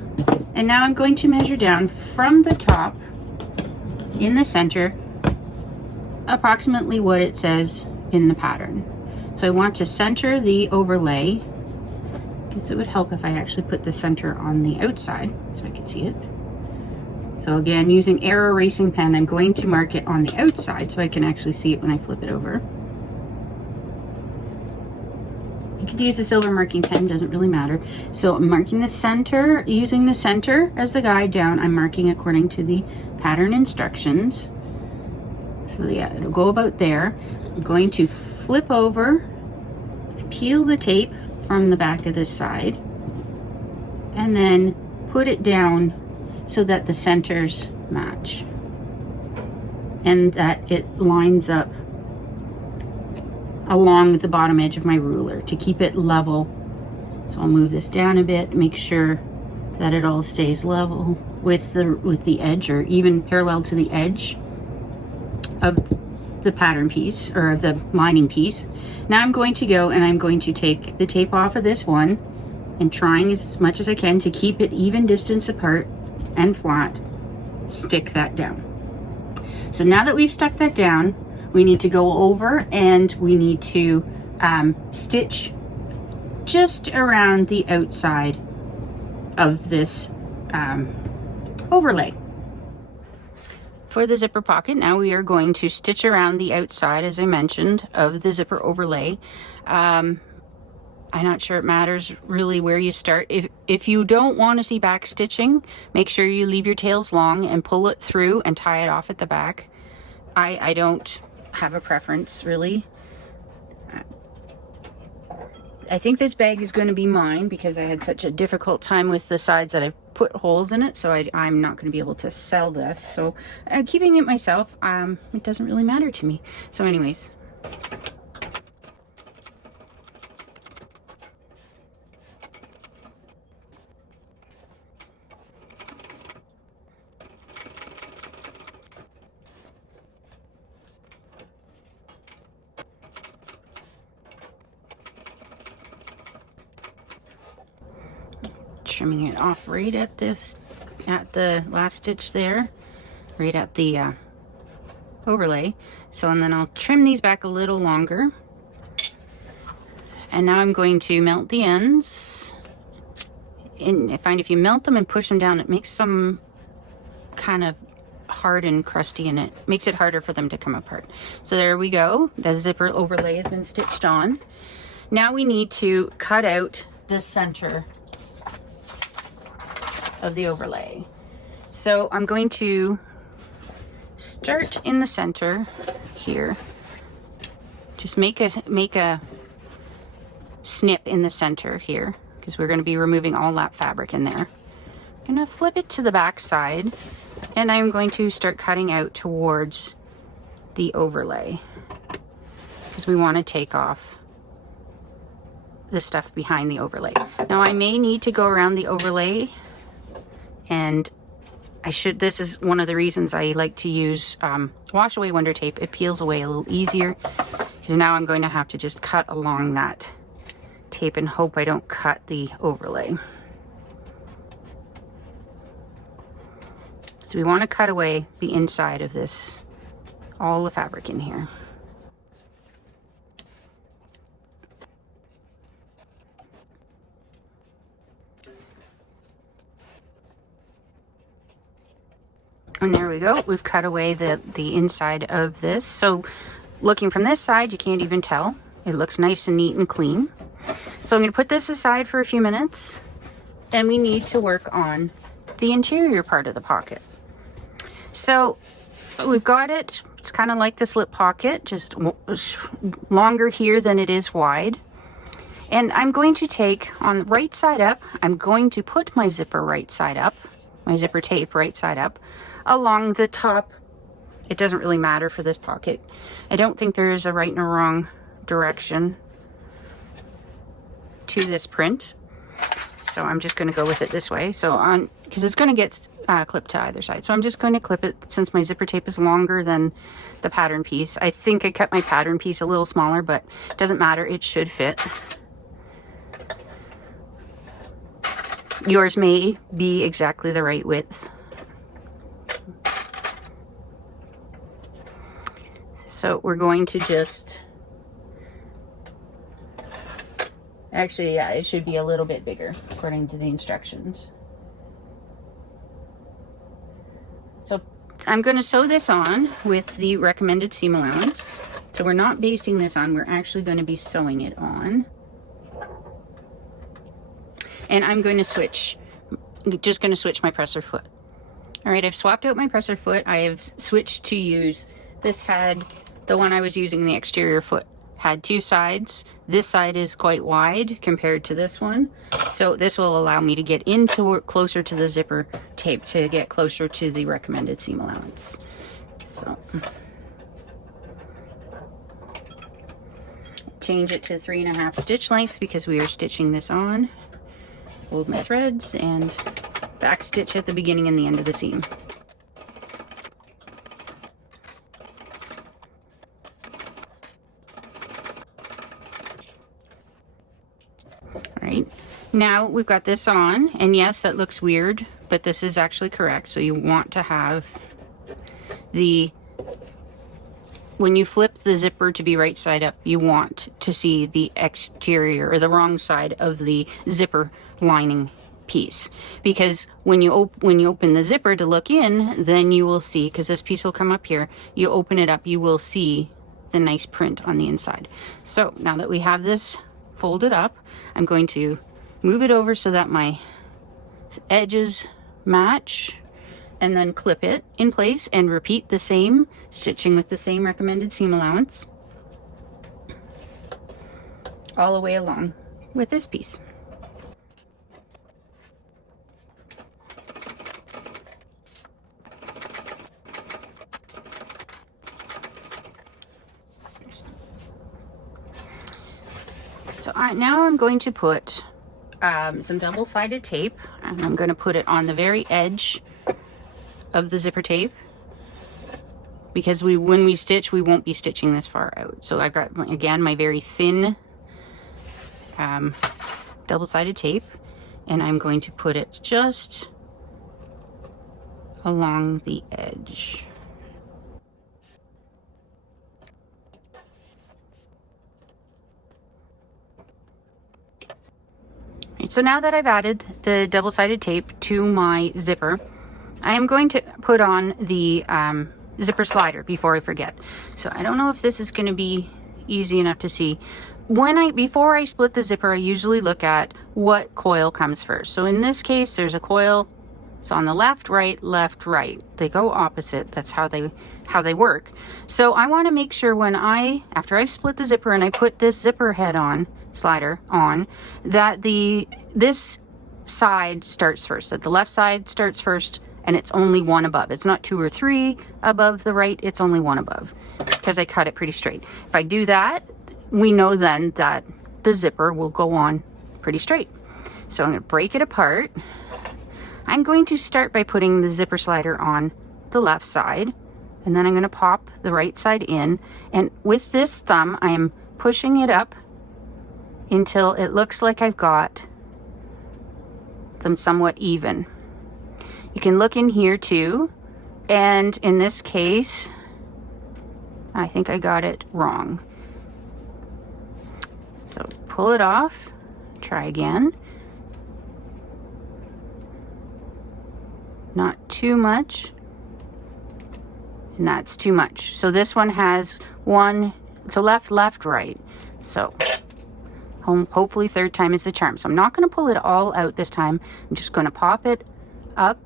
And now I'm going to measure down from the top in the center approximately what it says in the pattern. So I want to center the overlay. I guess it would help if I actually put the center on the outside so I could see it. So again, using air erasing pen, I'm going to mark it on the outside so I can actually see it when I flip it over. You could use a silver marking pen, doesn't really matter. So I'm marking the center, using the center as the guide down. I'm marking according to the pattern instructions. So yeah, it'll go about there. I'm going to flip over, peel the tape from the back of this side, and then put it down so that the centers match and that it lines up along the bottom edge of my ruler to keep it level. So I'll move this down a bit, make sure that it all stays level with the edge, or even parallel to the edge of the pattern piece or of the lining piece. Now I'm going to go and I'm going to take the tape off of this one, and trying as much as I can to keep it even distance apart and flat, stick that down. So now that we've stuck that down, we need to go over and we need to stitch just around the outside of this overlay. For the zipper pocket, now we are going to stitch around the outside, as I mentioned, of the zipper overlay. I'm not sure it matters really where you start. If you don't want to see back stitching, make sure you leave your tails long and pull it through and tie it off at the back. I don't have a preference really. I think this bag is going to be mine because I had such a difficult time with the sides that I put holes in it, so I'm not going to be able to sell this. So keeping it myself, it doesn't really matter to me. So anyways. Trimming it off right at the last stitch there, right at the overlay. So, and then I'll trim these back a little longer, And now I'm going to melt the ends. And I find if you melt them and push them down, it makes them kind of hard and crusty, and it makes it harder for them to come apart. So there we go. The zipper overlay has been stitched on. Now we need to cut out the center of the overlay. So I'm going to start in the center here. Just make a snip in the center here, because we're going to be removing all that fabric in there. I'm going to flip it to the back side, and I'm going to start cutting out towards the overlay, because we want to take off the stuff behind the overlay. Now I may need to go around the overlay, and this is one of the reasons I like to use wash away wonder tape. It peels away a little easier, because now I'm going to have to just cut along that tape and hope I don't cut the overlay. So we want to cut away the inside of this, all the fabric in here. And there we go. We've cut away the inside of this. So looking from this side, you can't even tell. It looks nice and neat and clean. So I'm going to put this aside for a few minutes, and we need to work on the interior part of the pocket. So we've got it. It's kind of like the slip pocket, just longer here than it is wide. And I'm going to take on the right side up, I'm going to put my zipper right side up, my zipper tape right side up along the top. It doesn't really matter for this pocket. I don't think there is a right and a wrong direction to this print, so I'm just going to go with it this way. So on, because it's going to get clipped to either side, so I'm just going to clip it since my zipper tape is longer than the pattern piece. I think I cut my pattern piece a little smaller, but it doesn't matter, it should fit. Yours may be exactly the right width. So we're going to just, actually, yeah, it should be a little bit bigger according to the instructions. So I'm going to sew this on with the recommended seam allowance. So we're not basting this on, we're actually going to be sewing it on. And I'm going to switch, just going to switch my presser foot. All right, I've swapped out my presser foot. I have switched to use, this had, the one I was using, the exterior foot, had two sides. This side is quite wide compared to this one. So this will allow me to get into closer to the zipper tape to get closer to the recommended seam allowance. So change it to 3.5 stitch lengths because we are stitching this on. Hold my threads and back stitch at the beginning and the end of the seam. Alright, now we've got this on, and yes, that looks weird, but this is actually correct. So you want to have the, when you flip the zipper to be right side up, you want to see the exterior or the wrong side of the zipper lining piece, because when you open the zipper to look in, then you will see, because this piece will come up here, you open it up, you will see the nice print on the inside. So now that we have this folded up, I'm going to move it over so that my edges match, and then clip it in place and repeat the same, stitching with the same recommended seam allowance all the way along with this piece. So now I'm going to put some double-sided tape, and I'm going to put it on the very edge of the zipper tape, because when we stitch, we won't be stitching this far out. So I've got, again, my very thin double-sided tape, and I'm going to put it just along the edge. So now that I've added the double-sided tape to my zipper, I am going to put on the zipper slider before I forget. So I don't know if this is going to be easy enough to see. Before I split the zipper, I usually look at what coil comes first. So in this case, there's a coil. It's on the left, right. They go opposite. That's how they work. So I want to make sure after I've split the zipper and I put this zipper head slider on, that this side starts first, that the left side starts first, and it's only one above. It's not 2 or 3 above the right, it's only one above, because I cut it pretty straight. If I do that, we know then that the zipper will go on pretty straight. So I'm going to break it apart. I'm going to start by putting the zipper slider on the left side, and then I'm going to pop the right side in, and with this thumb I am pushing it up until it looks like I've got them somewhat even. You can look in here too, and in this case I think I got it wrong. So pull it off, try again. Not too much, and that's too much. So this one has so left, right. So hopefully third time is the charm. So I'm not going to pull it all out this time. I'm just going to pop it up,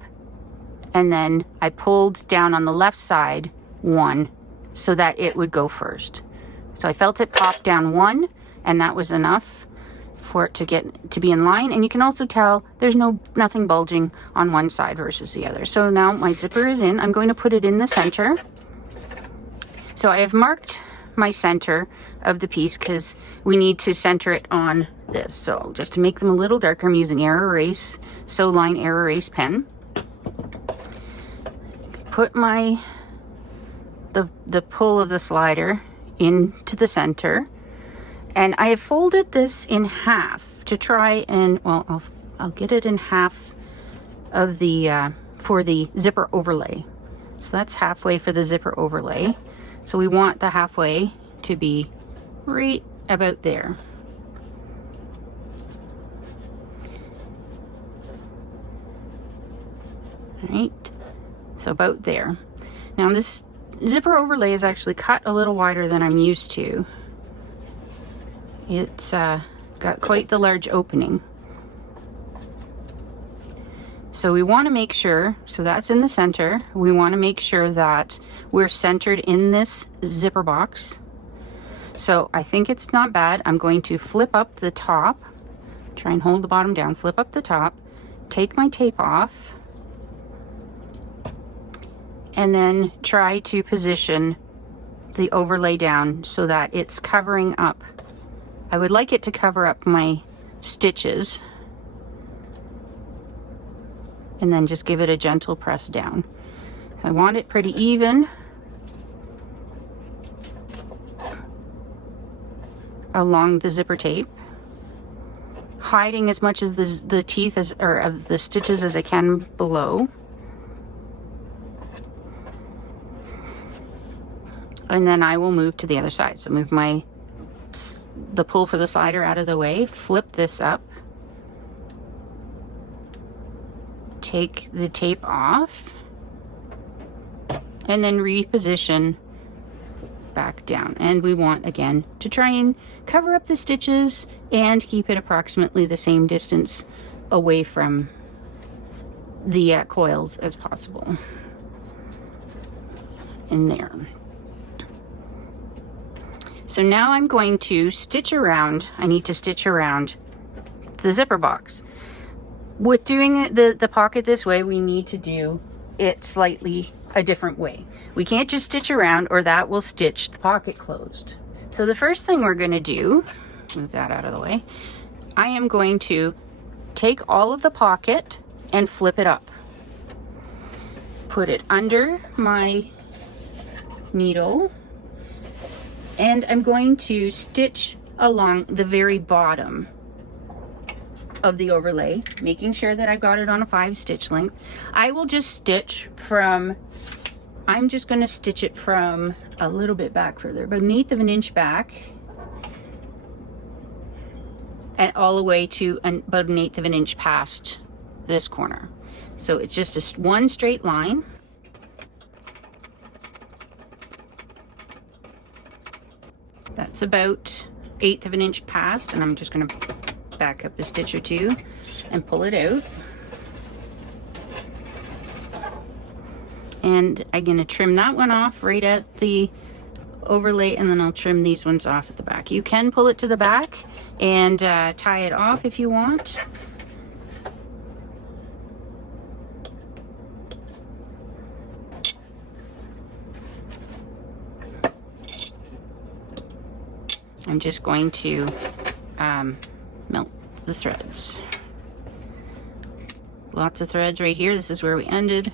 and then I pulled down on the left side 1 so that it would go first. So I felt it pop down 1, and that was enough for it to be in line. And you can also tell there's nothing bulging on one side versus the other. So now my zipper is in. I'm going to put it in the center. So I have marked my center of the piece because we need to center it on this. So just to make them a little darker, I'm using Sew Line Air Erase pen. Put the pull of the slider into the center, and I have folded this in half to try and, well, I'll get it in half of the for the zipper overlay. So that's halfway for the zipper overlay. So we want the halfway to be right about there. All right, so about there. Now this zipper overlay is actually cut a little wider than I'm used to. It's got quite the large opening. So we want to make sure, so that's in the center, we want to make sure that we're centered in this zipper box. So I think it's not bad. I'm going to flip up the top, try and hold the bottom down, flip up the top, take my tape off, and then try to position the overlay down so that it's covering up. I would like it to cover up my stitches, and then just give it a gentle press down. So I want it pretty even along the zipper tape, hiding as much of the teeth of the stitches as I can below. And then I will move to the other side. So move the pull for the slider out of the way, flip this up, take the tape off, and then reposition back down. And we want, again, to try and cover up the stitches and keep it approximately the same distance away from the coils as possible. In there. So now I'm going to stitch around. I need to stitch around the zipper box. With doing the pocket this way, we need to do it slightly a different way. We can't just stitch around, or that will stitch the pocket closed. So the first thing we're going to do, move that out of the way, I am going to take all of the pocket and flip it up. Put it under my needle, and I'm going to stitch along the very bottom of the overlay, making sure that I've got it on a 5 stitch length. I will just stitch from, I'm just going to stitch it from a little bit back further, about 1/8 of an inch back, and all the way to about 1/8 of an inch past this corner. So it's just one straight line. That's about 1/8 of an inch past, and I'm just going to back up a stitch or two and pull it out. And I'm going to trim that one off right at the overlay, and then I'll trim these ones off at the back. You can pull it to the back and tie it off if you want. I'm just going to melt the threads. Lots of threads right here. This is where we ended.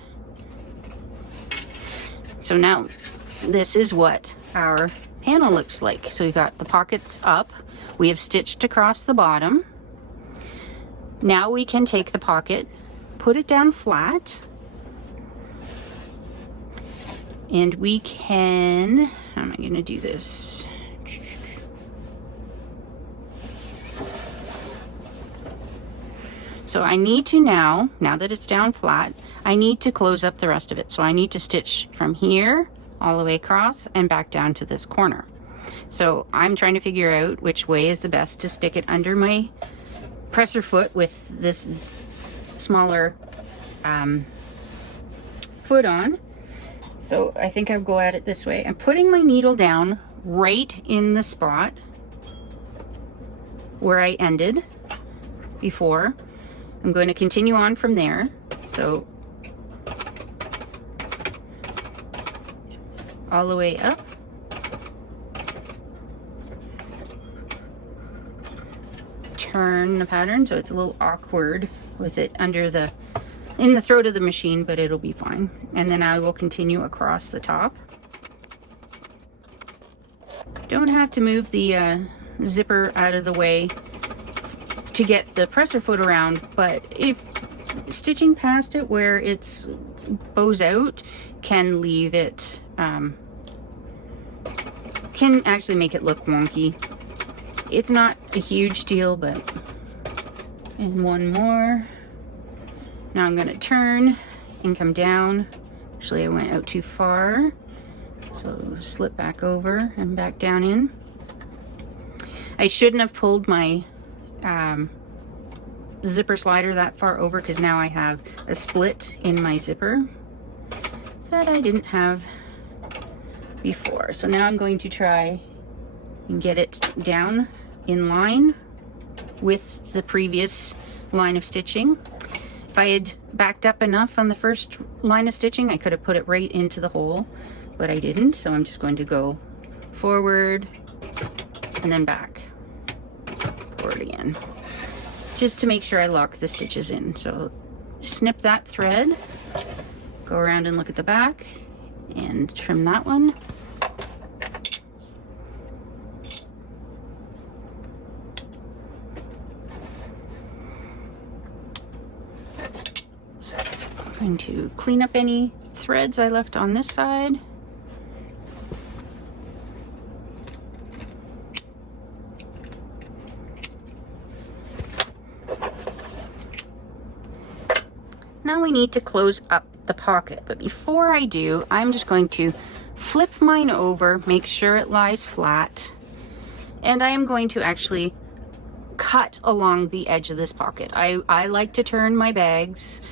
So now this is what our panel looks like. So we got the pockets up. We have stitched across the bottom. Now we can take the pocket, put it down flat, and we can, how am I going to do this? So I need to now that it's down flat, I need to close up the rest of it. So I need to stitch from here all the way across and back down to this corner. So I'm trying to figure out which way is the best to stick it under my presser foot with this smaller foot on. So I think I'll go at it this way. I'm putting my needle down right in the spot where I ended before. I'm going to continue on from there. So all the way up. Turn the pattern so it's a little awkward with it under the, in the throat of the machine, but it'll be fine. And then I will continue across the top. Don't have to move the zipper out of the way to get the presser foot around, but if stitching past it where it's bows out can leave it, can actually make it look wonky. It's not a huge deal, but, and one more. Now I'm going to turn and come down. Actually, I went out too far, so slip back over and back down in. I shouldn't have pulled my zipper slider that far over, because now I have a split in my zipper that I didn't have before. So now I'm going to try and get it down in line with the previous line of stitching. If I had backed up enough on the first line of stitching, I could have put it right into the hole, but I didn't. So I'm just going to go forward and then back, forward again, just to make sure I lock the stitches in. So snip that thread, go around and look at the back and trim that one. So I'm going to clean up any threads I left on this side. Now we need to close up the pocket, but before I do, I'm just going to flip mine over, make sure it lies flat, and I am going to actually cut along the edge of this pocket. I like to turn my bags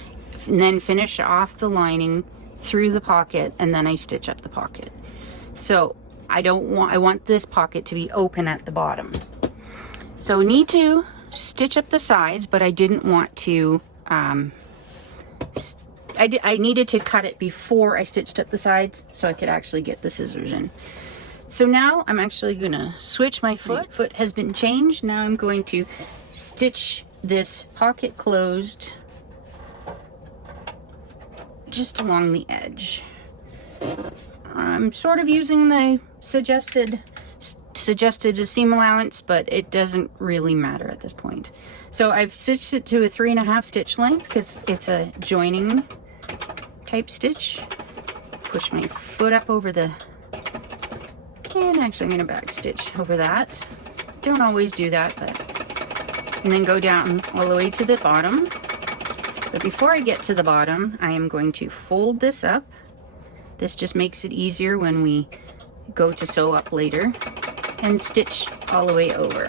and then finish off the lining through the pocket, and then I stitch up the pocket. So I want this pocket to be open at the bottom. So we need to stitch up the sides, but I didn't want to I needed to cut it before I stitched up the sides so I could actually get the scissors in. So now I'm actually going to switch my foot. Foot has been changed. Now I'm going to stitch this pocket closed just along the edge. I'm sort of using the suggested seam allowance, but it doesn't really matter at this point. So I've stitched it to a 3.5 stitch length because it's a joining type stitch. Push my foot up over the, and actually I'm going to back stitch over that. Don't always do that, but and then go down all the way to the bottom. But before I get to the bottom, I am going to fold this up. This just makes it easier when we go to sew up later, and stitch all the way over.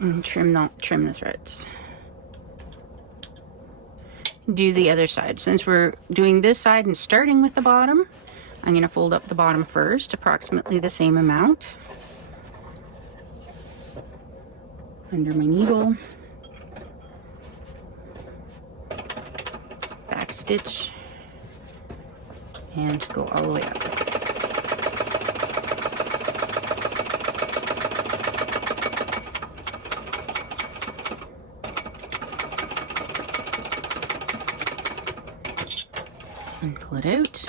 And trim the threads. Do the other side. Since we're doing this side and starting with the bottom, I'm going to fold up the bottom first, approximately the same amount. Under my needle. Back stitch. And go all the way up. And pull it out.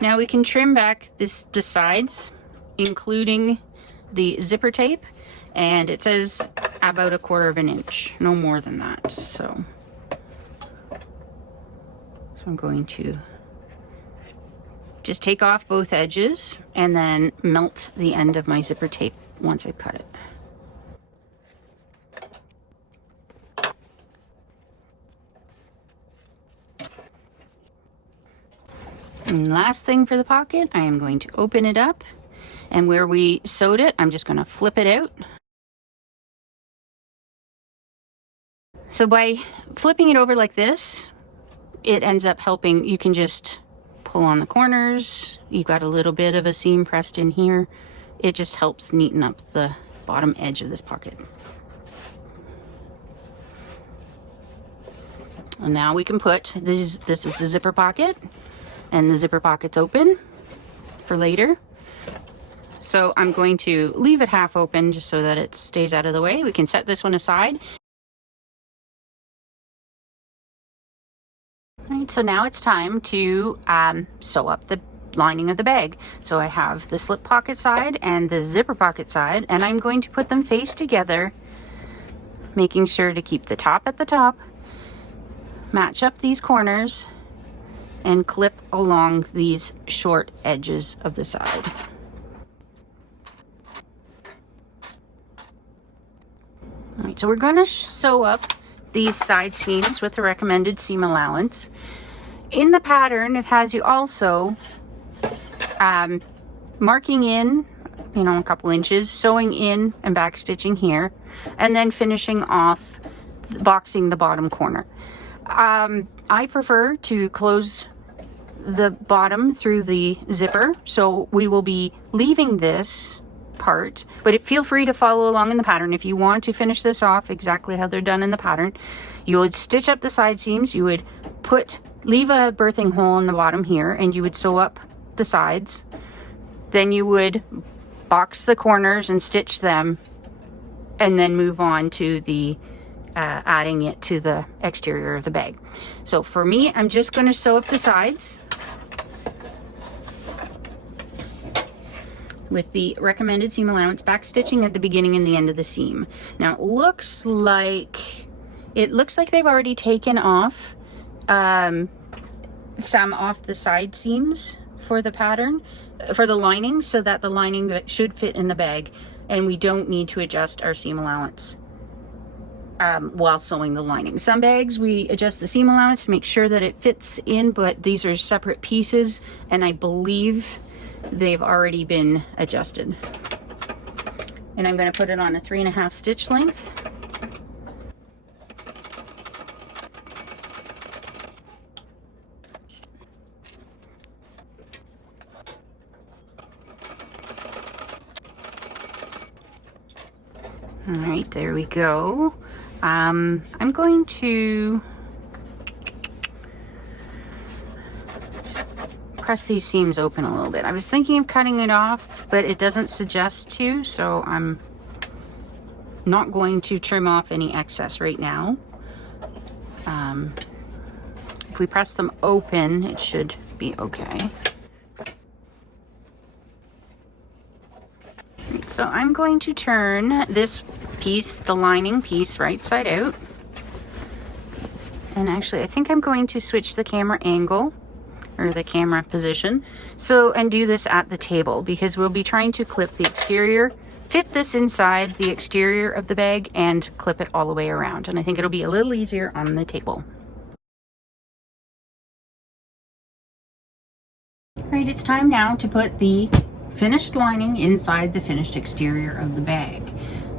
Now we can trim back the sides, including the zipper tape, and it says about 1/4 inch, no more than that. So I'm going to just take off both edges and then melt the end of my zipper tape once I've cut it. And last thing for the pocket, I am going to open it up, and where we sewed it, I'm just going to flip it out. So by flipping it over like this, it ends up helping. You can just pull on the corners. You've got a little bit of a seam pressed in here. It just helps neaten up the bottom edge of this pocket. And now we can put this is the zipper pocket, and the zipper pocket's open for later. So I'm going to leave it half open just so that it stays out of the way. We can set this one aside. All right, so now it's time to sew up the lining of the bag. So I have the slip pocket side and the zipper pocket side, and I'm going to put them face together, making sure to keep the top at the top, match up these corners, and clip along these short edges of the side. All right, so we're going to sew up these side seams with the recommended seam allowance. In the pattern, it has you also marking in, a couple inches, sewing in and back stitching here, and then finishing off, boxing the bottom corner. I prefer to close the bottom through the zipper, so we will be leaving this part, but feel free to follow along in the pattern. If you want to finish this off exactly how they're done in the pattern, you would stitch up the side seams, you would leave a birthing hole in the bottom here, and you would sew up the sides. Then you would box the corners and stitch them, and then move on to the adding it to the exterior of the bag. So for me, I'm just going to sew up the sides with the recommended seam allowance, back stitching at the beginning and the end of the seam. Now it looks like they've already taken off some off the side seams for the pattern, for the lining, so that the lining should fit in the bag, and we don't need to adjust our seam allowance while sewing the lining. Some bags we adjust the seam allowance to make sure that it fits in, but these are separate pieces, and I believe they've already been adjusted. And I'm going to put it on a 3.5 stitch length. All right, there we go. I'm going to press these seams open a little bit. I was thinking of cutting it off, but it doesn't suggest to, so I'm not going to trim off any excess right now. If we press them open, it should be okay. So I'm going to turn this piece, the lining piece, right side out. And actually, I think I'm going to switch the camera angle or the camera position. So, and do this at the table because we'll be trying to clip the exterior, fit this inside the exterior of the bag and clip it all the way around. And I think it'll be a little easier on the table. All right, it's time now to put the finished lining inside the finished exterior of the bag.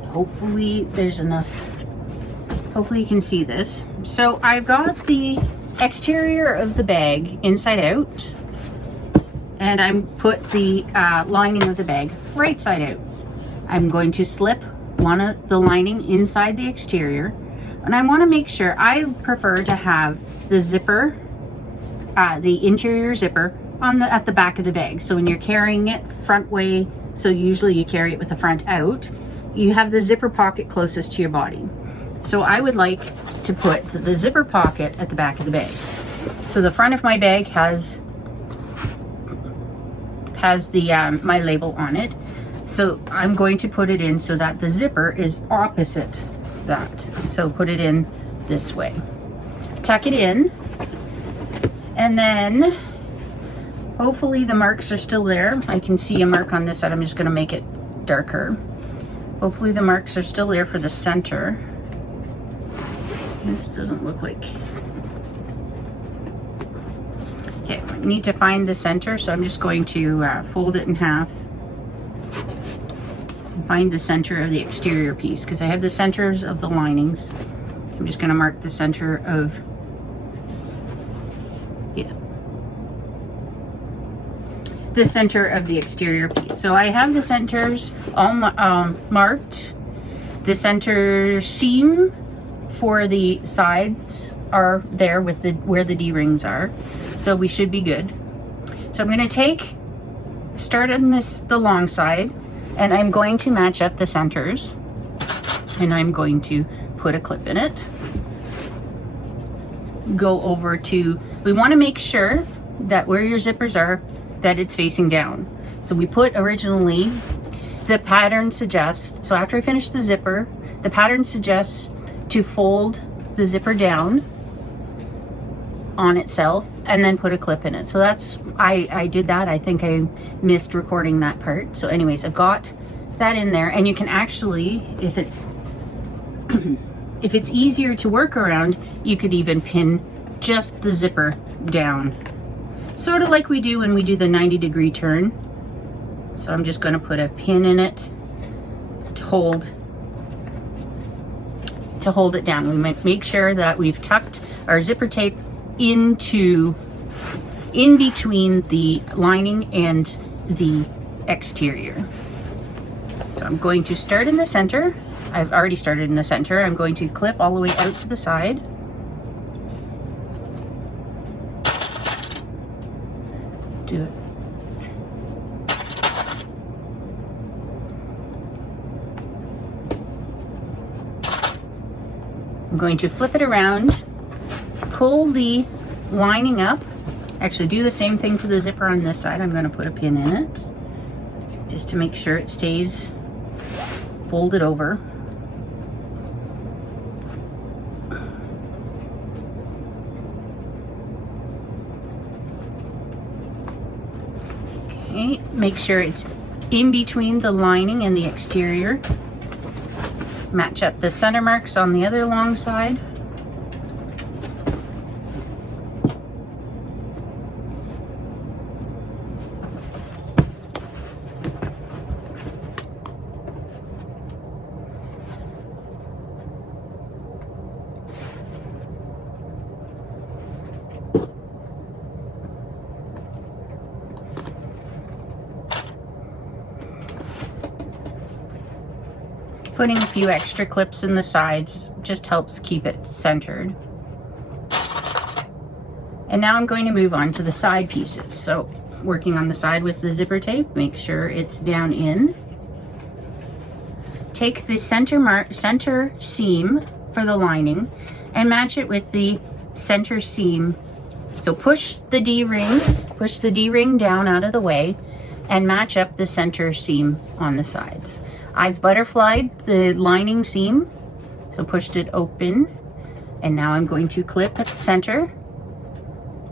Hopefully there's enough, hopefully you can see this. So I've got the exterior of the bag inside out, and I'm put the lining of the bag right side out. I'm going to slip one of the lining inside the exterior, and I want to make sure, I prefer to have the zipper, the interior zipper at the back of the bag. So when you're carrying it front way, so usually you carry it with the front out, you have the zipper pocket closest to your body. So I would like to put the zipper pocket at the back of the bag. So the front of my bag has the my label on it. So I'm going to put it in so that the zipper is opposite that. So put it in this way. Tuck it in, and then hopefully the marks are still there. I can see a mark on this side. I'm just going to make it darker. Hopefully the marks are still there for the center. This doesn't look like... Okay, I need to find the center, so I'm just going to fold it in half and find the center of the exterior piece, because I have the centers of the linings. So I'm just going to mark the center of... Yeah. The center of the exterior piece. So I have the centers all marked. The center seam for the sides are there with the where the D-rings are, so we should be good. So I'm going to start on the long side, and I'm going to match up the centers, and I'm going to put a clip in it. Go over to, we want to make sure that where your zippers are, that it's facing down. So we put originally, the pattern suggests, so after I finish the zipper, the pattern suggests to fold the zipper down on itself and then put a clip in it. So that's, I did that. I think I missed recording that part. So anyways, I've got that in there, and you can actually, if it's if it's easier to work around, you could even pin just the zipper down, sort of like we do when we do the 90-degree turn. So I'm just going to put a pin in it to hold it down. We might make sure that we've tucked our zipper tape in between the lining and the exterior. So I'm going to start in the center. I've already started in the center. I'm going to clip all the way out to the side. Do it. I'm going to flip it around, pull the lining up, actually do the same thing to the zipper on this side. I'm going to put a pin in it just to make sure it stays folded over. Okay, make sure it's in between the lining and the exterior. Match up the center marks on the other long side. Putting a few extra clips in the sides just helps keep it centered. And now I'm going to move on to the side pieces. So working on the side with the zipper tape, make sure it's down in. Take the center seam for the lining and match it with the center seam. So push the D-ring down out of the way and match up the center seam on the sides. I've butterflied the lining seam, so pushed it open, and now I'm going to clip at the center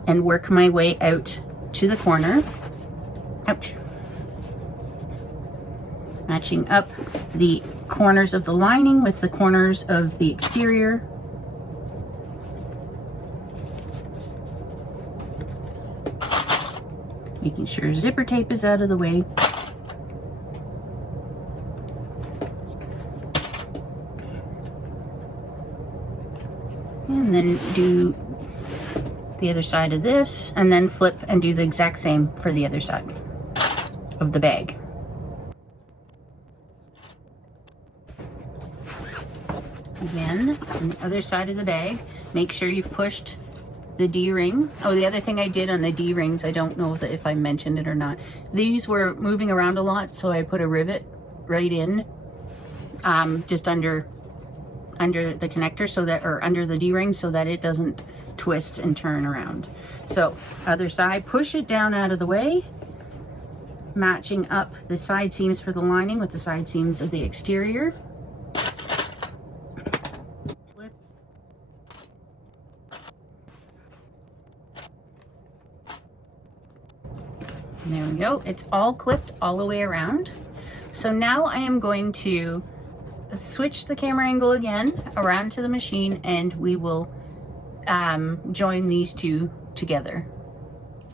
and work my way out to the corner. Ouch. Matching up the corners of the lining with the corners of the exterior. Making sure zipper tape is out of the way. And then do the other side of this, and then flip and do the exact same for the other side of the bag. Again, on the other side of the bag, make sure you've pushed the D-ring. Oh, the other thing I did on the D-rings, I don't know if I mentioned it or not. These were moving around a lot, so I put a rivet right in, just under the connector, so that, or under the D-ring, so that it doesn't twist and turn around. So other side, push it down out of the way, matching up the side seams for the lining with the side seams of the exterior. Flip. And there we go. It's all clipped all the way around. So now I am going to switch the camera angle again around to the machine, and we will join these two together.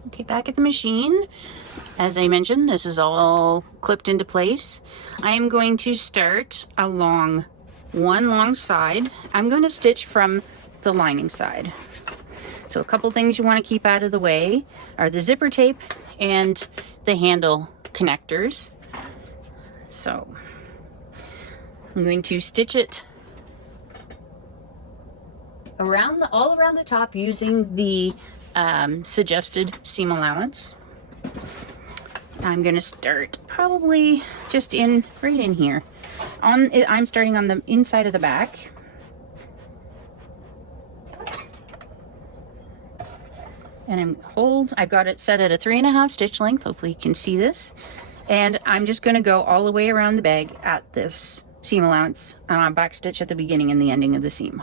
Okay, back at the machine. As I mentioned, this is all clipped into place. I am going to start along one long side. I'm going to stitch from the lining side. So a couple things you want to keep out of the way are the zipper tape and the handle connectors. So I'm going to stitch it around all around the top using the suggested seam allowance. I'm going to start probably just right in here. I'm starting on the inside of the back. And I've got it set at a 3.5 stitch length. Hopefully you can see this. And I'm just going to go all the way around the bag at this seam allowance, back stitch at the beginning and the ending of the seam.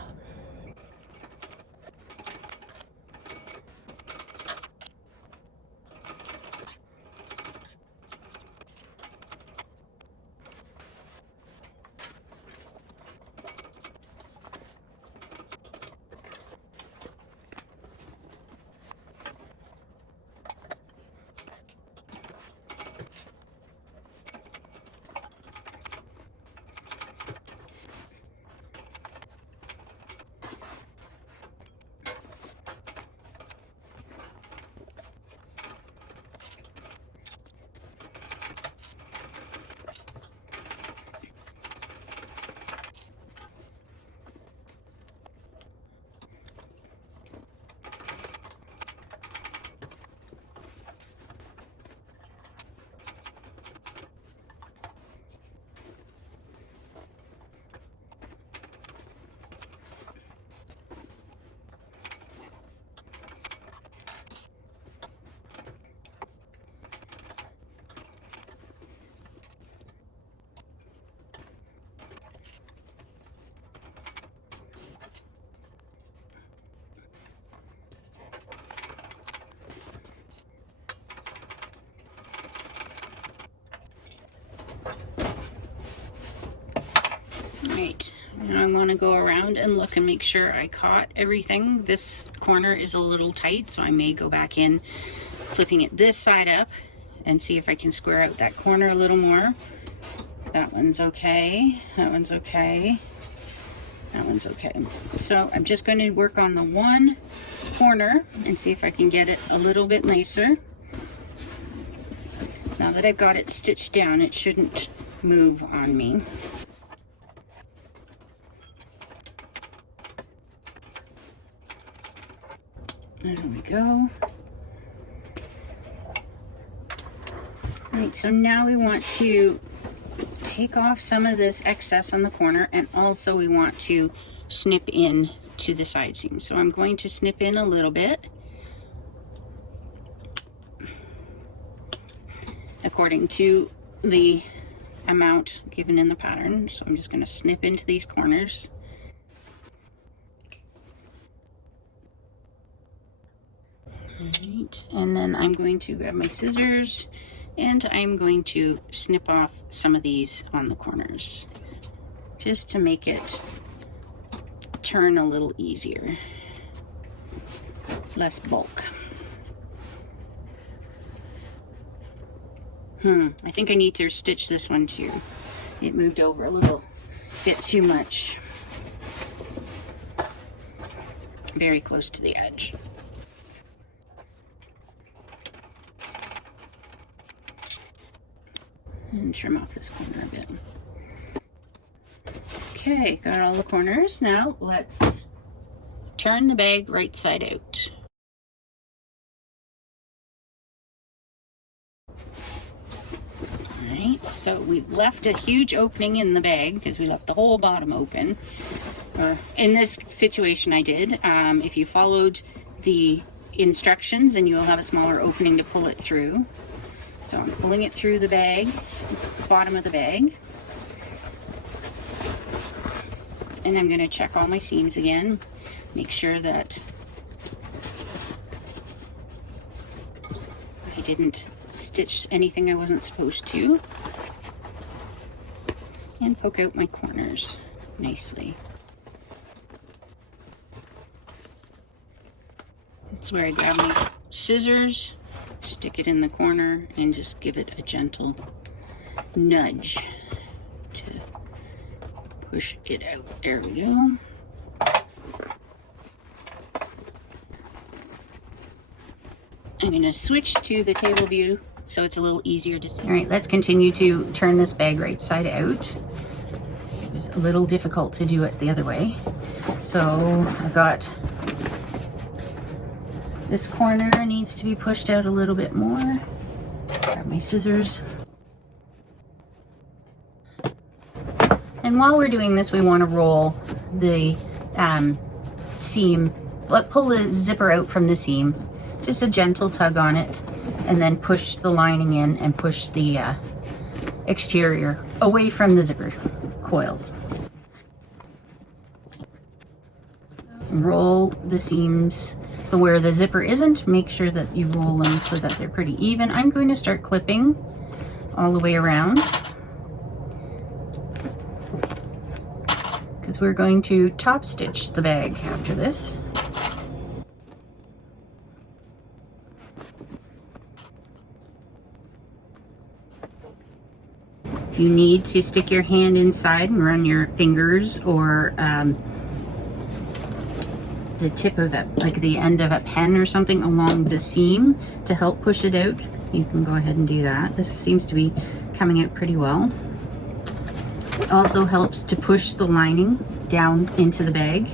Right, now I want to go around and look and make sure I caught everything. This corner is a little tight, so I may go back in, flipping it this side up and see if I can square out that corner a little more. That one's okay, that one's okay, that one's okay. So I'm just going to work on the one corner and see if I can get it a little bit nicer. Now that I've got it stitched down, it shouldn't move on me. There we go. Alright, so now we want to take off some of this excess on the corner, and also we want to snip in to the side seam. So I'm going to snip in a little bit according to the amount given in the pattern. So I'm just going to snip into these corners. Alright, and then I'm going to grab my scissors and I'm going to snip off some of these on the corners just to make it turn a little easier, less bulk. I think I need to stitch this one too. It moved over a little bit too much. Very close to the edge. And trim off this corner a bit. Okay, got all the corners. Now let's turn the bag right side out. Alright, so we've left a huge opening in the bag because we left the whole bottom open. Or in this situation I did. If you followed the instructions, then you'll have a smaller opening to pull it through. So I'm pulling it through the bag, bottom of the bag. And I'm going to check all my seams again, make sure that I didn't stitch anything I wasn't supposed to, and poke out my corners nicely. That's where I grab my scissors, stick it in the corner, and just give it a gentle nudge to push it out. There we go. I'm going to switch to the table view so it's a little easier to see. All right, let's continue to turn this bag right side out. It was a little difficult to do it the other way. So I've got this corner needs to be pushed out a little bit more. Grab my scissors. And while we're doing this, we want to roll the seam, pull the zipper out from the seam. Just a gentle tug on it, and then push the lining in and push the exterior away from the zipper coils. And roll the seams where the zipper isn't. Make sure that you roll them so that they're pretty even. I'm going to start clipping all the way around, because we're going to top stitch the bag after this. If you need to stick your hand inside and run your fingers or the tip of it, like the end of a pen or something, along the seam to help push it out, you can go ahead and do that. This seems to be coming out pretty well. It also helps to push the lining down into the bag.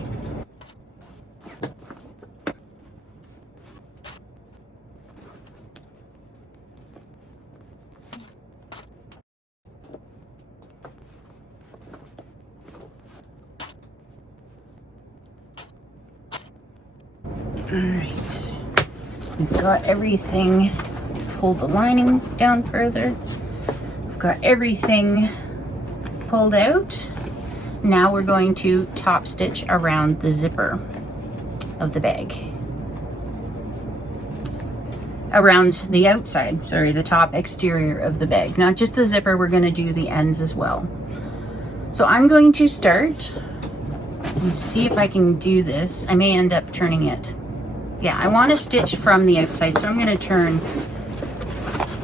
Alright, we've got everything. Pull the lining down further. We've got everything pulled out. Now we're going to top stitch around the zipper of the bag. Around the outside, sorry, the top exterior of the bag. Not just the zipper, we're going to do the ends as well. So I'm going to start and see if I can do this. I may end up turning it. Yeah, I want to stitch from the outside, so I'm going to turn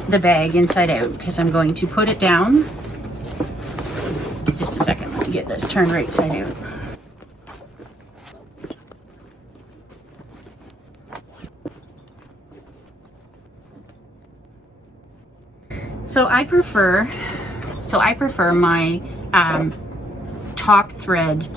the bag inside out because I'm going to put it down. Just a second, let me get this turned right side out. So I prefer my top thread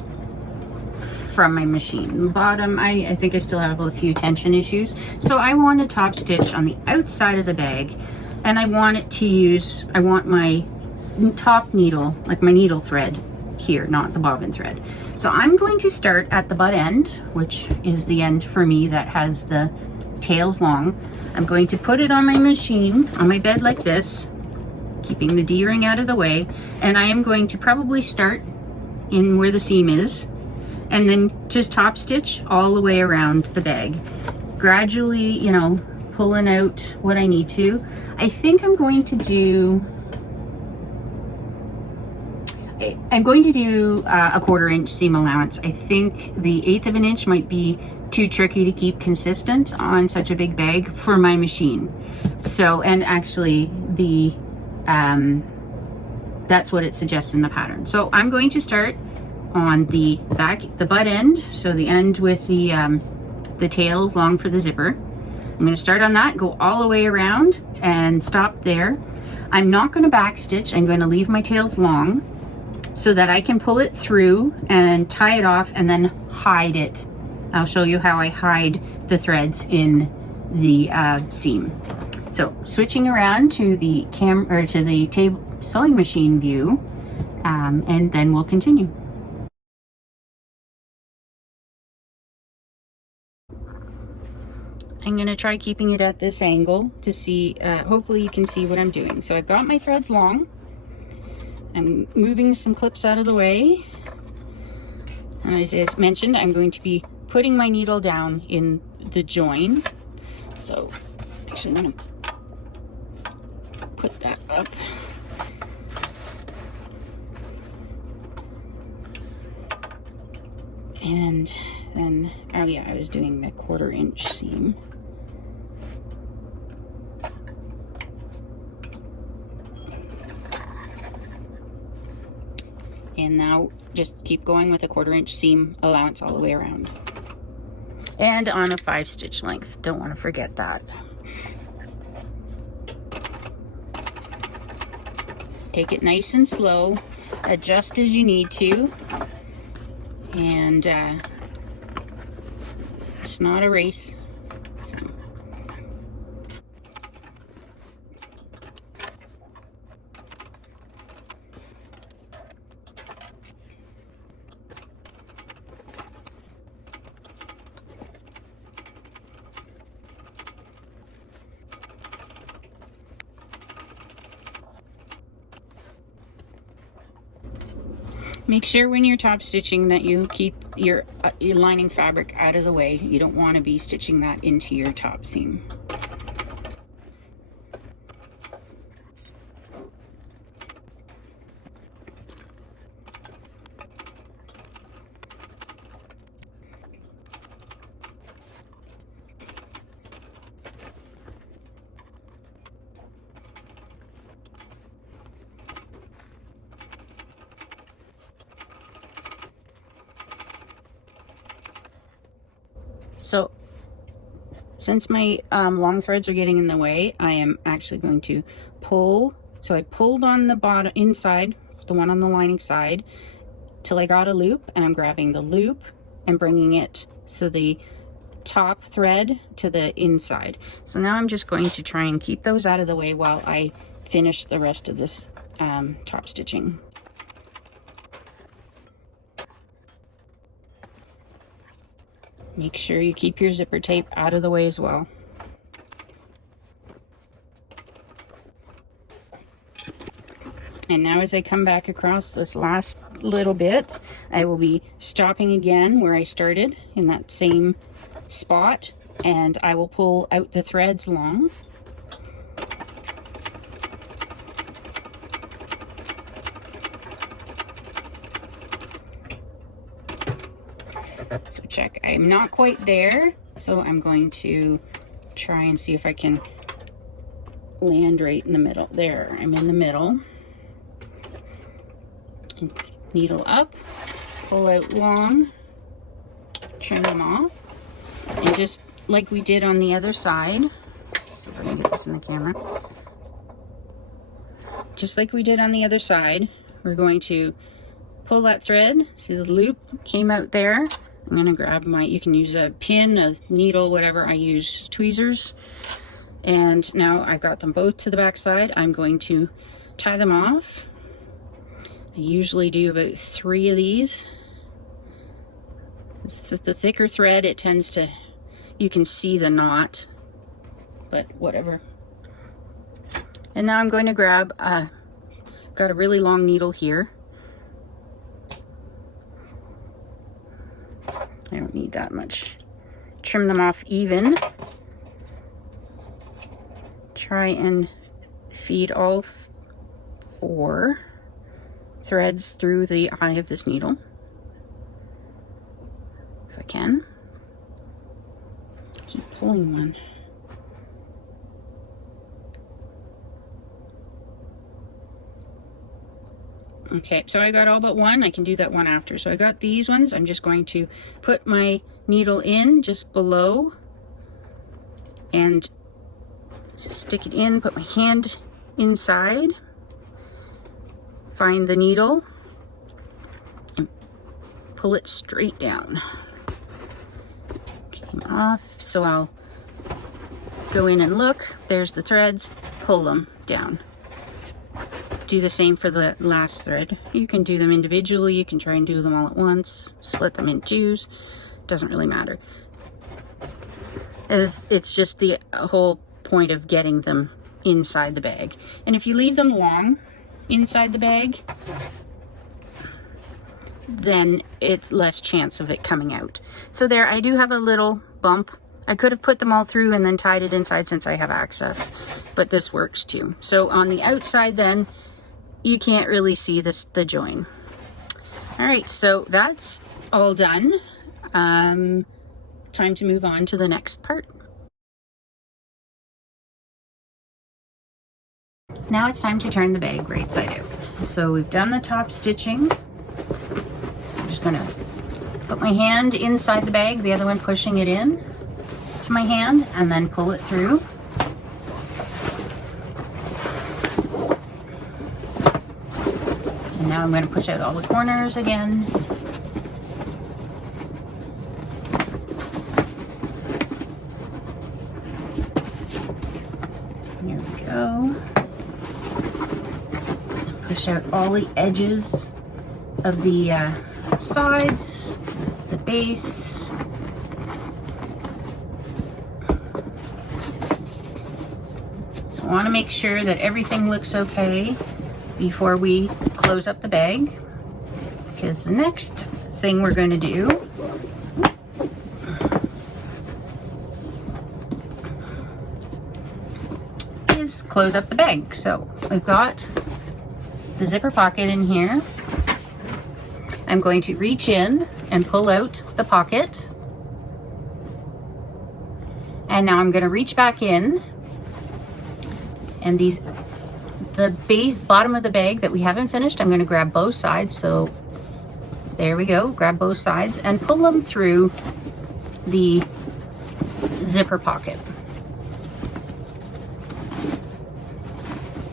from my machine. Bottom, I think I still have a few tension issues. So I want to top stitch on the outside of the bag, and I want my top needle, like my needle thread here, not the bobbin thread. So I'm going to start at the butt end, which is the end for me that has the tails long. I'm going to put it on my machine, on my bed like this, keeping the D-ring out of the way, and I am going to probably start in where the seam is, and then just top stitch all the way around the bag, gradually, you know, pulling out what I need to. I think I'm going to do a 1/4 inch seam allowance. I think the 1/8 of an inch might be too tricky to keep consistent on such a big bag for my machine. So, and actually the that's what it suggests in the pattern. So I'm going to start on the butt end, so the end with the tails long for the zipper. I'm going to start on that, go all the way around and stop there. I'm not going to back stitch. I'm going to leave my tails long so that I can pull it through and tie it off and then hide it. I'll show you how I hide the threads in the seam. So switching around to the table sewing machine view, and then we'll continue. I'm going to try keeping it at this angle to see, hopefully you can see what I'm doing. So I've got my threads long. I'm moving some clips out of the way. And as mentioned, I'm going to be putting my needle down in the join. So actually I'm going to put that up. And then, oh yeah, I was doing the 1/4 inch seam. And now just keep going with a 1/4 inch seam allowance all the way around. And on a 5 stitch length, don't want to forget that. Take it nice and slow, adjust as you need to, and it's not a race. So. Make sure when you're top stitching that you keep your lining fabric out of the way. You don't want to be stitching that into your top seam. So since my long threads are getting in the way, I am actually going to pull. So I pulled on the bottom inside, the one on the lining side, till I got a loop, and I'm grabbing the loop and bringing it so the top thread to the inside. So now I'm just going to try and keep those out of the way while I finish the rest of this top stitching. Make sure you keep your zipper tape out of the way as well. And now as I come back across this last little bit, I will be stopping again where I started in that same spot, and I will pull out the threads long. So check, I'm not quite there, so I'm going to try and see if I can land right in the middle. There, I'm in the middle. And needle up, pull out long, trim them off, and just like we did on the other side, let's see if I can get this in the camera. Just like we did on the other side, we're going to pull that thread. See the loop came out there. I'm going to grab my, you can use a pin, a needle, whatever. I use tweezers. And now I've got them both to the back side. I'm going to tie them off. I usually do about 3 of these. It's the thicker thread, it tends to, you can see the knot, but whatever. And now I'm going to grab, got a really long needle here. I don't need that much trim them off even. Try and feed all 4 threads through the eye of this needle, if I can. Keep pulling one. Okay, so I got all but one. I can do that one after. So I got these ones. I'm just going to put my needle in just below and just stick it in, put my hand inside, find the needle, and pull it straight down. Came off, so I'll go in and look. There's the threads, pull them down. Do the same for the last thread. You can do them individually, you can try and do them all at once, split them in twos, doesn't really matter. As it's just the whole point of getting them inside the bag. And if you leave them long inside the bag, then it's less chance of it coming out. So there, I do have a little bump. I could have put them all through and then tied it inside since I have access, but this works too. So on the outside then, you can't really see the join. All right, so that's all done. Time to move on to the next part. Now it's time to turn the bag right side out. So we've done the top stitching. So I'm just gonna put my hand inside the bag, the other one pushing it in to my hand, and then pull it through. And now I'm going to push out all the corners again. Here we go. Push out all the edges of the sides, the base. So I want to make sure that everything looks okay before we close up the bag, because the next thing we're going to do is close up the bag. So we've got the zipper pocket in here. I'm going to reach in and pull out the pocket, and now I'm going to reach back in, and the base bottom of the bag that we haven't finished, I'm going to grab both sides. So there we go, grab both sides and pull them through the zipper pocket.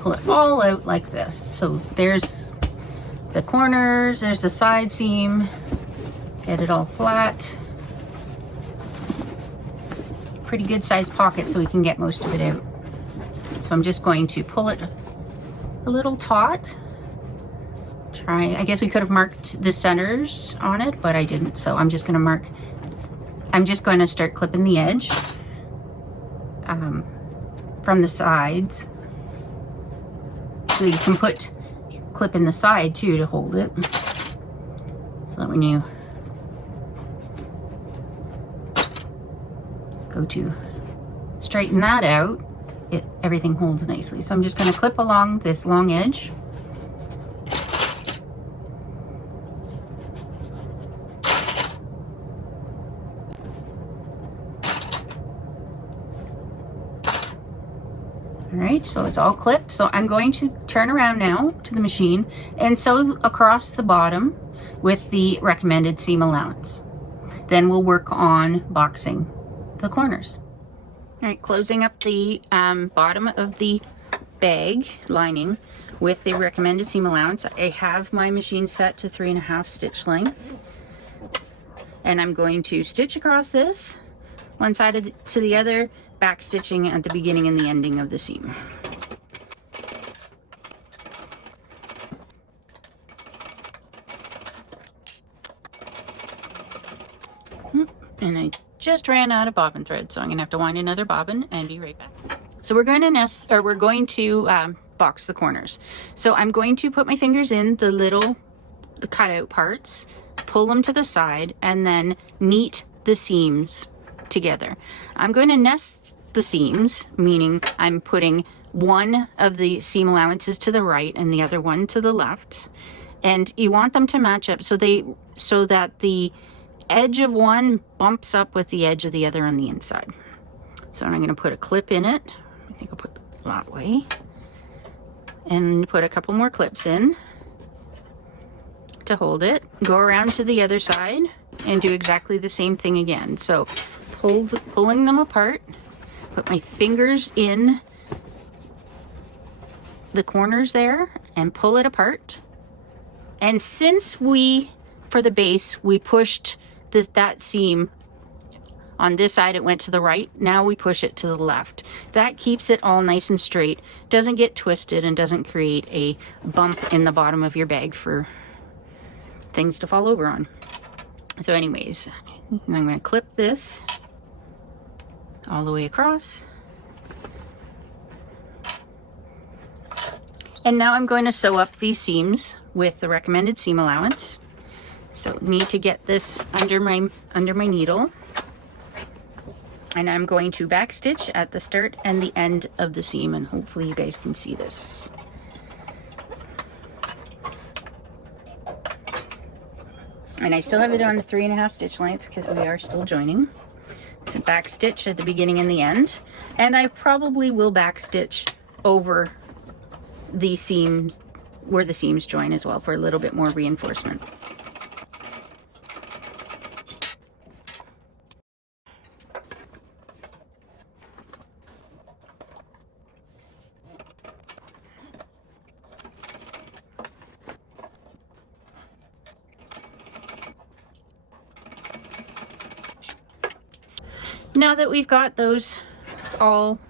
Pull it all out like this. So there's the corners, there's the side seam, get it all flat. Pretty good sized pocket so we can get most of it out. So I'm just going to pull it a little taut. I guess we could have marked the centers on it, but I didn't. So I'm just going to start clipping the edge from the sides. So you can clip in the side too to hold it. So that when you go to straighten that out, everything holds nicely. So I'm just going to clip along this long edge. All right, so it's all clipped. So I'm going to turn around now to the machine and sew across the bottom with the recommended seam allowance. Then we'll work on boxing the corners. All right, closing up the bottom of the bag lining with the recommended seam allowance. I have my machine set to 3.5 stitch length, and I'm going to stitch across this one side to the other, back stitching at the beginning and the ending of the seam. And I just ran out of bobbin thread, so I'm gonna have to wind another bobbin and be right back. So we're going to box the corners. So I'm going to put my fingers in the cutout parts, pull them to the side, and then meet the seams together. I'm going to nest the seams, meaning I'm putting one of the seam allowances to the right and the other one to the left. And you want them to match up so that the edge of one bumps up with the edge of the other on the inside. So I'm going to put a clip in it. I think I'll put it that way. And put a couple more clips in to hold it. Go around to the other side and do exactly the same thing again. So pulling them apart, put my fingers in the corners there and pull it apart. And since for the base, we pushed that seam on this side, it went to the right. Now we push it to the left. That keeps it all nice and straight, doesn't get twisted, and doesn't create a bump in the bottom of your bag for things to fall over on. So anyways, I'm going to clip this all the way across. And now I'm going to sew up these seams with the recommended seam allowance. So need to get this under my needle. And I'm going to backstitch at the start and the end of the seam, and hopefully you guys can see this. And I still have it on a 3.5 stitch length because we are still joining. It's a backstitch at the beginning and the end. And I probably will backstitch over the seam where the seams join as well for a little bit more reinforcement. Now that we've got those all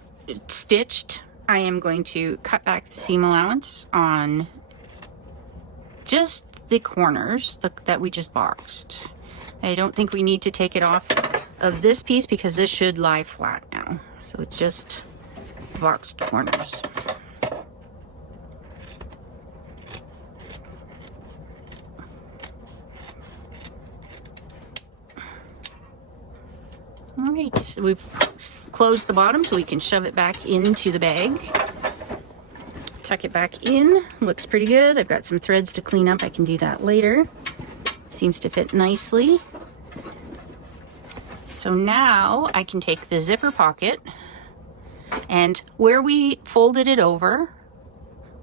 stitched, I am going to cut back the seam allowance on just the corners that we just boxed. I don't think we need to take it off of this piece because this should lie flat now. So it's just boxed corners. All right, so we've closed the bottom so we can shove it back into the bag. Tuck it back in, looks pretty good. I've got some threads to clean up, I can do that later. Seems to fit nicely. So now I can take the zipper pocket, and where we folded it over,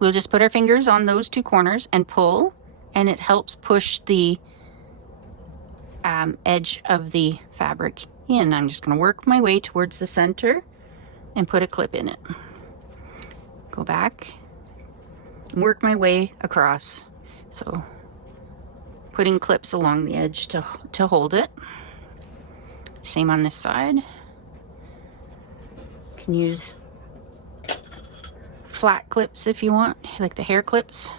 we'll just put our fingers on those two corners and pull, and it helps push the edge of the fabric in. I'm just going to work my way towards the center and put a clip in it. Go back, work my way across. So putting clips along the edge to hold it. Same on this side. You can use flat clips if you want, like the hair clips.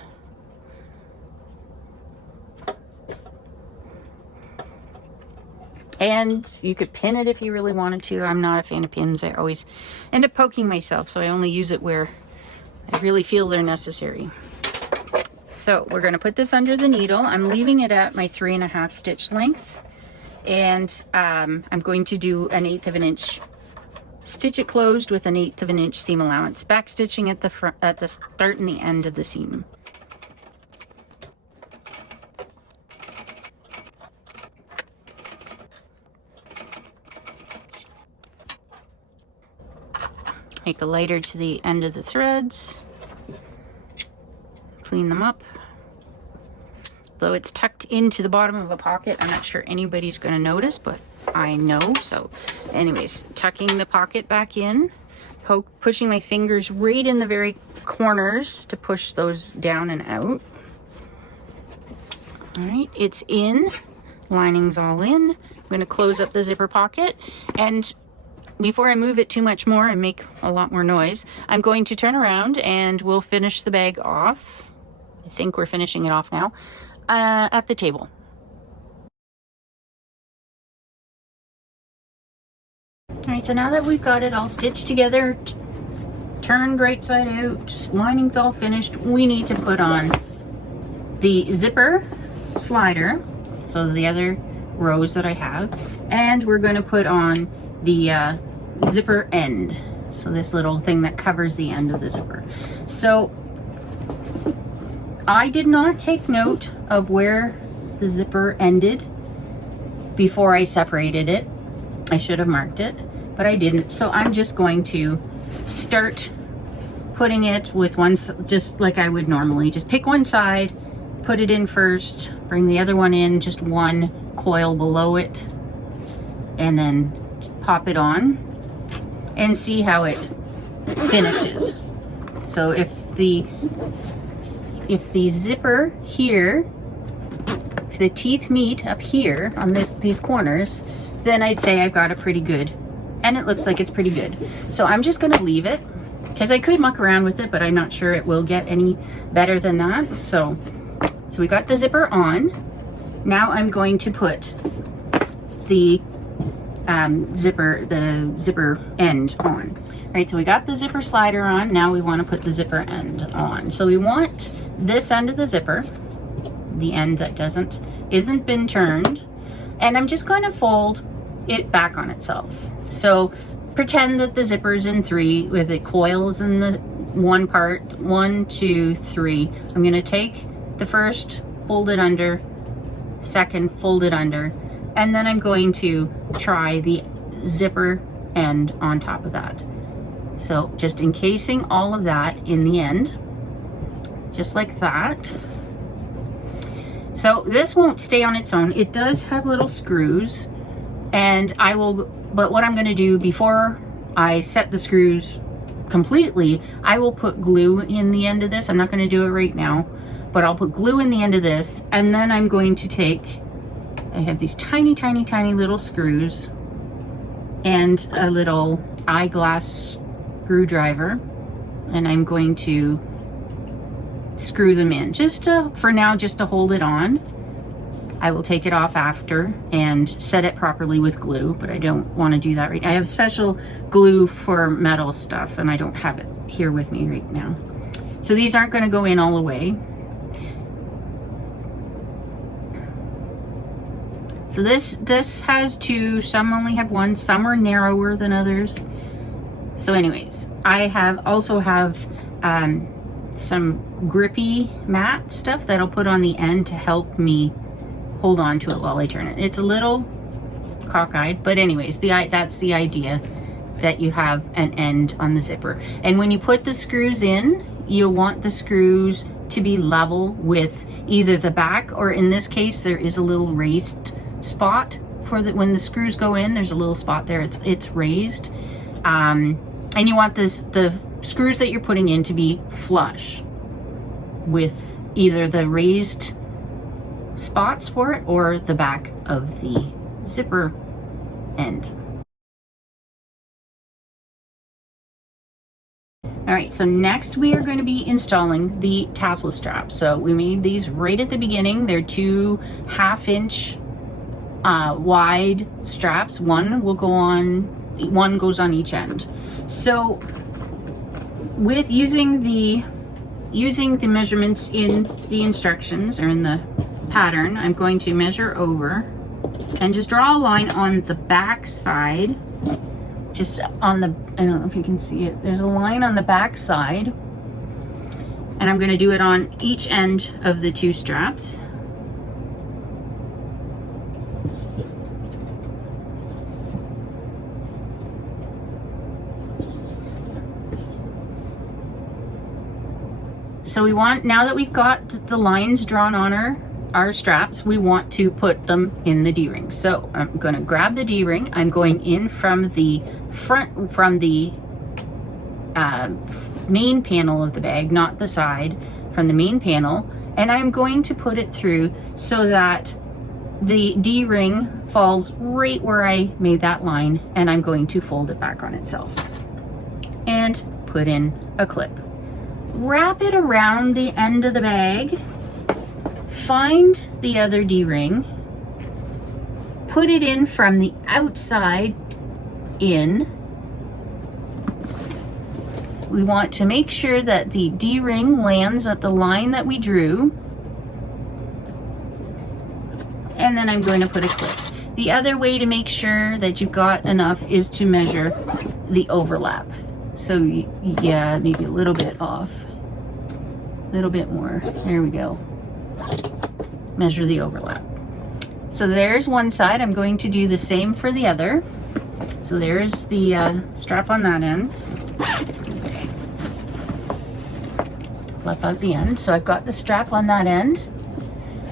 And you could pin it if you really wanted to. I'm not a fan of pins. I always end up poking myself, so I only use it where I really feel they're necessary. So we're going to put this under the needle. I'm leaving it at my 3.5 stitch length. And I'm going to do 1/8 of an inch. Stitch it closed with 1/8 of an inch seam allowance. Back stitching at the front, at the start and the end of the seam. Take the lighter to the end of the threads, clean them up. Though it's tucked into the bottom of a pocket, I'm not sure anybody's going to notice, but I know. So anyways, tucking the pocket back in, pushing my fingers right in the very corners to push those down and out. All right, it's in, lining's all in. I'm going to close up the zipper pocket, and before I move it too much more and make a lot more noise, I'm going to turn around and we'll finish the bag off. I think we're finishing it off now at the table. All right, so now that we've got it all stitched together, turned right side out, lining's all finished, we need to put on the zipper slider, so the other rows that I have, and we're going to put on the zipper end. So this little thing that covers the end of the zipper. So I did not take note of where the zipper ended before I separated it. I should have marked it, but I didn't. So I'm just going to start putting it with one, just like I would normally. Just pick one side, put it in first, bring the other one in, just one coil below it, and then pop it on and see how it finishes. So if the zipper here, if the teeth meet up here on these corners, then I'd say I've got it pretty good. And it looks like it's pretty good. So I'm just gonna leave it, because I could muck around with it, but I'm not sure it will get any better than that. So we got the zipper on. Now I'm going to put the zipper end on. All right, so we got the zipper slider on. Now we want to put the zipper end on. So we want this end of the zipper, the end that isn't been turned, and I'm just going to fold it back on itself. So pretend that the zipper is in 3 with the coils in the one part, 1, 2, 3. I'm going to take the first, fold it under, second, fold it under, and then I'm going to try the zipper end on top of that. So just encasing all of that in the end, just like that. So this won't stay on its own. It does have little screws, and but what I'm going to do before I set the screws completely, I will put glue in the end of this. I'm not going to do it right now, but I'll put glue in the end of this, and then I'm going to take, I have these tiny, tiny, tiny little screws and a little eyeglass screwdriver, and I'm going to screw them in for now, just to hold it on. I will take it off after and set it properly with glue, but I don't want to do that right now. I have special glue for metal stuff, and I don't have it here with me right now. So these aren't going to go in all the way. So this has 2, some only have 1, some are narrower than others. So anyways, I also have some grippy mat stuff that I'll put on the end to help me hold on to it while I turn it. It's a little cockeyed, but anyways, that's the idea, that you have an end on the zipper. And when you put the screws in, you want the screws to be level with either the back, or in this case, there is a little raised spot for when the screws go in. There's a little spot there, it's raised, and you want the screws that you're putting in to be flush with either the raised spots for it or the back of the zipper end. All right, so next we are going to be installing the tassel straps. So we made these right at the beginning. They're 2 1/2-inch wide straps. One goes on each end. So with using the measurements in the instructions, or in the pattern, I'm going to measure over and just draw a line on the back side, just on the, I don't know if you can see it, there's a line on the back side, and I'm going to do it on each end of the 2 straps. So we want, now that we've got the lines drawn on our straps, we want to put them in the D-ring. So I'm going to grab the D-ring. I'm going in from the front, from the main panel of the bag, not the side, from the main panel, and I'm going to put it through so that the D-ring falls right where I made that line, and I'm going to fold it back on itself and put in a clip. Wrap it around the end of the bag, find the other D-ring, put it in from the outside in. We want to make sure that the D-ring lands at the line that we drew, and then I'm going to put a clip. The other way to make sure that you've got enough is to measure the overlap. So yeah, maybe a little bit off. A little bit more. There we go. Measure the overlap. So there's one side. I'm going to do the same for the other. So there's the strap on that end. Flip out the end. So I've got the strap on that end.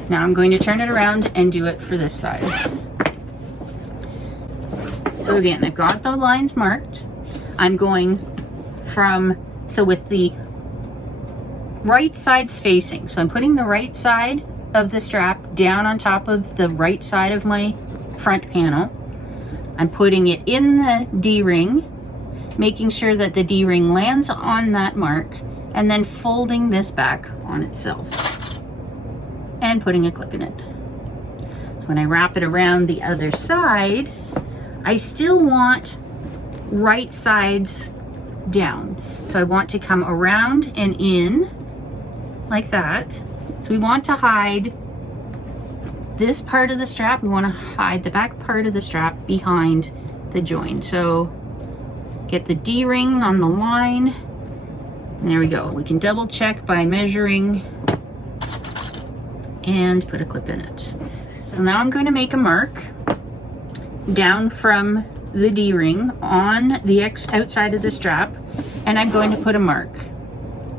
Now I'm going to turn it around and do it for this side. So again, I've got the lines marked. I'm going from, so with the right sides facing. So I'm putting the right side of the strap down on top of the right side of my front panel. I'm putting it in the D-ring, making sure that the D-ring lands on that mark, and then folding this back on itself and putting a clip in it. So when I wrap it around the other side, I still want right sides down. So I want to come around and in like that. So we want to hide this part of the strap. We want to hide the back part of the strap behind the join. So get the D-ring on the line. And there we go. We can double check by measuring and put a clip in it. So now I'm going to make a mark down from the D-ring on the outside of the strap, and I'm going to put a mark.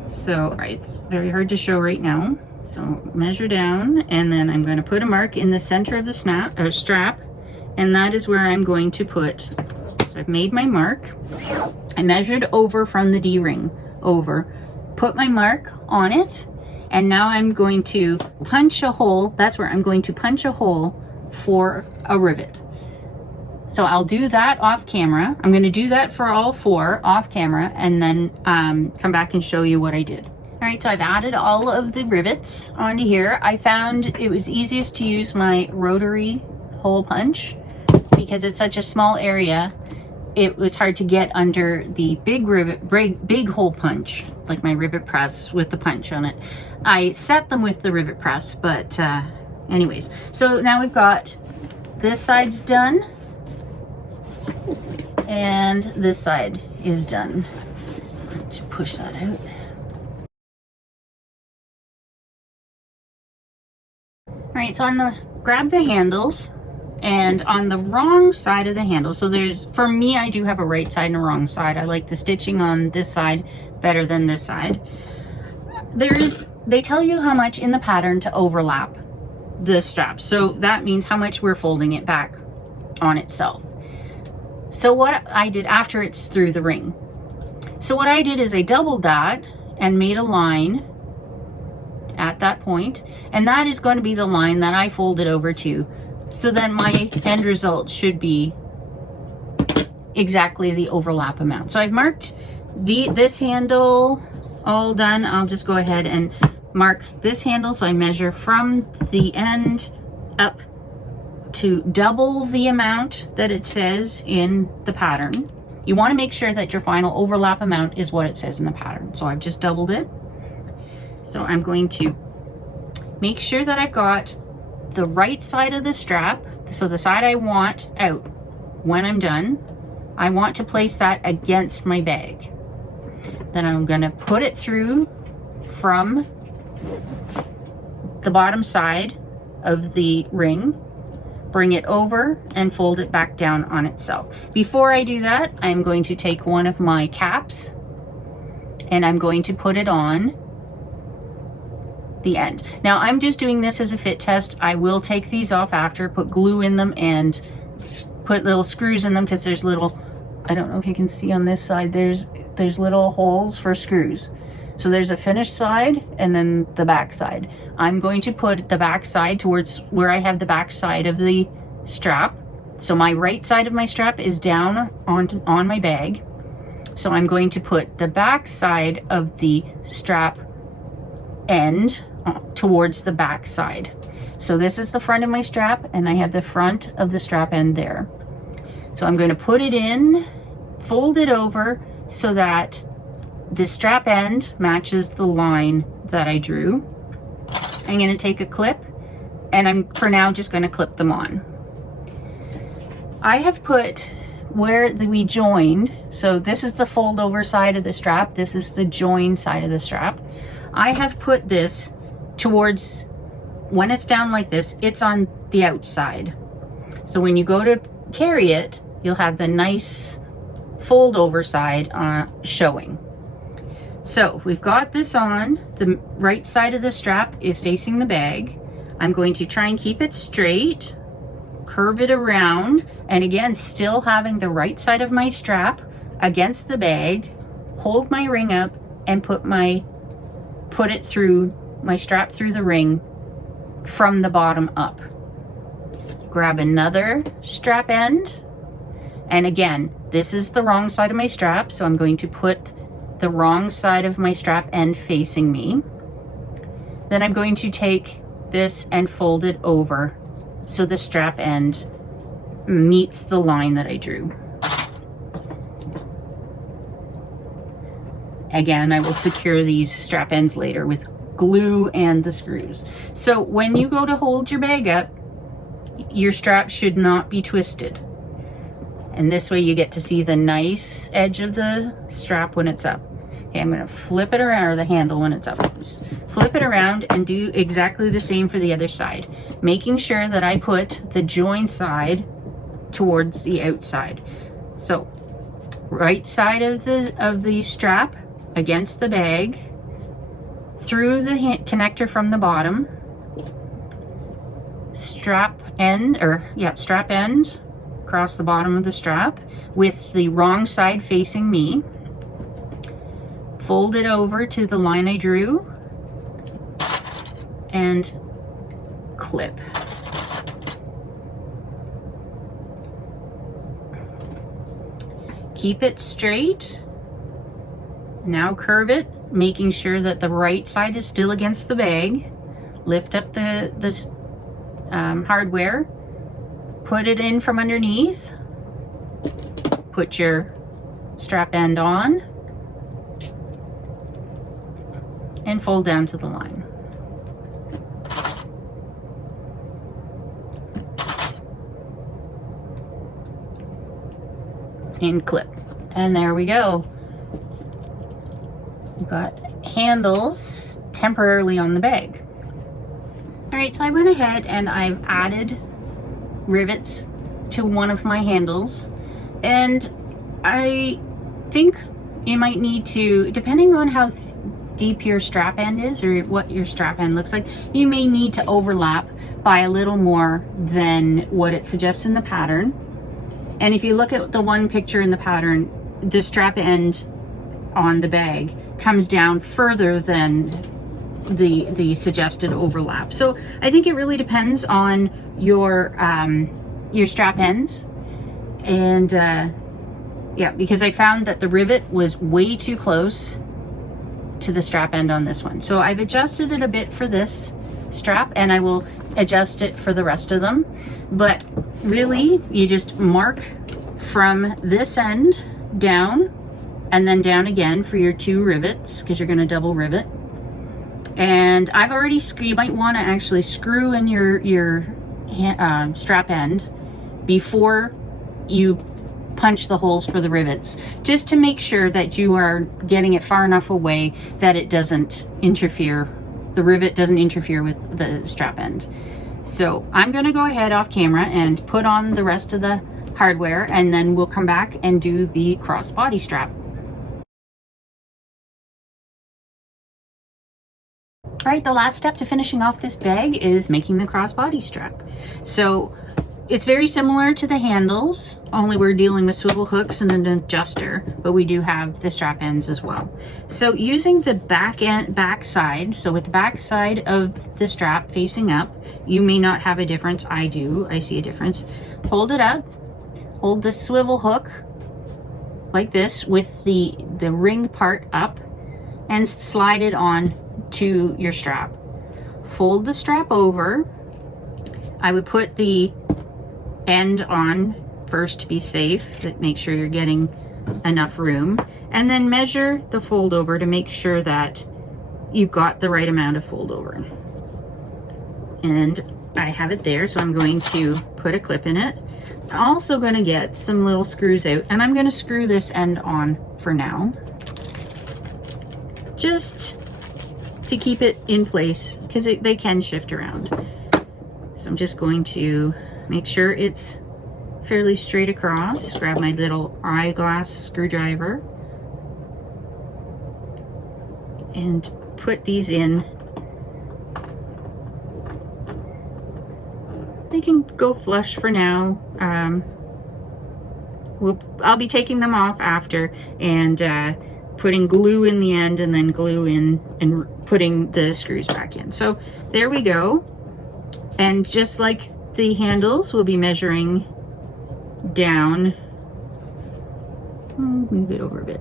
So it's very hard to show right now. So measure down, and then I'm going to put a mark in the center of the strap, and that is where I'm going to put. So I've made my mark. I measured over from the D-ring over, put my mark on it, and now I'm going to punch a hole. That's where I'm going to punch a hole for a rivet. So I'll do that off camera. I'm going to do that for all four off camera, and then come back and show you what I did. All right, so I've added all of the rivets onto here. I found it was easiest to use my rotary hole punch because it's such a small area. It was hard to get under the big hole punch, like my rivet press with the punch on it. I set them with the rivet press, but anyways. So now we've got this side's done, and this side is done. Let's push that out. All right, so grab the handles, and on the wrong side of the handle, so for me, I do have a right side and a wrong side. I like the stitching on this side better than this side. They tell you how much in the pattern to overlap the strap. So that means how much we're folding it back on itself. So what I did after it's through the ring. So what I did is I doubled that and made a line at that point, and that is going to be the line that I folded over to. So then my end result should be exactly the overlap amount. So I've marked this handle all done. I'll just go ahead and mark this handle. So I measure from the end up to double the amount that it says in the pattern. You want to make sure that your final overlap amount is what it says in the pattern. So I've just doubled it. So I'm going to make sure that I've got the right side of the strap. So the side I want out when I'm done, I want to place that against my bag. Then I'm going to put it through from the bottom side of the ring, bring it over and fold it back down on itself. Before I do that, I'm going to take one of my caps and I'm going to put it on the end. Now I'm just doing this as a fit test. I will take these off after, put glue in them and put little screws in them, because there's little, I don't know if you can see on this side, there's little holes for screws. So there's a finished side and then the back side. I'm going to put the back side towards where I have the back side of the strap. So my right side of my strap is down on my bag. So I'm going to put the back side of the strap end towards the back side. So this is the front of my strap, and I have the front of the strap end there. So I'm going to put it in, fold it over so that the strap end matches the line that I drew. I'm going to take a clip, and I'm for now just going to clip them on. I have put where we joined, so this is the fold over side of the strap, this is the join side of the strap. I have put this towards, when it's down like this, it's on the outside. So when you go to carry it, you'll have the nice fold over side showing. So we've got this on, the right side of the strap is facing the bag. I'm going to try and keep it straight, curve it around, and again, still having the right side of my strap against the bag, hold my ring up and put it through my strap through the ring from the bottom up. Grab another strap end, and again, this is the wrong side of my strap, so I'm going to put the wrong side of my strap end facing me. Then I'm going to take this and fold it over so the strap end meets the line that I drew. Again, I will secure these strap ends later with glue and the screws. So when you go to hold your bag up, your strap should not be twisted. And this way you get to see the nice edge of the strap when it's up. Okay, I'm gonna flip it around, or the handle when it's up. Just flip it around and do exactly the same for the other side, making sure that I put the join side towards the outside. So right side of the strap against the bag, through the connector from the bottom, strap end across the bottom of the strap with the wrong side facing me, fold it over to the line I drew and clip. Keep it straight. Now curve it, making sure that the right side is still against the bag. Lift up the hardware, put it in from underneath, put your strap end on, and fold down to the line. And clip. And there we go. We've got handles temporarily on the bag. All right, so I went ahead and I've added rivets to one of my handles, and I think you might need to, depending on how deep your strap end is or what your strap end looks like, you may need to overlap by a little more than what it suggests in the pattern. And if you look at the one picture in the pattern, the strap end on the bag comes down further than the suggested overlap. So I think it really depends on your strap ends. And yeah, because I found that the rivet was way too close to the strap end on this one. So I've adjusted it a bit for this strap, and I will adjust it for the rest of them. But really, you just mark from this end down and then down again for your 2 rivets, because you're going to double rivet. And I've already you might want to actually screw in your strap end before you punch the holes for the rivets, just to make sure that you are getting it far enough away that it doesn't interfere, the rivet doesn't interfere with the strap end. So I'm going to go ahead off camera and put on the rest of the hardware, and then we'll come back and do the crossbody strap. All right, the last step to finishing off this bag is making the crossbody strap. So it's very similar to the handles, only we're dealing with swivel hooks and an adjuster, but we do have the strap ends as well. So using the back side, so with the back side of the strap facing up, you may not have a difference. I do, I see a difference. Hold it up, hold the swivel hook like this with the ring part up, and slide it on to your strap. Fold the strap over. I would put the end on first to be safe, to make sure you're getting enough room, and then measure the fold over to make sure that you've got the right amount of fold over. And I have it there, so I'm going to put a clip in it. I'm also going to get some little screws out, and I'm going to screw this end on for now, just to keep it in place, because they can shift around. So I'm just going to make sure it's fairly straight across. Grab my little eyeglass screwdriver and put these in. They can go flush for now. I'll be taking them off after and putting glue in the end, and then glue in and putting the screws back in. So there we go. And just like the handles, we'll be measuring down. Move it over a bit.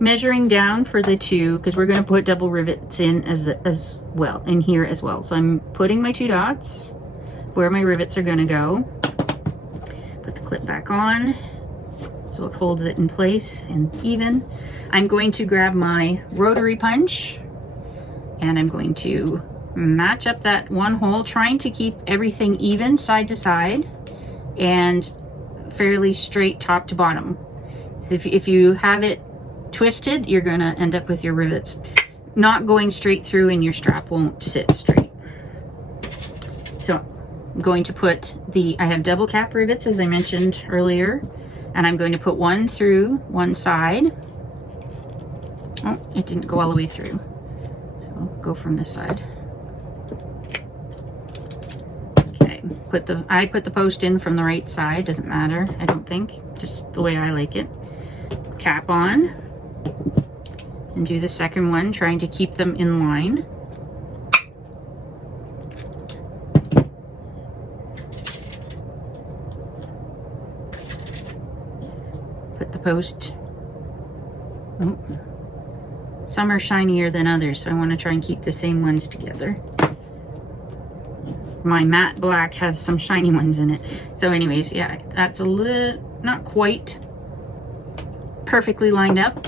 Measuring down for the two, because we're going to put double rivets in as well in here as well. So I'm putting my 2 dots where my rivets are going to go. Put the clip back on so it holds it in place and even. I'm going to grab my rotary punch, and I'm going to match up that one hole, trying to keep everything even side to side and fairly straight top to bottom. So if you have it twisted, you're going to end up with your rivets not going straight through, and your strap won't sit straight. So I'm going to put I have double cap rivets, as I mentioned earlier, and I'm going to put one through one side. Oh, it didn't go all the way through. So I'll go from this side. Okay, I put the post in from the right side. Doesn't matter, I don't think. Just the way I like it. Cap on. And do the second one, trying to keep them in line. Put the post. Oh. Some are shinier than others, so I want to try and keep the same ones together. My matte black has some shiny ones in it. So anyways, yeah, that's a little, not quite perfectly lined up.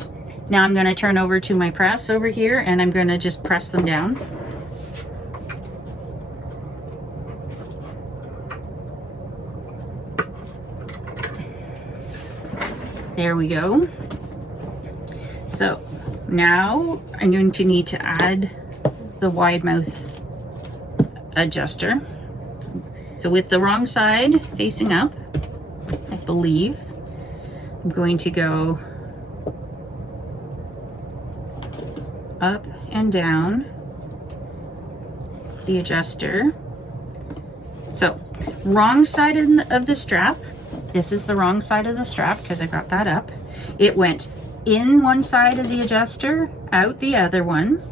Now I'm going to turn over to my press over here, and I'm going to just press them down. There we go. So now I'm going to need to add the wide mouth adjuster. So with the wrong side facing up, I believe, I'm going to go up and down the adjuster. So wrong side of the strap. This is the wrong side of the strap because I got that up. It went in one side of the adjuster, out the other one.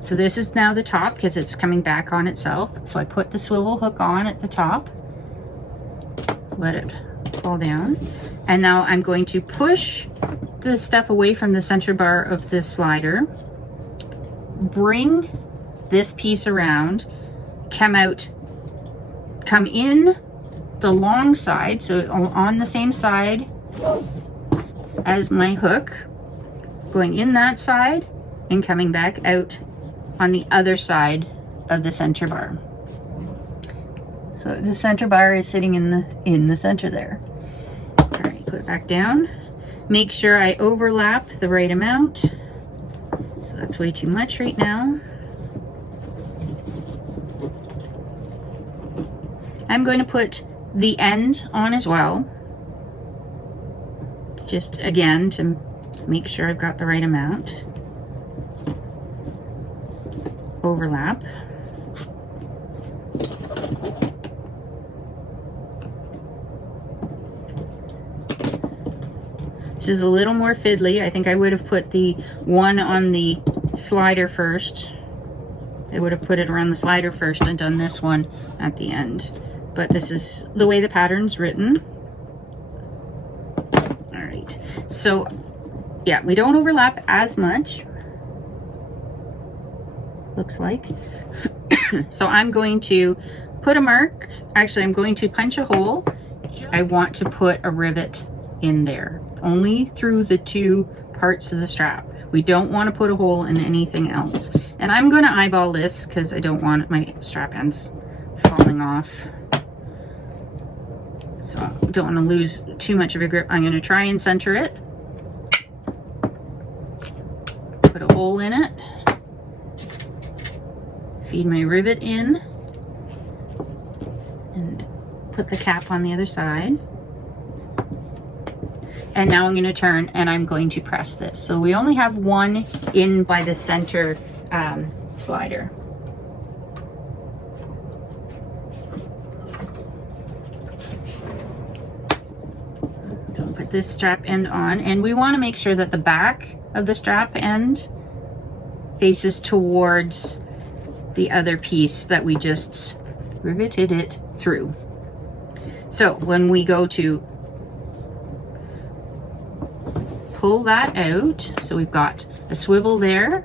So this is now the top because it's coming back on itself. So I put the swivel hook on at the top, let it fall down, and now I'm going to push the stuff away from the center bar of the slider, bring this piece around, come in the long side, so on the same side as my hook, going in that side and coming back out on the other side of the center bar. So the center bar is sitting in the center there. All right, put it back down. Make sure I overlap the right amount. So that's way too much right now. I'm going to put the end on as well, just again to make sure I've got the right amount. Overlap. This is a little more fiddly. I think I would have put the one on the slider first. I would have put it around the slider first and done this one at the end. But this is the way the pattern's written. All right, so yeah, we don't overlap as much, looks like. So I'm going to put a mark. Actually, I'm going to punch a hole. I want to put a rivet in there, only through the two parts of the strap. We don't want to put a hole in anything else. And I'm going to eyeball this because I don't want my strap ends falling off. So don't want to lose too much of a grip. I'm going to try and center it. Put a hole in it. Feed my rivet in. And put the cap on the other side. And now I'm going to turn and I'm going to press this. So we only have one in by the center slider. Don't put this strap end on, and we want to make sure that the back of the strap end faces towards the other piece that we just riveted it through. So when we go to pull that out, so we've got a swivel there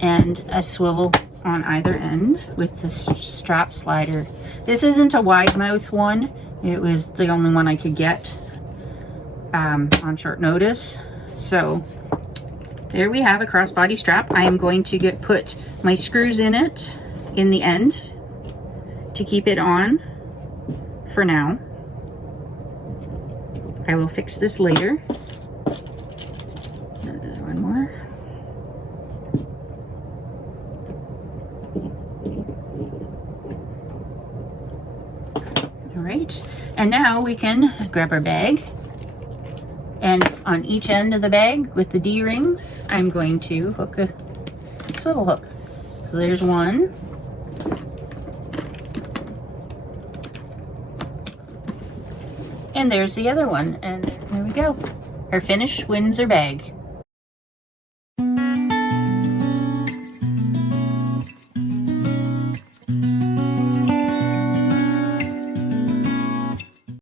and a swivel on either end with the strap slider. This isn't a wide mouth one. It was the only one I could get on short notice. So there we have a crossbody strap. I am going to put my screws in it in the end to keep it on for now. I will fix this later. One more. All right, and now we can grab our bag, and on each end of the bag with the D-rings, I'm going to hook a swivel hook. So there's one. And there's the other one, and there we go. Our finished Windsor bag.